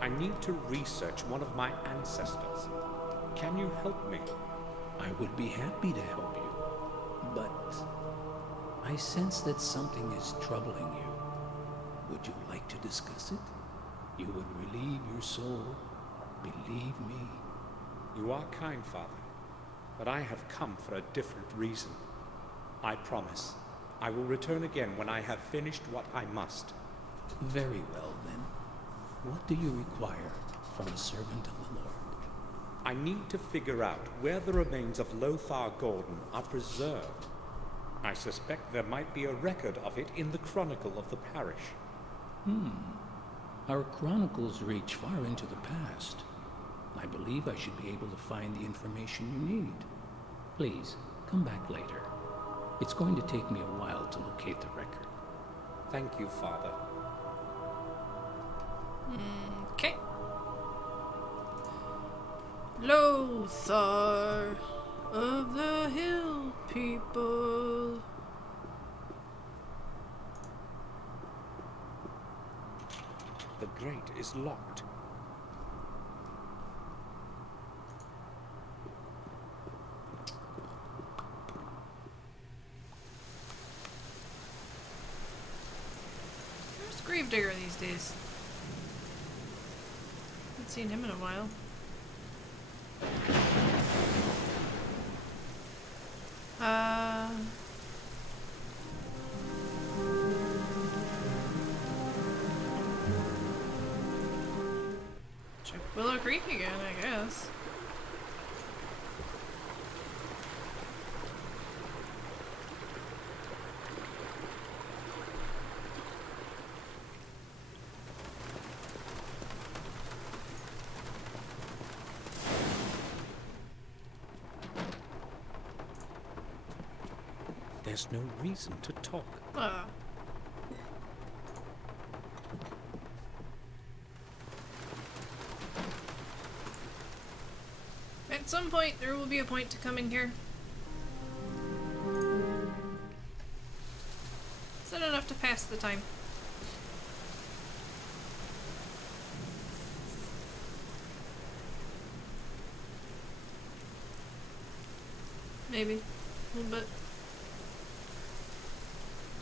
I need to research one of my ancestors. Can you help me? I would be happy to help you, but I sense that something is troubling you. Would you like to discuss it? You would relieve your soul. Believe me. You are kind, Father, but I have come for a different reason. I promise. I will return again when I have finished what I must. Very well, then. What do you require from a servant of the Lord? I need to figure out where the remains of Lothar Gordon are preserved. I suspect there might be a record of it in the chronicle of the parish. Our chronicles reach far into the past. I believe I should be able to find the information you need. Please, come back later. It's going to take me a while to locate the record. Thank you, Father. Okay. Lothar of the Hill People. The grate is locked. Where's Gravedigger these days? Haven't seen him in a while. Check Willow Creek again, I guess. There's no reason to talk. At some point, there will be a point to coming here. Is that enough to pass the time? Maybe. A little bit.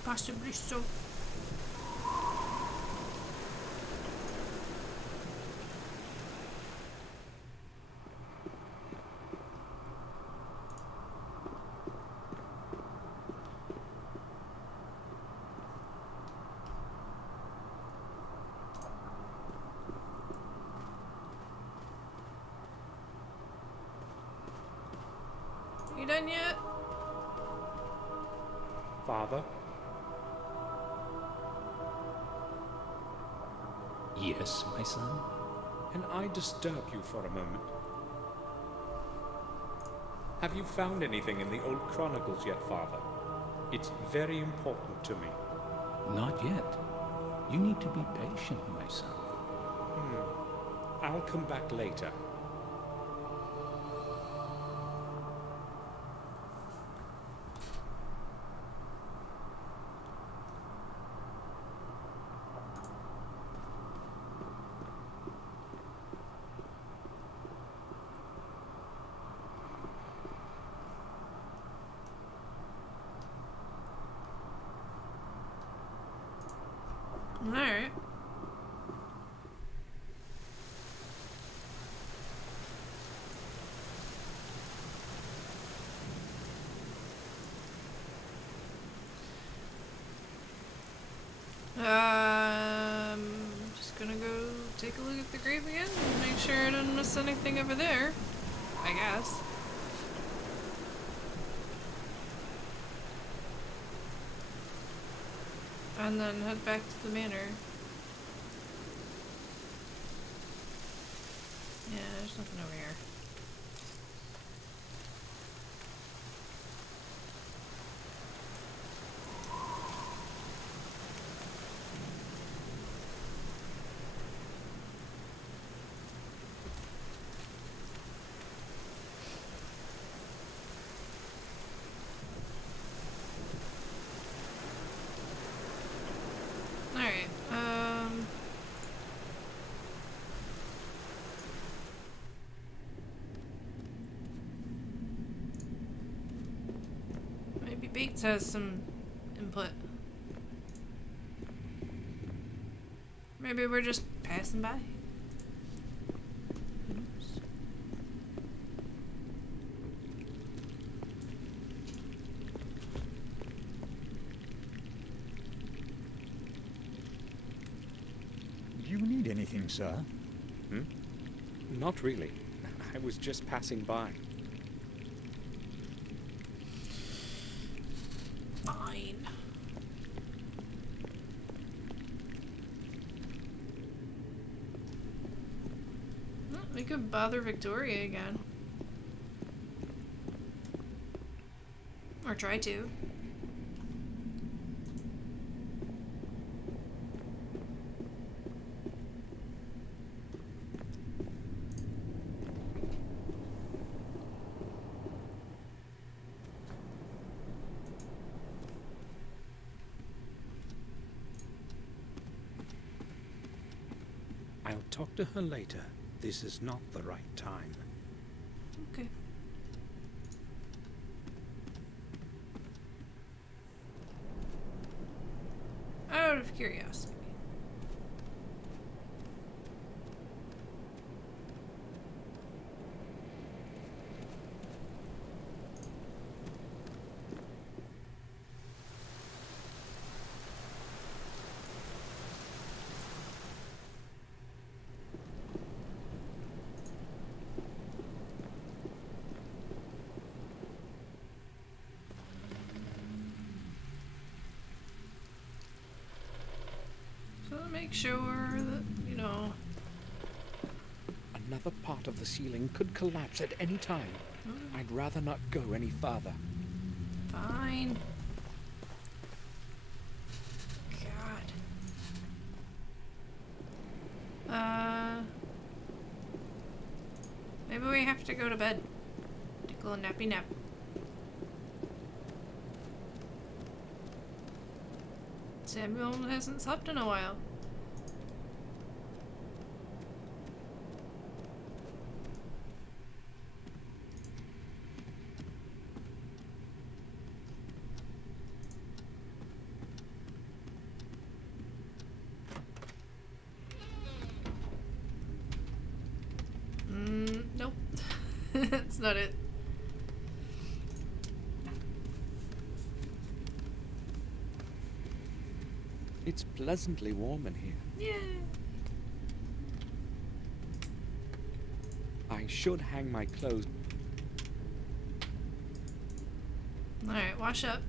Possibly so. You done yet? Father? Yes, my son? Can I disturb you for a moment? Have you found anything in the old chronicles yet, Father? It's very important to me. Not yet. You need to be patient, my son. I'll come back later. Alright. Just gonna go take a look at the grave again and make sure I didn't miss anything over there, I guess. And then head back to the manor. Yeah, there's nothing over here. Maybe Bates has some input. Maybe we're just passing by. Who knows? Do you need anything, sir? Not really. I was just passing by. Fine. Well, we could bother Victoria again. Or try to. I'll talk to her later. This is not the right time. Okay. Out of curiosity. So make sure that, you know... Another part of the ceiling could collapse at any time. I'd rather not go any farther. Fine. God. Maybe we have to go to bed. Take a little nappy nap. Samuel hasn't slept in a while. Nope. That's not it. It's pleasantly warm in here. Yeah. I should hang my clothes. Alright, wash up.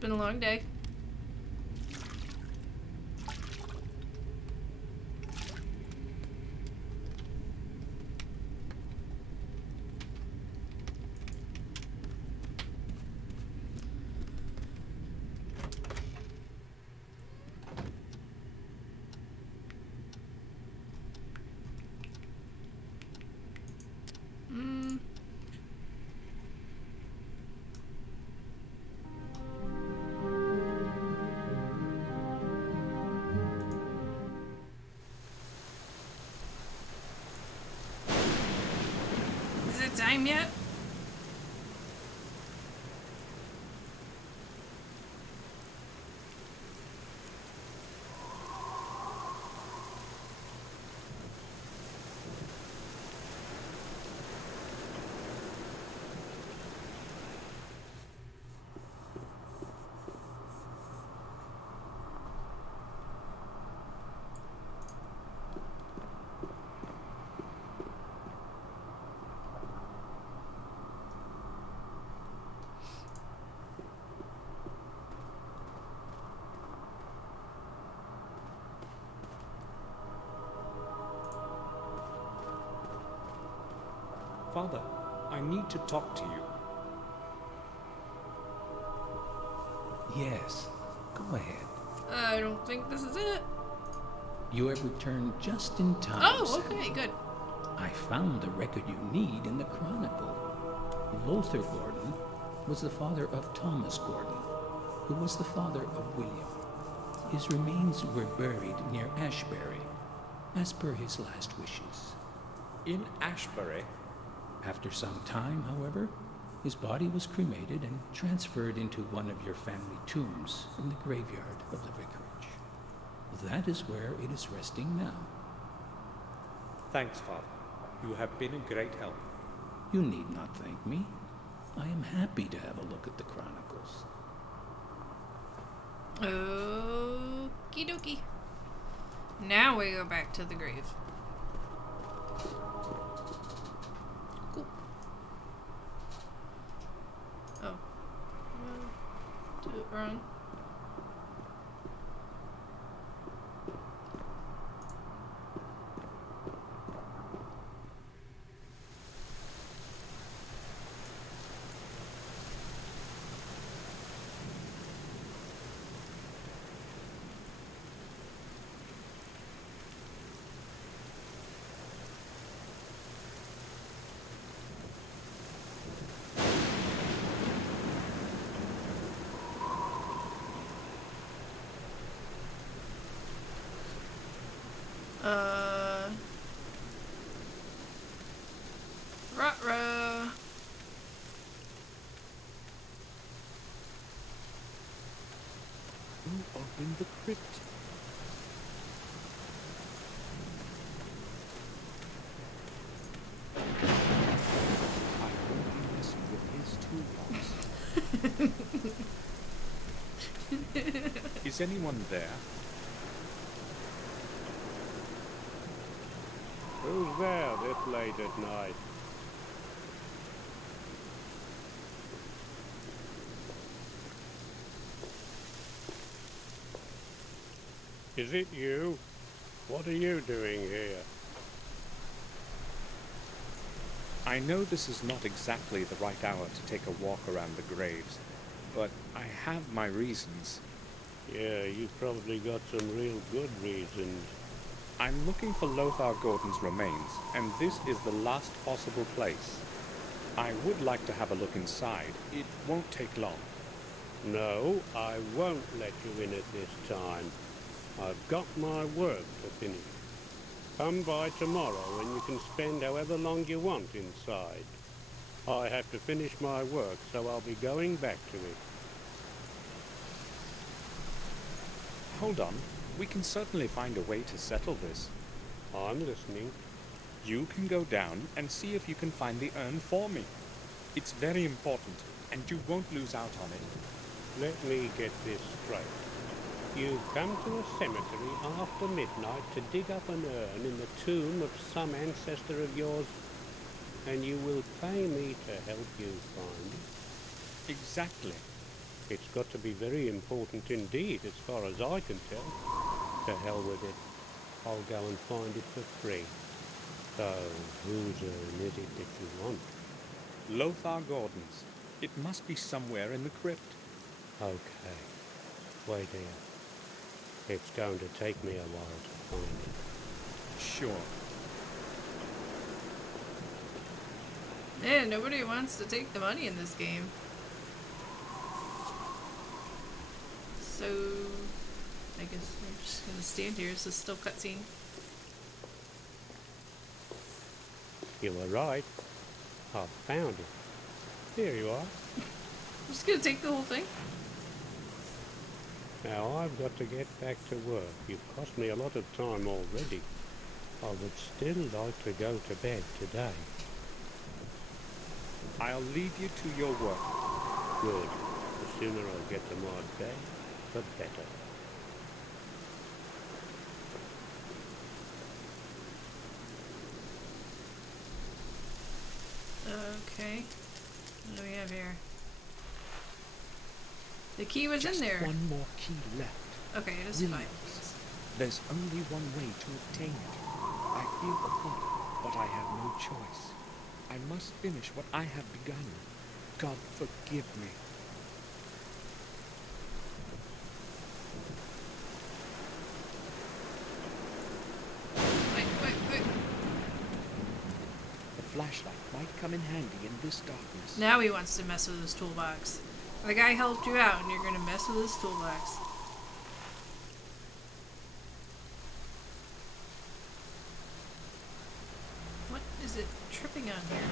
been a long day. Is it time yet? Father, I need to talk to you. Yes, go ahead. I don't think this is it. You have returned just in time. Oh, okay, good. I found the record you need in the Chronicle. Lothar Gordon was the father of Thomas Gordon, who was the father of William. His remains were buried near Ashbury, as per his last wishes. In Ashbury? After some time, however, his body was cremated and transferred into one of your family tombs in the graveyard of the vicarage. That is where it is resting now. Thanks, Father. You have been a great help. You need not thank me. I am happy to have a look at the Chronicles. Okie dokie. Now we go back to the grave. Cool. Oh. Do it wrong. Ruh-roh. Who opened the crypt? I won't be messing with his toolbox. Is anyone there? Who's there this late at night? Is it you? What are you doing here? I know this is not exactly the right hour to take a walk around the graves, but I have my reasons. Yeah, you've probably got some real good reasons. I'm looking for Lothar Gordon's remains, and this is the last possible place. I would like to have a look inside. It won't take long. No, I won't let you in at this time. I've got my work to finish. Come by tomorrow and you can spend however long you want inside. I have to finish my work, so I'll be going back to it. Hold on. We can certainly find a way to settle this. I'm listening. You can go down and see if you can find the urn for me. It's very important, and you won't lose out on it. Let me get this straight. You've come to a cemetery after midnight to dig up an urn in the tomb of some ancestor of yours, and you will pay me to help you find it? Exactly. It's got to be very important indeed, as far as I can tell. To hell with it. I'll go and find it for free. So, whose urn is it that you want? Lothar Gordon's. It must be somewhere in the crypt. Okay. Wait here. It's going to take me a while to find it. Sure. Man, nobody wants to take the money in this game. So, I guess I'm just gonna stand here. This is still cutscene. You were right. I found it. Here you are. I'm just gonna take the whole thing. Now I've got to get back to work. You've cost me a lot of time already. I would still like to go to bed today. I'll leave you to your work. Good. The sooner I get to my bed, the better. Okay. What do we have here? The key was Just in there. one more key left. Okay, it is Relax. fine. There's only one way to obtain it. I feel the pull, but I have no choice. I must finish what I have begun. God forgive me. Wait. The flashlight might come in handy in this darkness. Now he wants to mess with his toolbox. The guy helped you out and you're gonna mess with his toolbox. What is it tripping on here?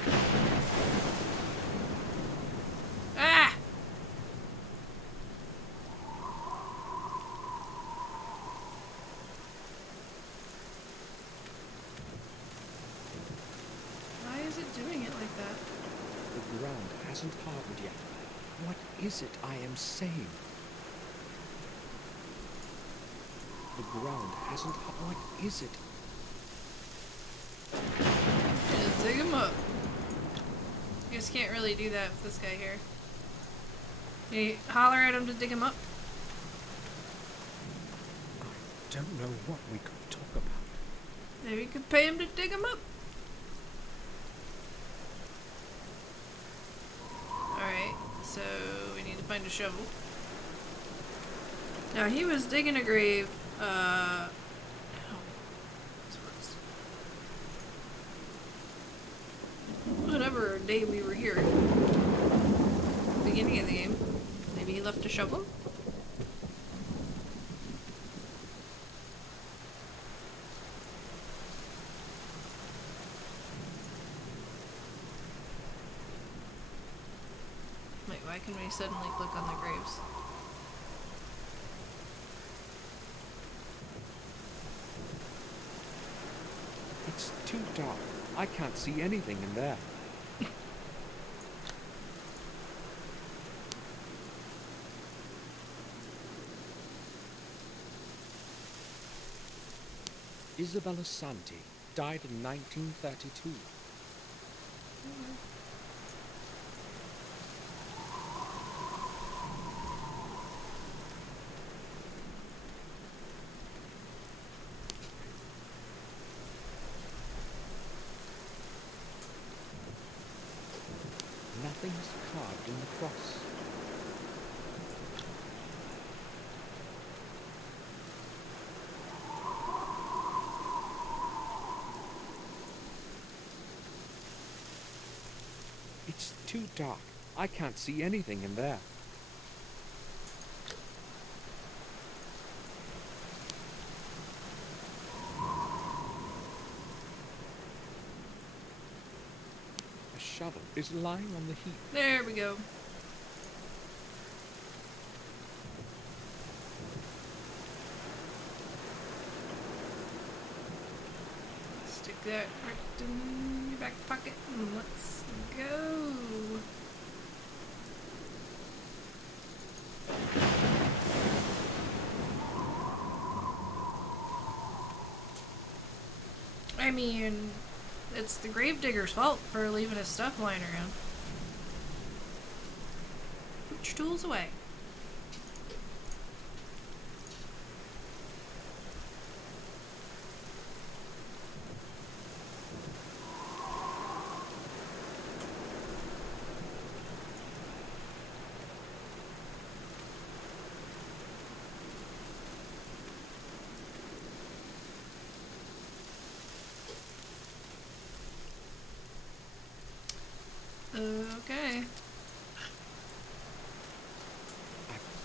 Ah! Why is it doing it like that? The ground hasn't hardened yet. What is it I am saying? The ground hasn't hardened. What is it? Just dig him up. You just can't really do that with this guy here. Can you holler at him to dig him up? I don't know what we could talk about. Maybe you could pay him to dig him up. Alright, so we need to find a shovel. Now he was digging a grave, whatever day we were here. Beginning of the game. Maybe he left a shovel? Wait, why can we suddenly click on the graves? It's too dark. I can't see anything in there. Isabella Santi died in 1932. Nothing's carved in the cross. It's too dark. I can't see anything in there. A shovel is lying on the heap. There we go. Stick that right in your back pocket and let's go. I mean, it's the gravedigger's fault for leaving his stuff lying around. Put your tools away.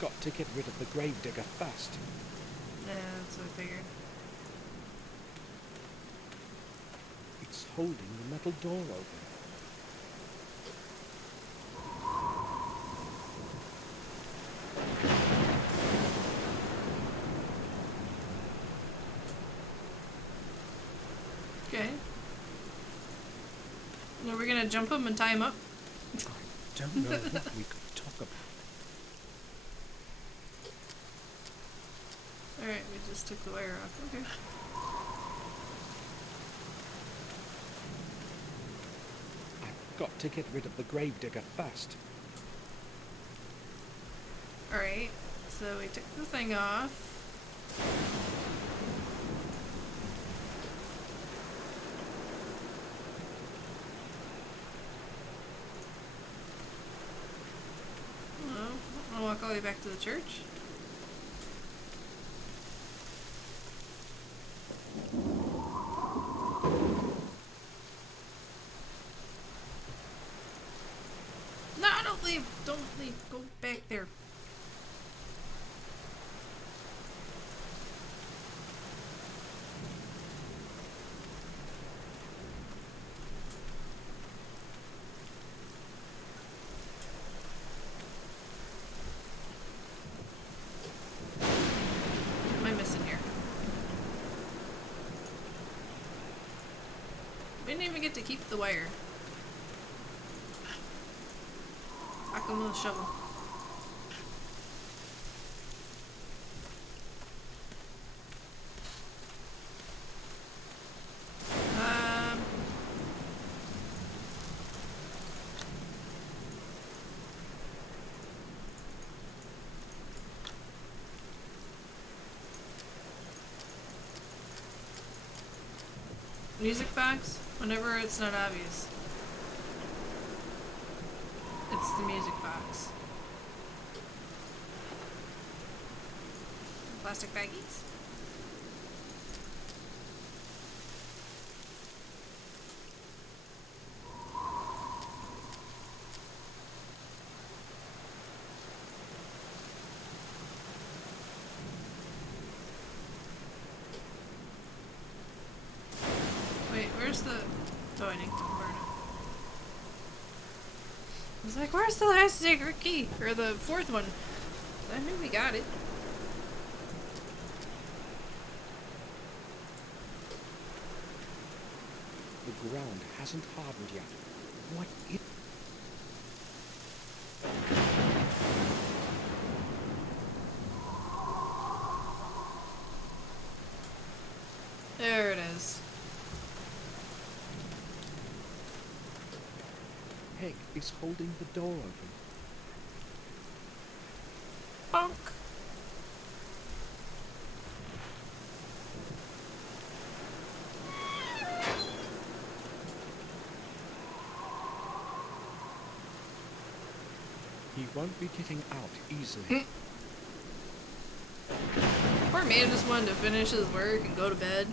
got to get rid of the gravedigger fast. Yeah, that's what I figured. It's holding the metal door open. Okay. Are we gonna jump him and tie him up? I don't know what we could talk about. Alright, we just took the wire off. Okay. I've got to get rid of the gravedigger fast. Alright, so we took the thing off. I'll walk all the way back to the church. No, don't leave! Don't leave. Go back there. What am I missing here? We didn't even get to keep the wire. Whack him with a shovel. Music box, whenever it's not obvious. It's the music box. Plastic baggies. Wait, where's the... Oh, I need to burn it. I was like, where's the last secret key? Or the fourth one? I knew we got it. The ground hasn't hardened yet. What is... There it is. Peg is holding the door open. Bonk. He won't be getting out easily. Poor man just wanted to finish his work and go to bed.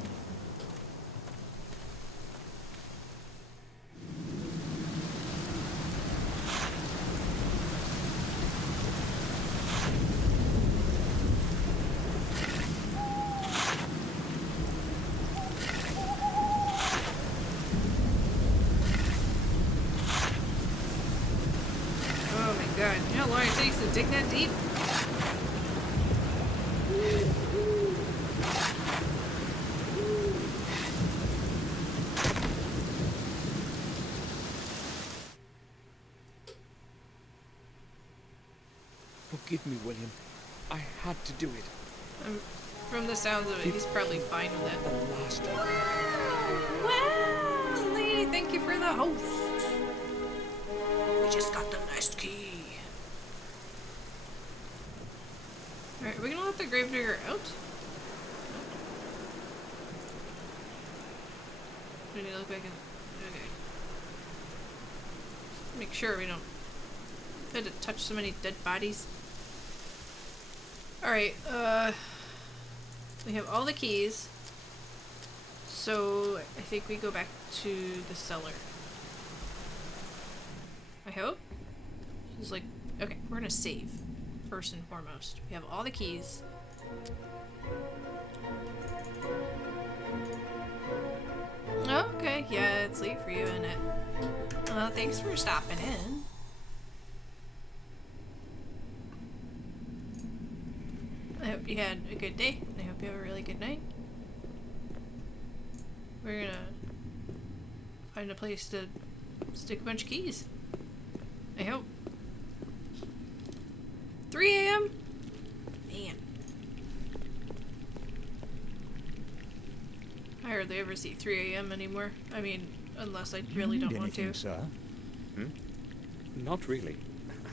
Oh my god, you know how long it takes to dig that deep? Forgive me, William. I had to do it. From the sounds of it, he's probably fine with it. The last one. Well, lady, thank you for the host. We just got the last key. Alright, are we gonna let the gravedigger out? Do we need to look back in? Okay. Make sure we don't had to touch so many dead bodies. Alright, we have all the keys. So I think we go back to the cellar. I hope. He's like, okay, we're gonna save. first and foremost. We have all the keys. Okay, yeah, it's late for you, isn't it? Thanks for stopping in. I hope you had a good day. I hope you have a really good night. We're gonna find a place to stick a bunch of keys. I hope. 3 a.m.? Man. I hardly ever see 3 a.m. anymore. I mean, unless I really don't want to. Sir? Not really.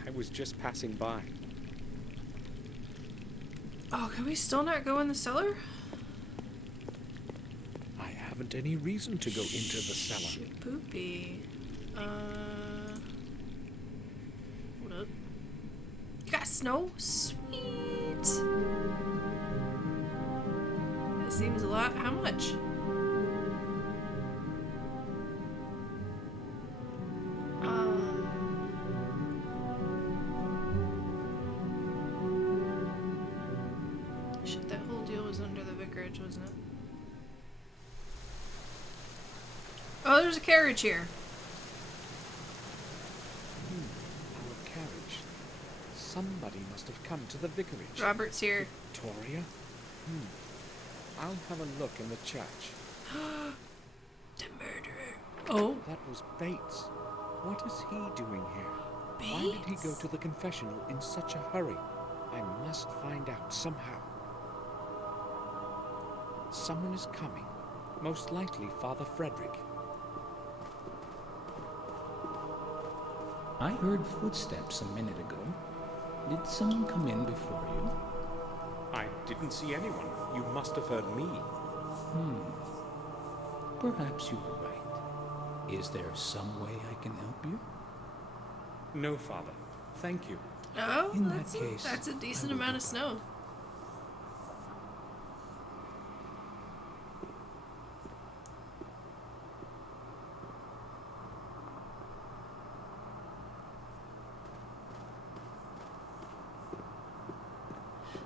I was just passing by. Oh, can we still not go in the cellar? I haven't any reason to go into the cellar. Poopy. Hold up. You got snow? Sweet. That seems a lot. How much? Shit, that whole deal was under the vicarage, wasn't it? Oh, there's a carriage here. Our carriage. Somebody must have come to the vicarage. Robert's here. Victoria? I'll have a look in the church. The murderer. Oh. That was Bates. What is he doing here? Bates? Why did he go to the confessional in such a hurry? I must find out somehow. Someone is coming. Most likely Father Frederick. I heard footsteps a minute ago. Did someone come in before you? I didn't see anyone. You must have heard me. Perhaps you were right. Is there some way I can help you? No, Father. Thank you. Oh, In that case, that's a decent amount of snow.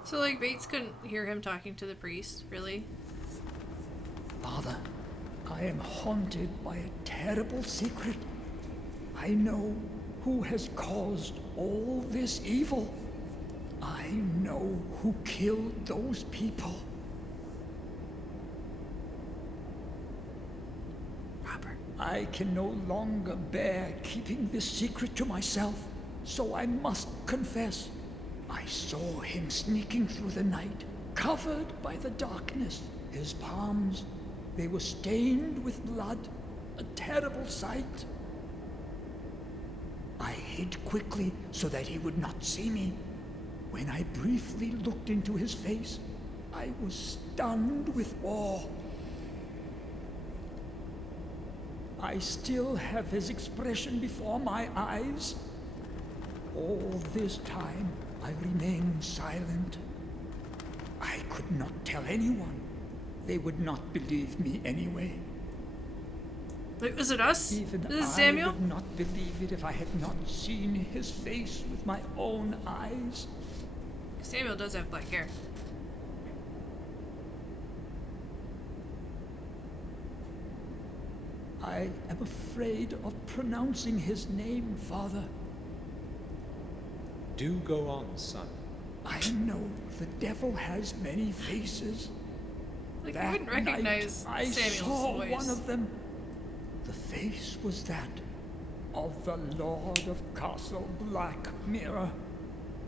So, like, Bates couldn't hear him talking to the priest, really? Father, I am haunted by a terrible secret. I know who has caused all this evil. I know who killed those people. Robert. I can no longer bear keeping this secret to myself, so I must confess. I saw him sneaking through the night, covered by the darkness. His palms, they were stained with blood, a terrible sight. I hid quickly so that he would not see me. When I briefly looked into his face, I was stunned with awe. I still have his expression before my eyes. All this time, I remained silent. I could not tell anyone. They would not believe me anyway. Wait, was it us? Even This is I Samuel? would not believe it if I had not seen his face with my own eyes. Samuel does have black hair. I am afraid of pronouncing his name, Father. Do go on, son. I know the devil has many faces. Like, That I wouldn't recognize night, I Samuel's saw voice. one of them. The face was that of the Lord of Castle Black Mirror,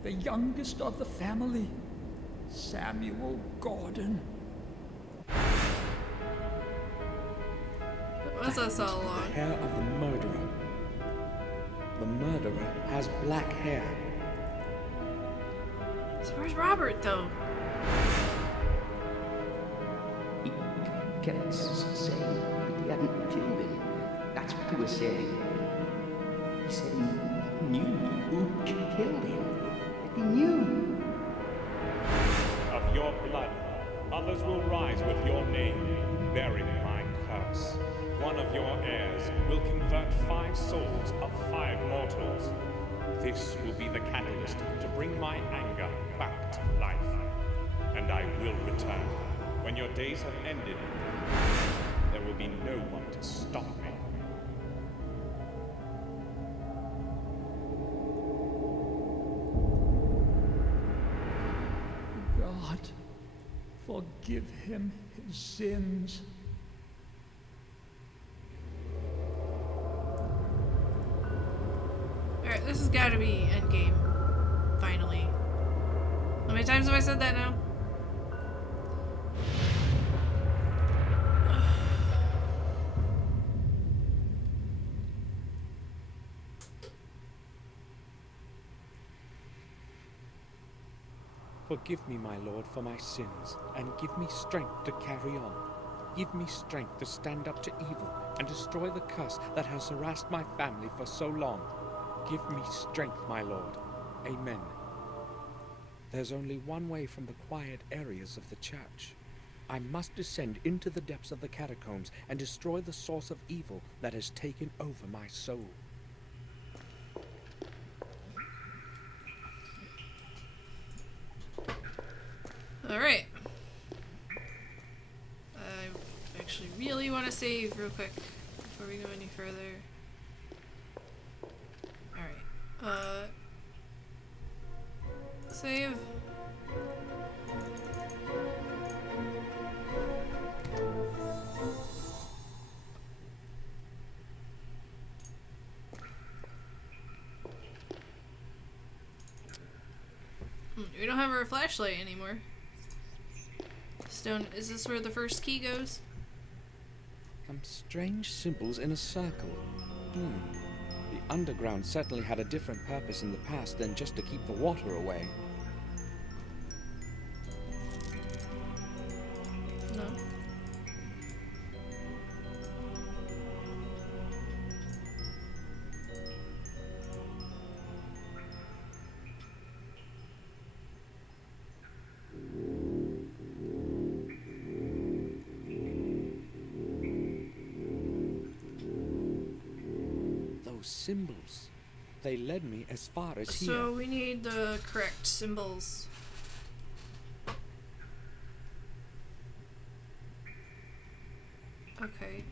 the youngest of the family, Samuel Gordon. What was us all along? The hair of the murderer. The murderer has black hair. So where's Robert, though? He kept saying that he hadn't killed him. That's what he was saying. He said he knew who killed him. He knew. Of your blood, others will rise with your name, bearing my curse. One of your heirs will convert 5 souls of 5 mortals. This will be the catalyst to bring my anger back to life. And I will return. When your days have ended, there will be no one to stop me. God, forgive him his sins. Alright, this has got to be endgame. Finally. How many times have I said that now? Forgive me, my lord, for my sins, and give me strength to carry on. Give me strength to stand up to evil and destroy the curse that has harassed my family for so long. Give me strength, my lord. Amen. There's only one way from the quiet areas of the church. I must descend into the depths of the catacombs and destroy the source of evil that has taken over my soul. Alright. I actually really want to save real quick before we go any further. Alright. Save. We don't have our flashlight anymore. Stone, is this where the first key goes? Some strange symbols in a circle. The underground certainly had a different purpose in the past than just to keep the water away. No. Symbols. They led me as far as here. So we need the correct symbols. Okay,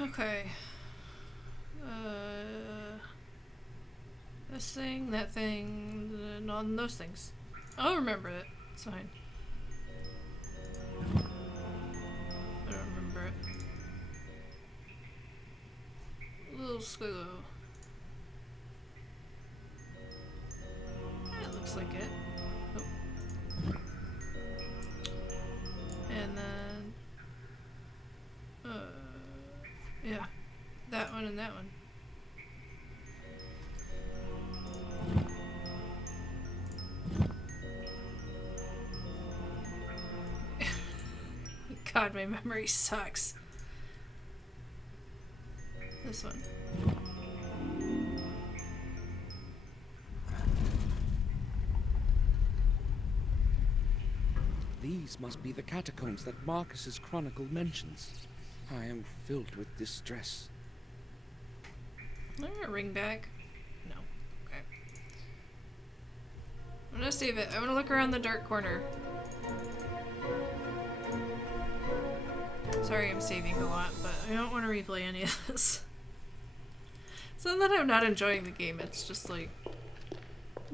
okay. This thing, that thing, on those things. I'll remember it. It's fine. I don't remember it. Little squiggle. That looks like it. Oh. And then, yeah, that one and that one. God, my memory sucks. This one. These must be the catacombs that Marcus's chronicle mentions. I am filled with distress. I'm gonna ring back. No. Okay. I'm gonna save it. I wanna look around the dark corner. Sorry I'm saving a lot, but I don't want to replay any of this. It's not that I'm not enjoying the game, it's just like...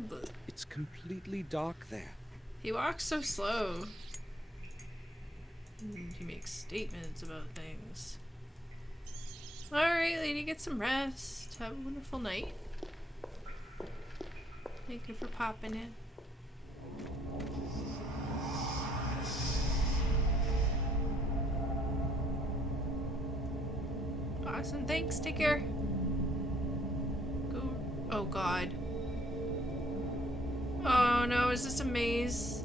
bleh. It's completely dark there. He walks so slow. He makes statements about things. Alright, lady, get some rest. Have a wonderful night. Thank you for popping in. Awesome, thanks, take care. Go. Oh god. Oh no, is this a maze?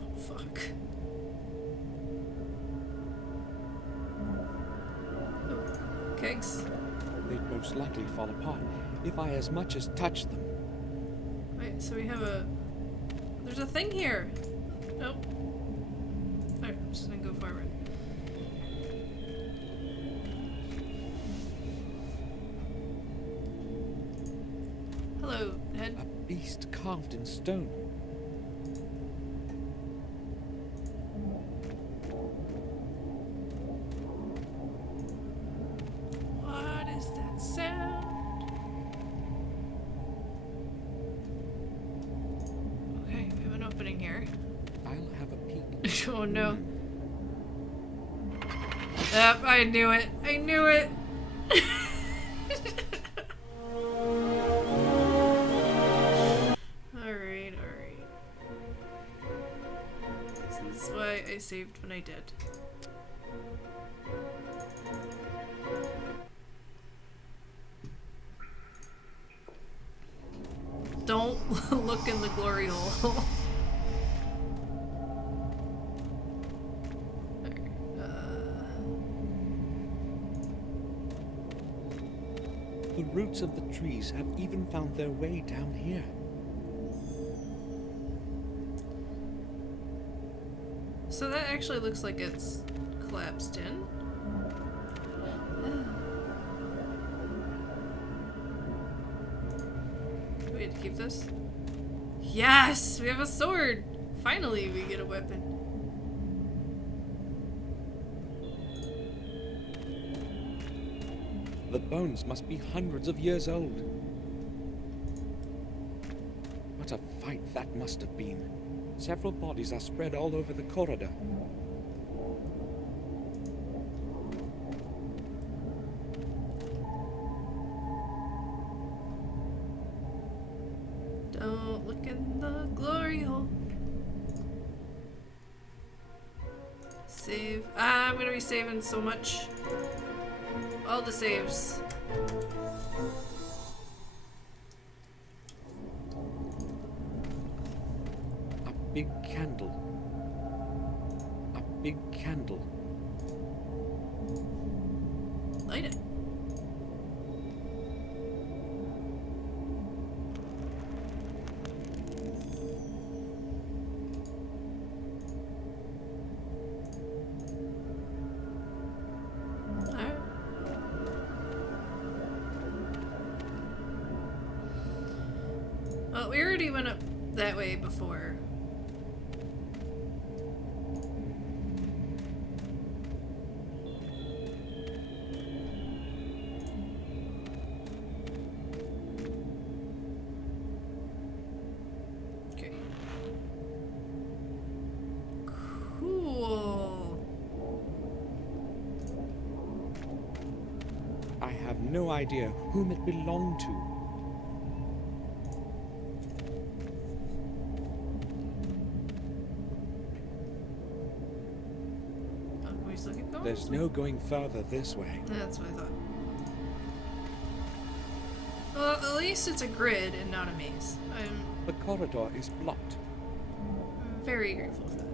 Oh fuck. Oh. Okay. legs. They'd most likely fall apart if I as much as touched them. Wait, so we have a... There's a thing here! Nope. Alright, I'm just gonna go forward. Hello, head. A beast carved in stone. What is that sound? Okay, we have an opening here. I'll have a peek. Oh no. Yep, I knew it. I knew it. Alright. This is why I saved when I did. Don't look in the glory hole. The roots of the trees have even found their way down here. So that actually looks like it's collapsed in. Do we have to keep this? Yes! We have a sword! Finally we get a weapon. The bones must be hundreds of years old. What a fight that must have been. Several bodies are spread all over the corridor. Don't look in the glory hole. Save. I'm gonna be saving so much. All the saves. A big candle. A big candle. Light it. Well, we already went up that way before. Okay. Cool. I have no idea whom it belonged to. There's no going further this way. That's what I thought. Well, at least it's a grid and not a maze. The corridor is blocked. I'm very grateful for that.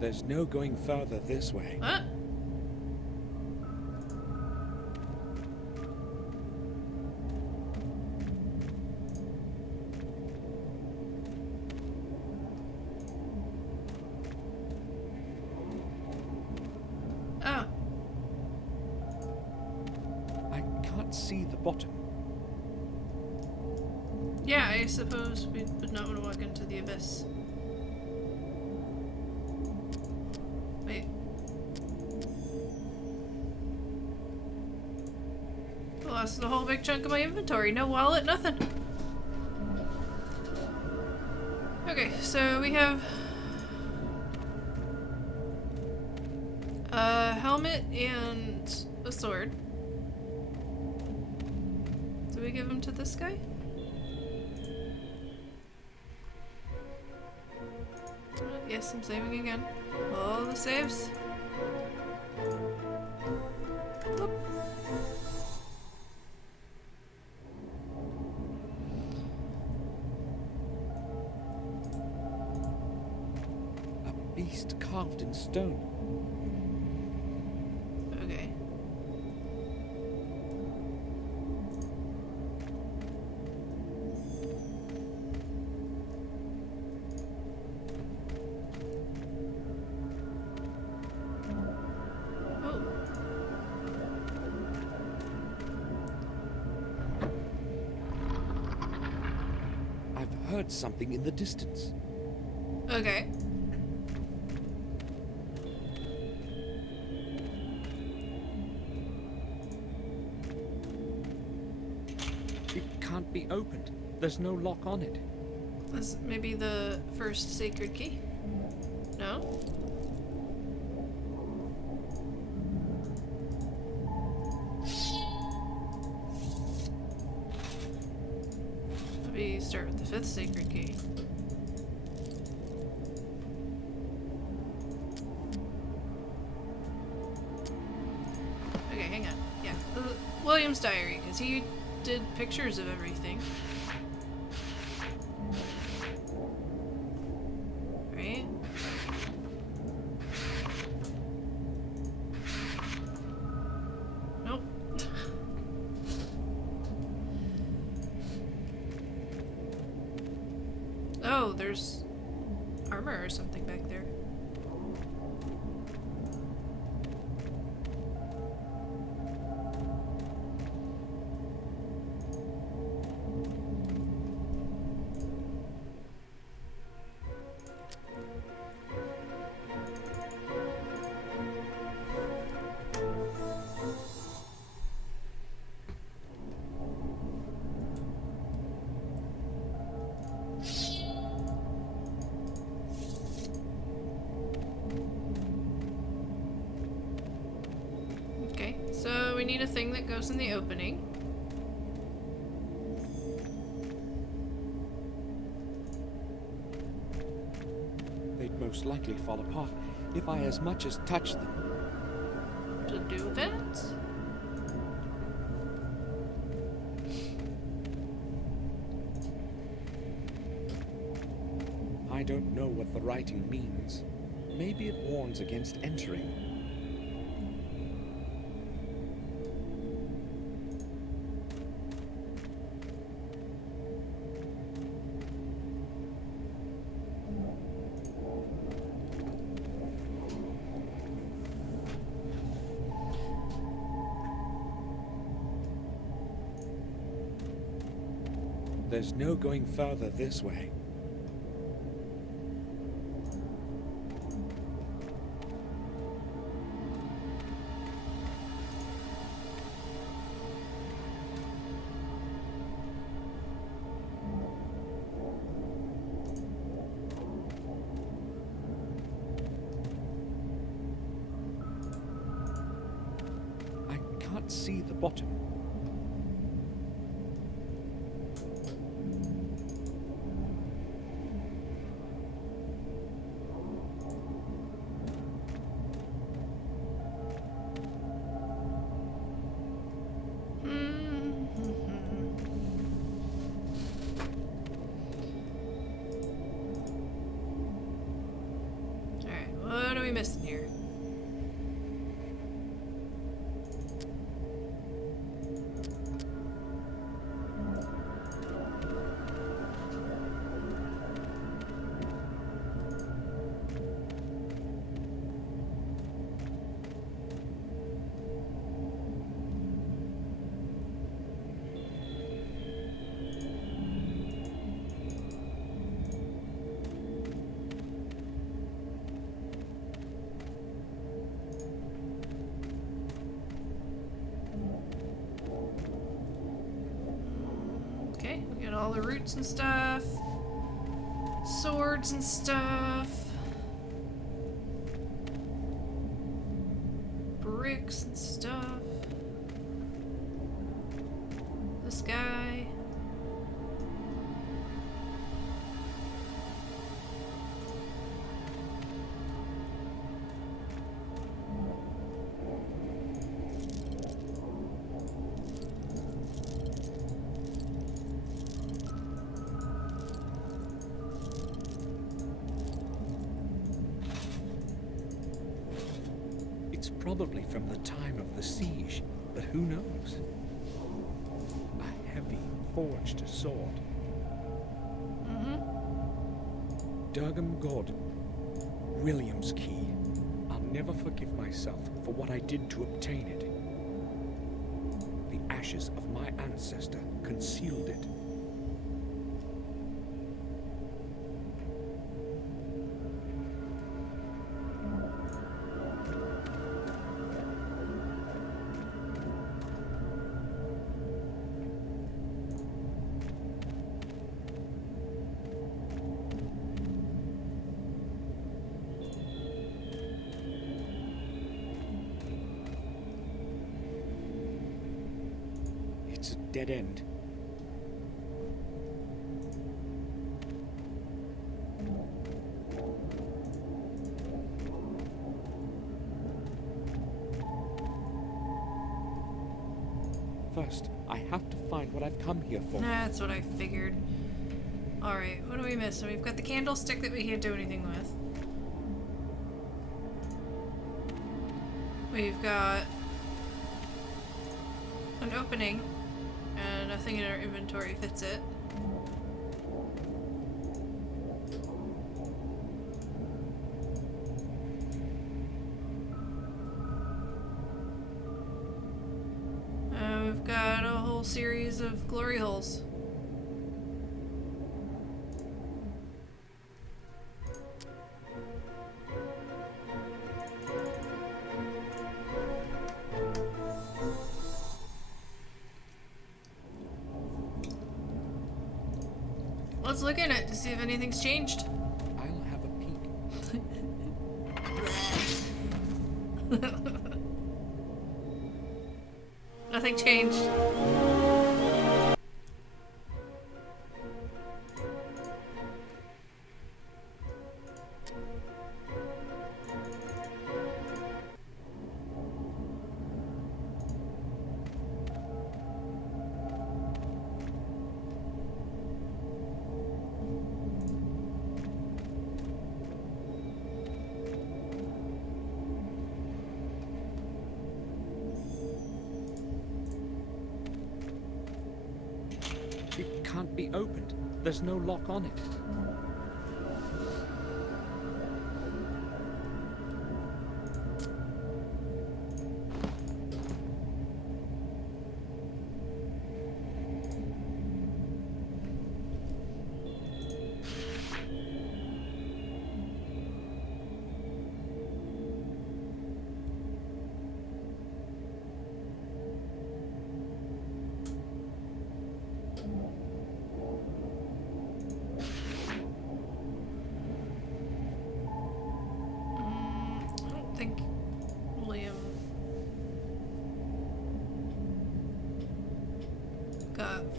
There's no going further this way. What? See the bottom. Yeah, I suppose we would not want to walk into the abyss. Wait. I lost a whole big chunk of my inventory. No wallet, nothing. Okay, so we have a helmet and a sword. Do we give him to this guy? Yes, I'm saving again. All the saves. Oop. A beast carved in stone. Okay. heard something in the distance. Okay. It can't be opened. There's no lock on it. This maybe the first sacred key? No? Maybe start with the fifth sacred key. Okay, hang on. Yeah, William's diary, because he did pictures of everything. Right? Nope. Oh, there's armor or something back there. Okay, so we need a thing that goes in the opening. They'd most likely fall apart if I as much as touched them. To do that? I don't know what the writing means. Maybe it warns against entering. There's no going further this way. I can't see the bottom. Alright, what are we missing here? Okay, we got all the roots and stuff. Swords and stuff. Bricks and stuff. This guy. It's probably from the time of the siege, but who knows? A heavy, forged sword. Durgam God. William's key. I'll never forgive myself for what I did to obtain it. The ashes of my ancestor concealed it. It's a dead end. First, I have to find what I've come here for. That's what I figured. Alright, what do we miss? So we've got the candlestick that we can't do anything with. We've got an opening, and nothing in our inventory fits it. We've got a whole series of glory holes. Let's look in it to see if anything's changed. I'll have a peek. Nothing changed. It can't be opened. There's no lock on it.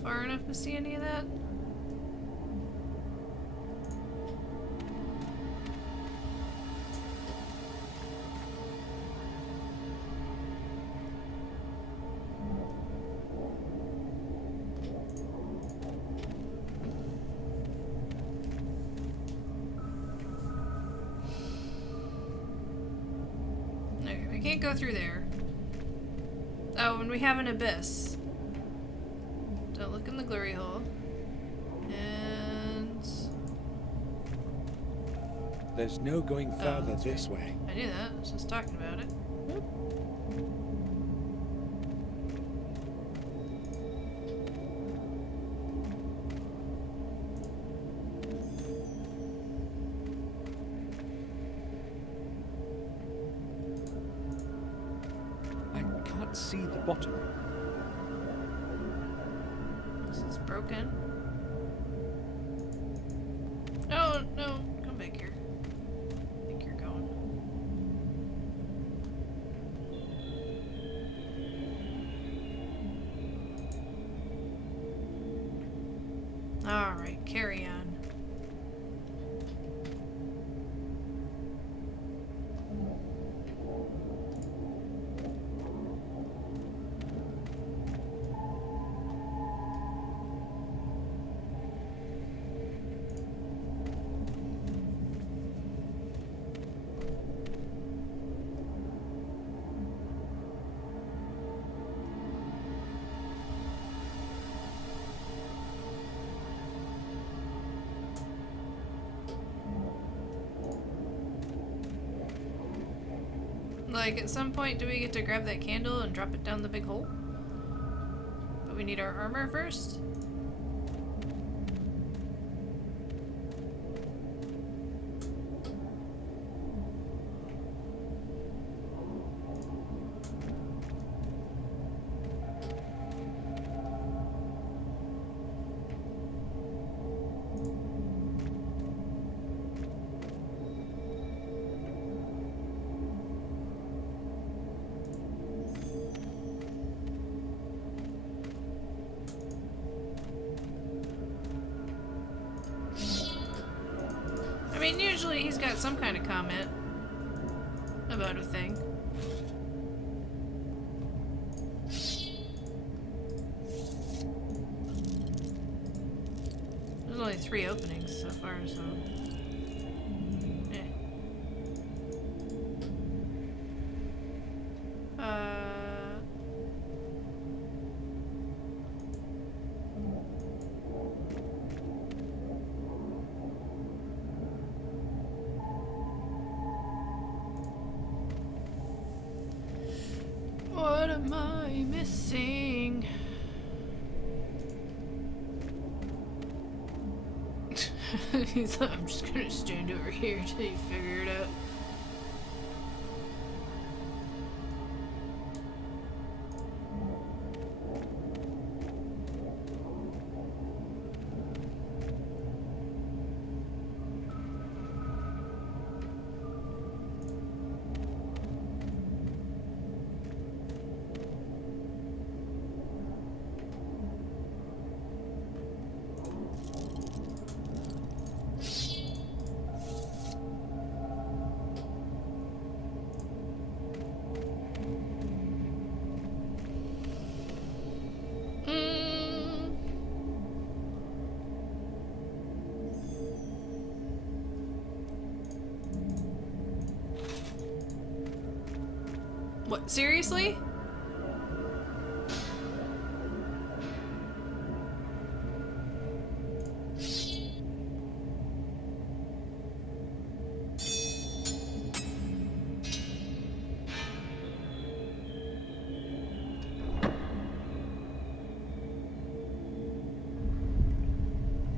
Far enough to see any of that? Okay, we can't go through there. Oh, and we have an abyss. Don't look in the glory hole. And there's no going further this way. I knew that. I was just talking about it. I can't see the bottom. Broken. Oh, no. Come back here. I think you're going. Alright, carry on. Like, at some point, do we get to grab that candle and drop it down the big hole? But we need our armor first? mean, usually he's got some kind of comment about a thing. There's only 3 openings so far, so... What am I missing? He's like, I'm just gonna stand over here till you figure it out. What, seriously?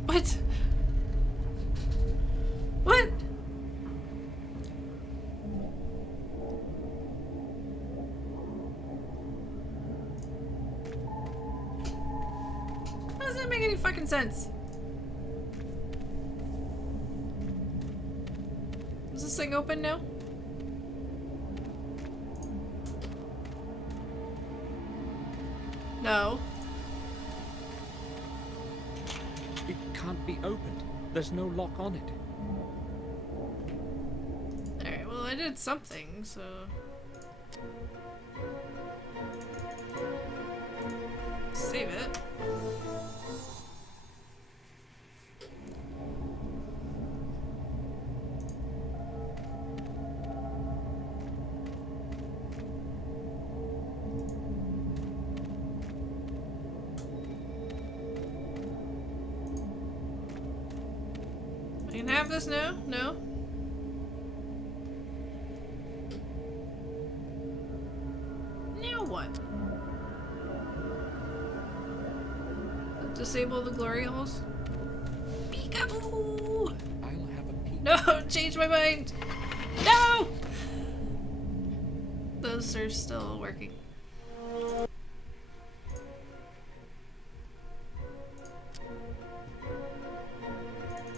What? What? How does that make any fucking sense? Is this thing open now? No. It can't be opened. There's no lock on it. Alright, well I did something, so... Save it. I can have this now? No? Now what? Disable the glory holes? Peekaboo! I'll have a peek. No! Change my mind! No! Those are still working.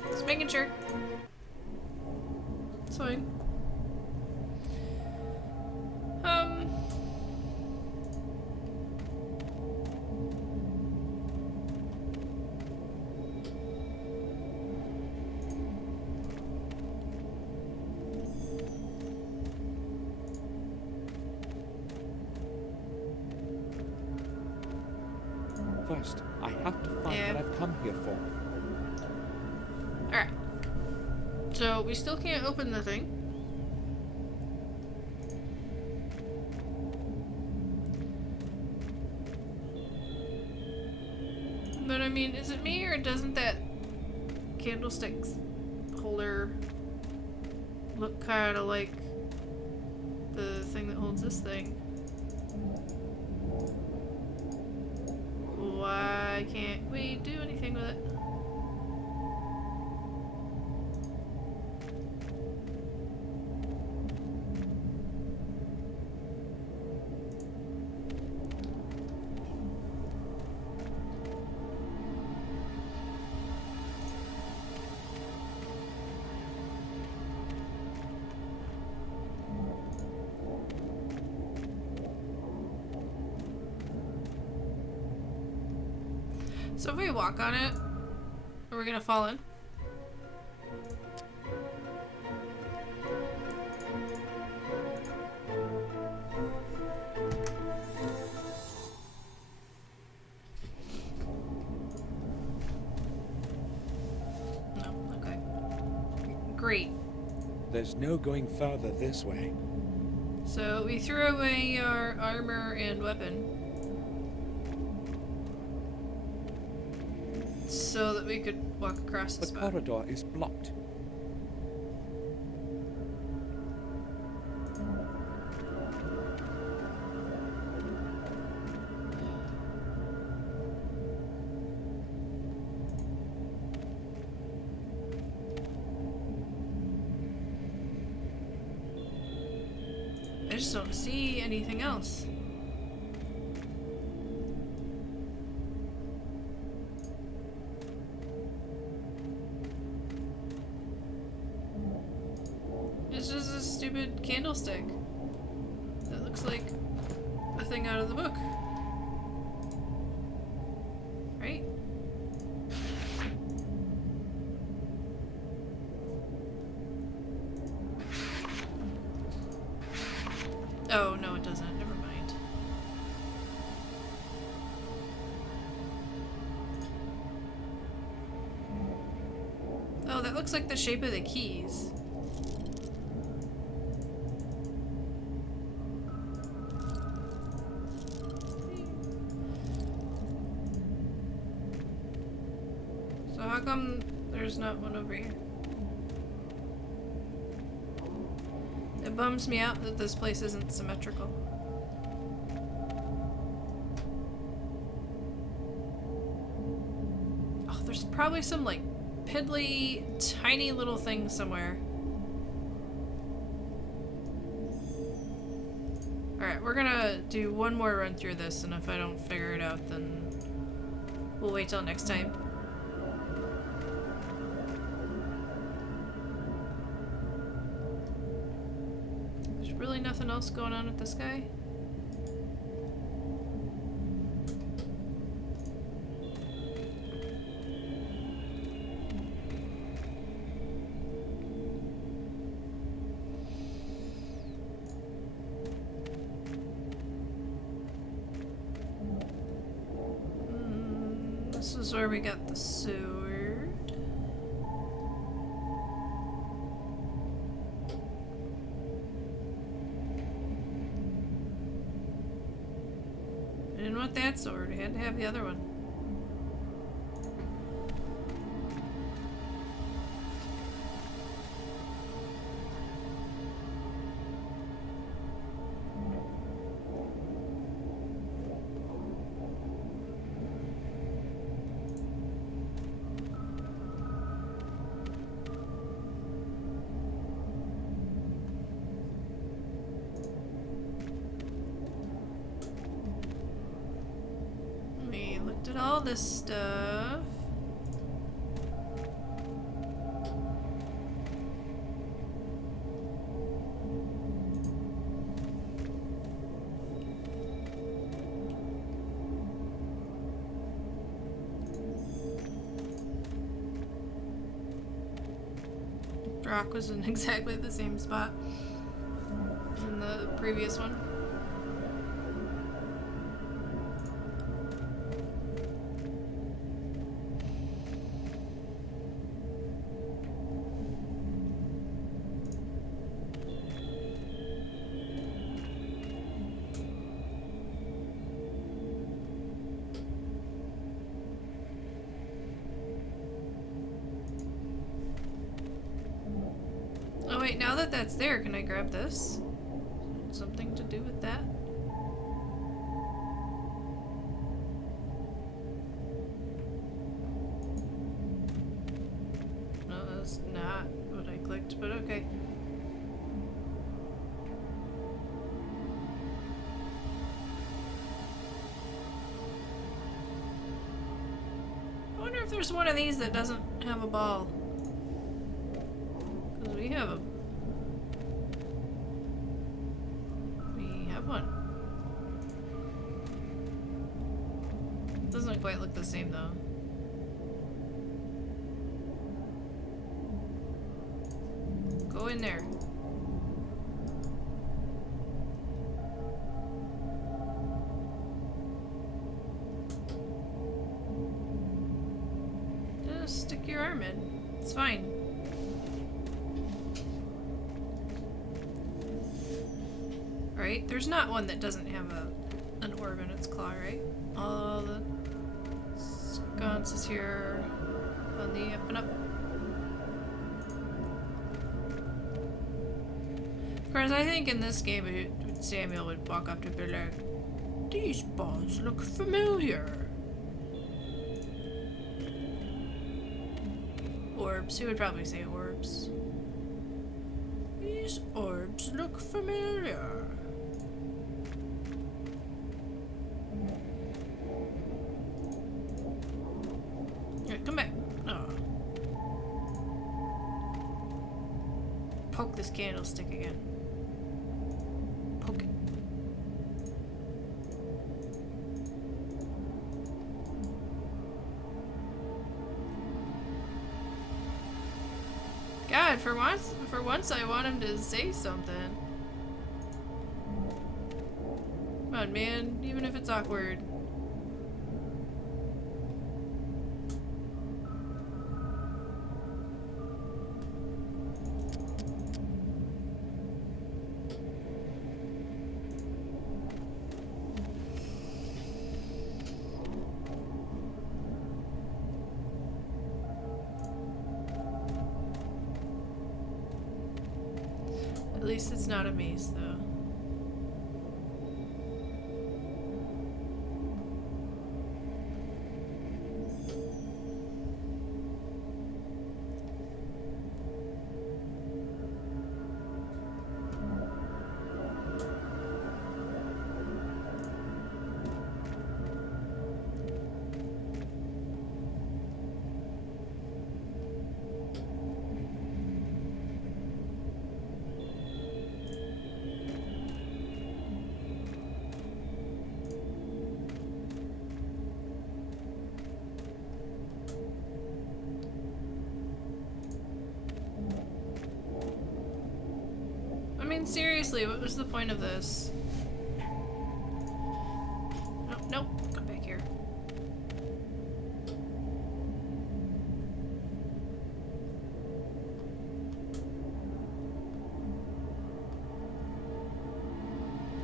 Just making sure. It's fine. First, I have to find what I've come here for. Alright. So, we still can't open the thing. But I mean, is it me or doesn't that candlestick holder look kind of like the thing that holds this thing? Why can't we do anything with it? So if we walk on it, are we gonna fall in? Great. There's no going further this way. So we threw away our armor and weapon so that we could walk across the spot. The corridor is blocked. I just don't see anything else. It's just a stupid candlestick that looks like a thing out of the book. Right? Oh, no it doesn't. Never mind. Oh, that looks like the shape of the keys. So how come there's not one over here? It bums me out that this place isn't symmetrical. Oh, there's probably some like piddly, tiny little thing somewhere. Alright, we're gonna do one more run through this, and if I don't figure it out, then we'll wait till next time. There's really nothing else going on with this guy. This is where we got the sword. I didn't want that sword. I had to have the other one. We looked at all this stuff. Rock was in exactly the same spot in the previous one. Oh wait, now that that's there, can I grab this? Something to do with that? No, that's not what I clicked, but okay. I wonder if there's one of these that doesn't have a ball. Because we have a... We have one. It doesn't quite look the same though. Go in there. Just stick your arm in. It's fine. Right? There's not one that doesn't have an orb in its claw, right? All the sconces here on the up and up. Of course, I think in this game, Samuel would walk up to it and be like, these balls look familiar. Orbs. He would probably say orbs. These orbs look familiar. Yeah, come back. Oh. Poke this candlestick again. Poke it. God, for once I want him to say something. Come on, man, even if it's awkward. At least it's not a maze, though. I mean, seriously, what was the point of this? No, nope, come back here.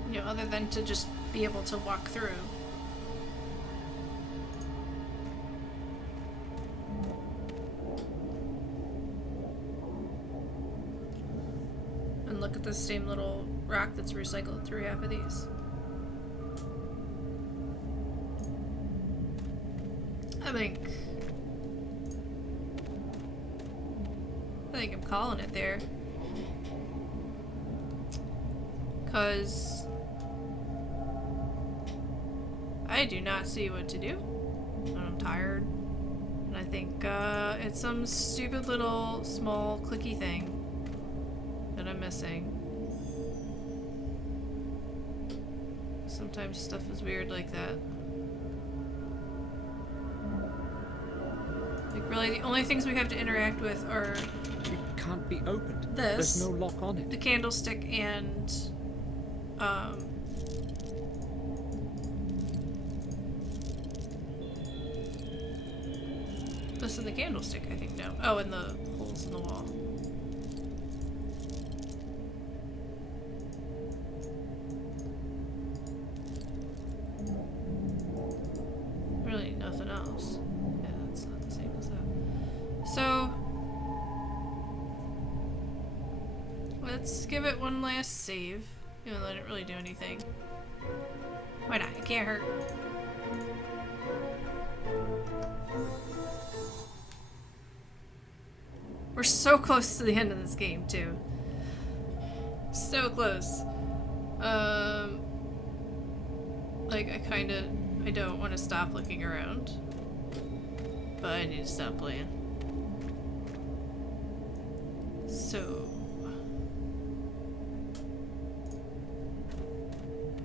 You know, other than to just be able to walk through. And look at the same little rock that's recycled through half of these. I think I'm calling it there. 'Cause I do not see what to do. And I'm tired. And I think it's some stupid little small clicky thing that I'm missing. Sometimes stuff is weird like that. Like really the only things we have to interact with are it can't be opened. This. There's no lock on it. The candlestick and this and the candlestick, I think now. Oh, and the holes in the wall. Really nothing else. Yeah, that's not the same as that. So let's give it one last save. Even though I didn't really do anything. Why not? It can't hurt. We're so close to the end of this game, too. So close. Like, I don't want to stop looking around. But I need to stop playing. So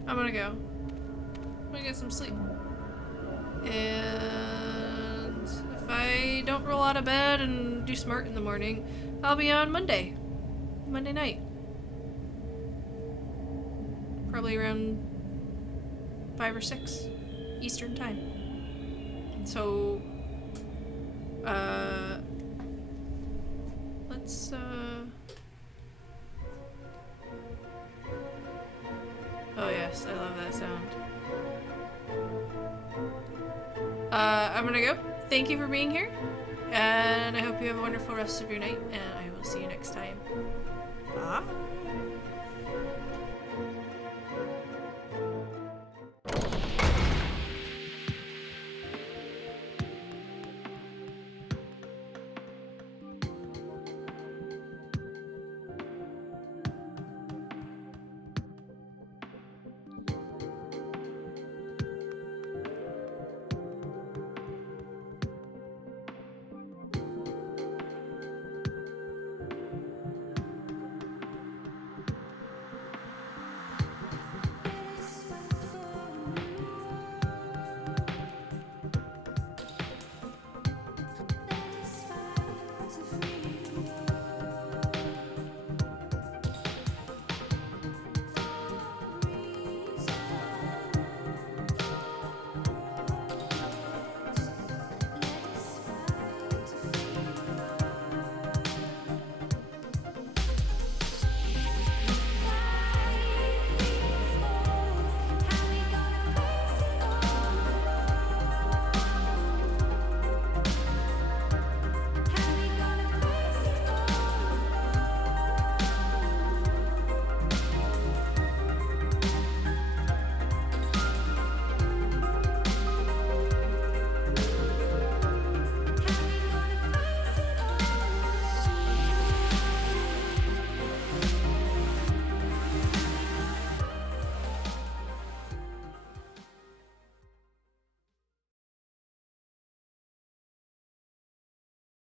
I'm gonna go. I'm gonna get some sleep. And if I don't roll out of bed and do smart in the morning, I'll be on Monday night. Probably around 5 or 6 Eastern time. So, let's, I'm gonna go. Thank you for being here, and I hope you have a wonderful rest of your night, and I will see you next time. Bye.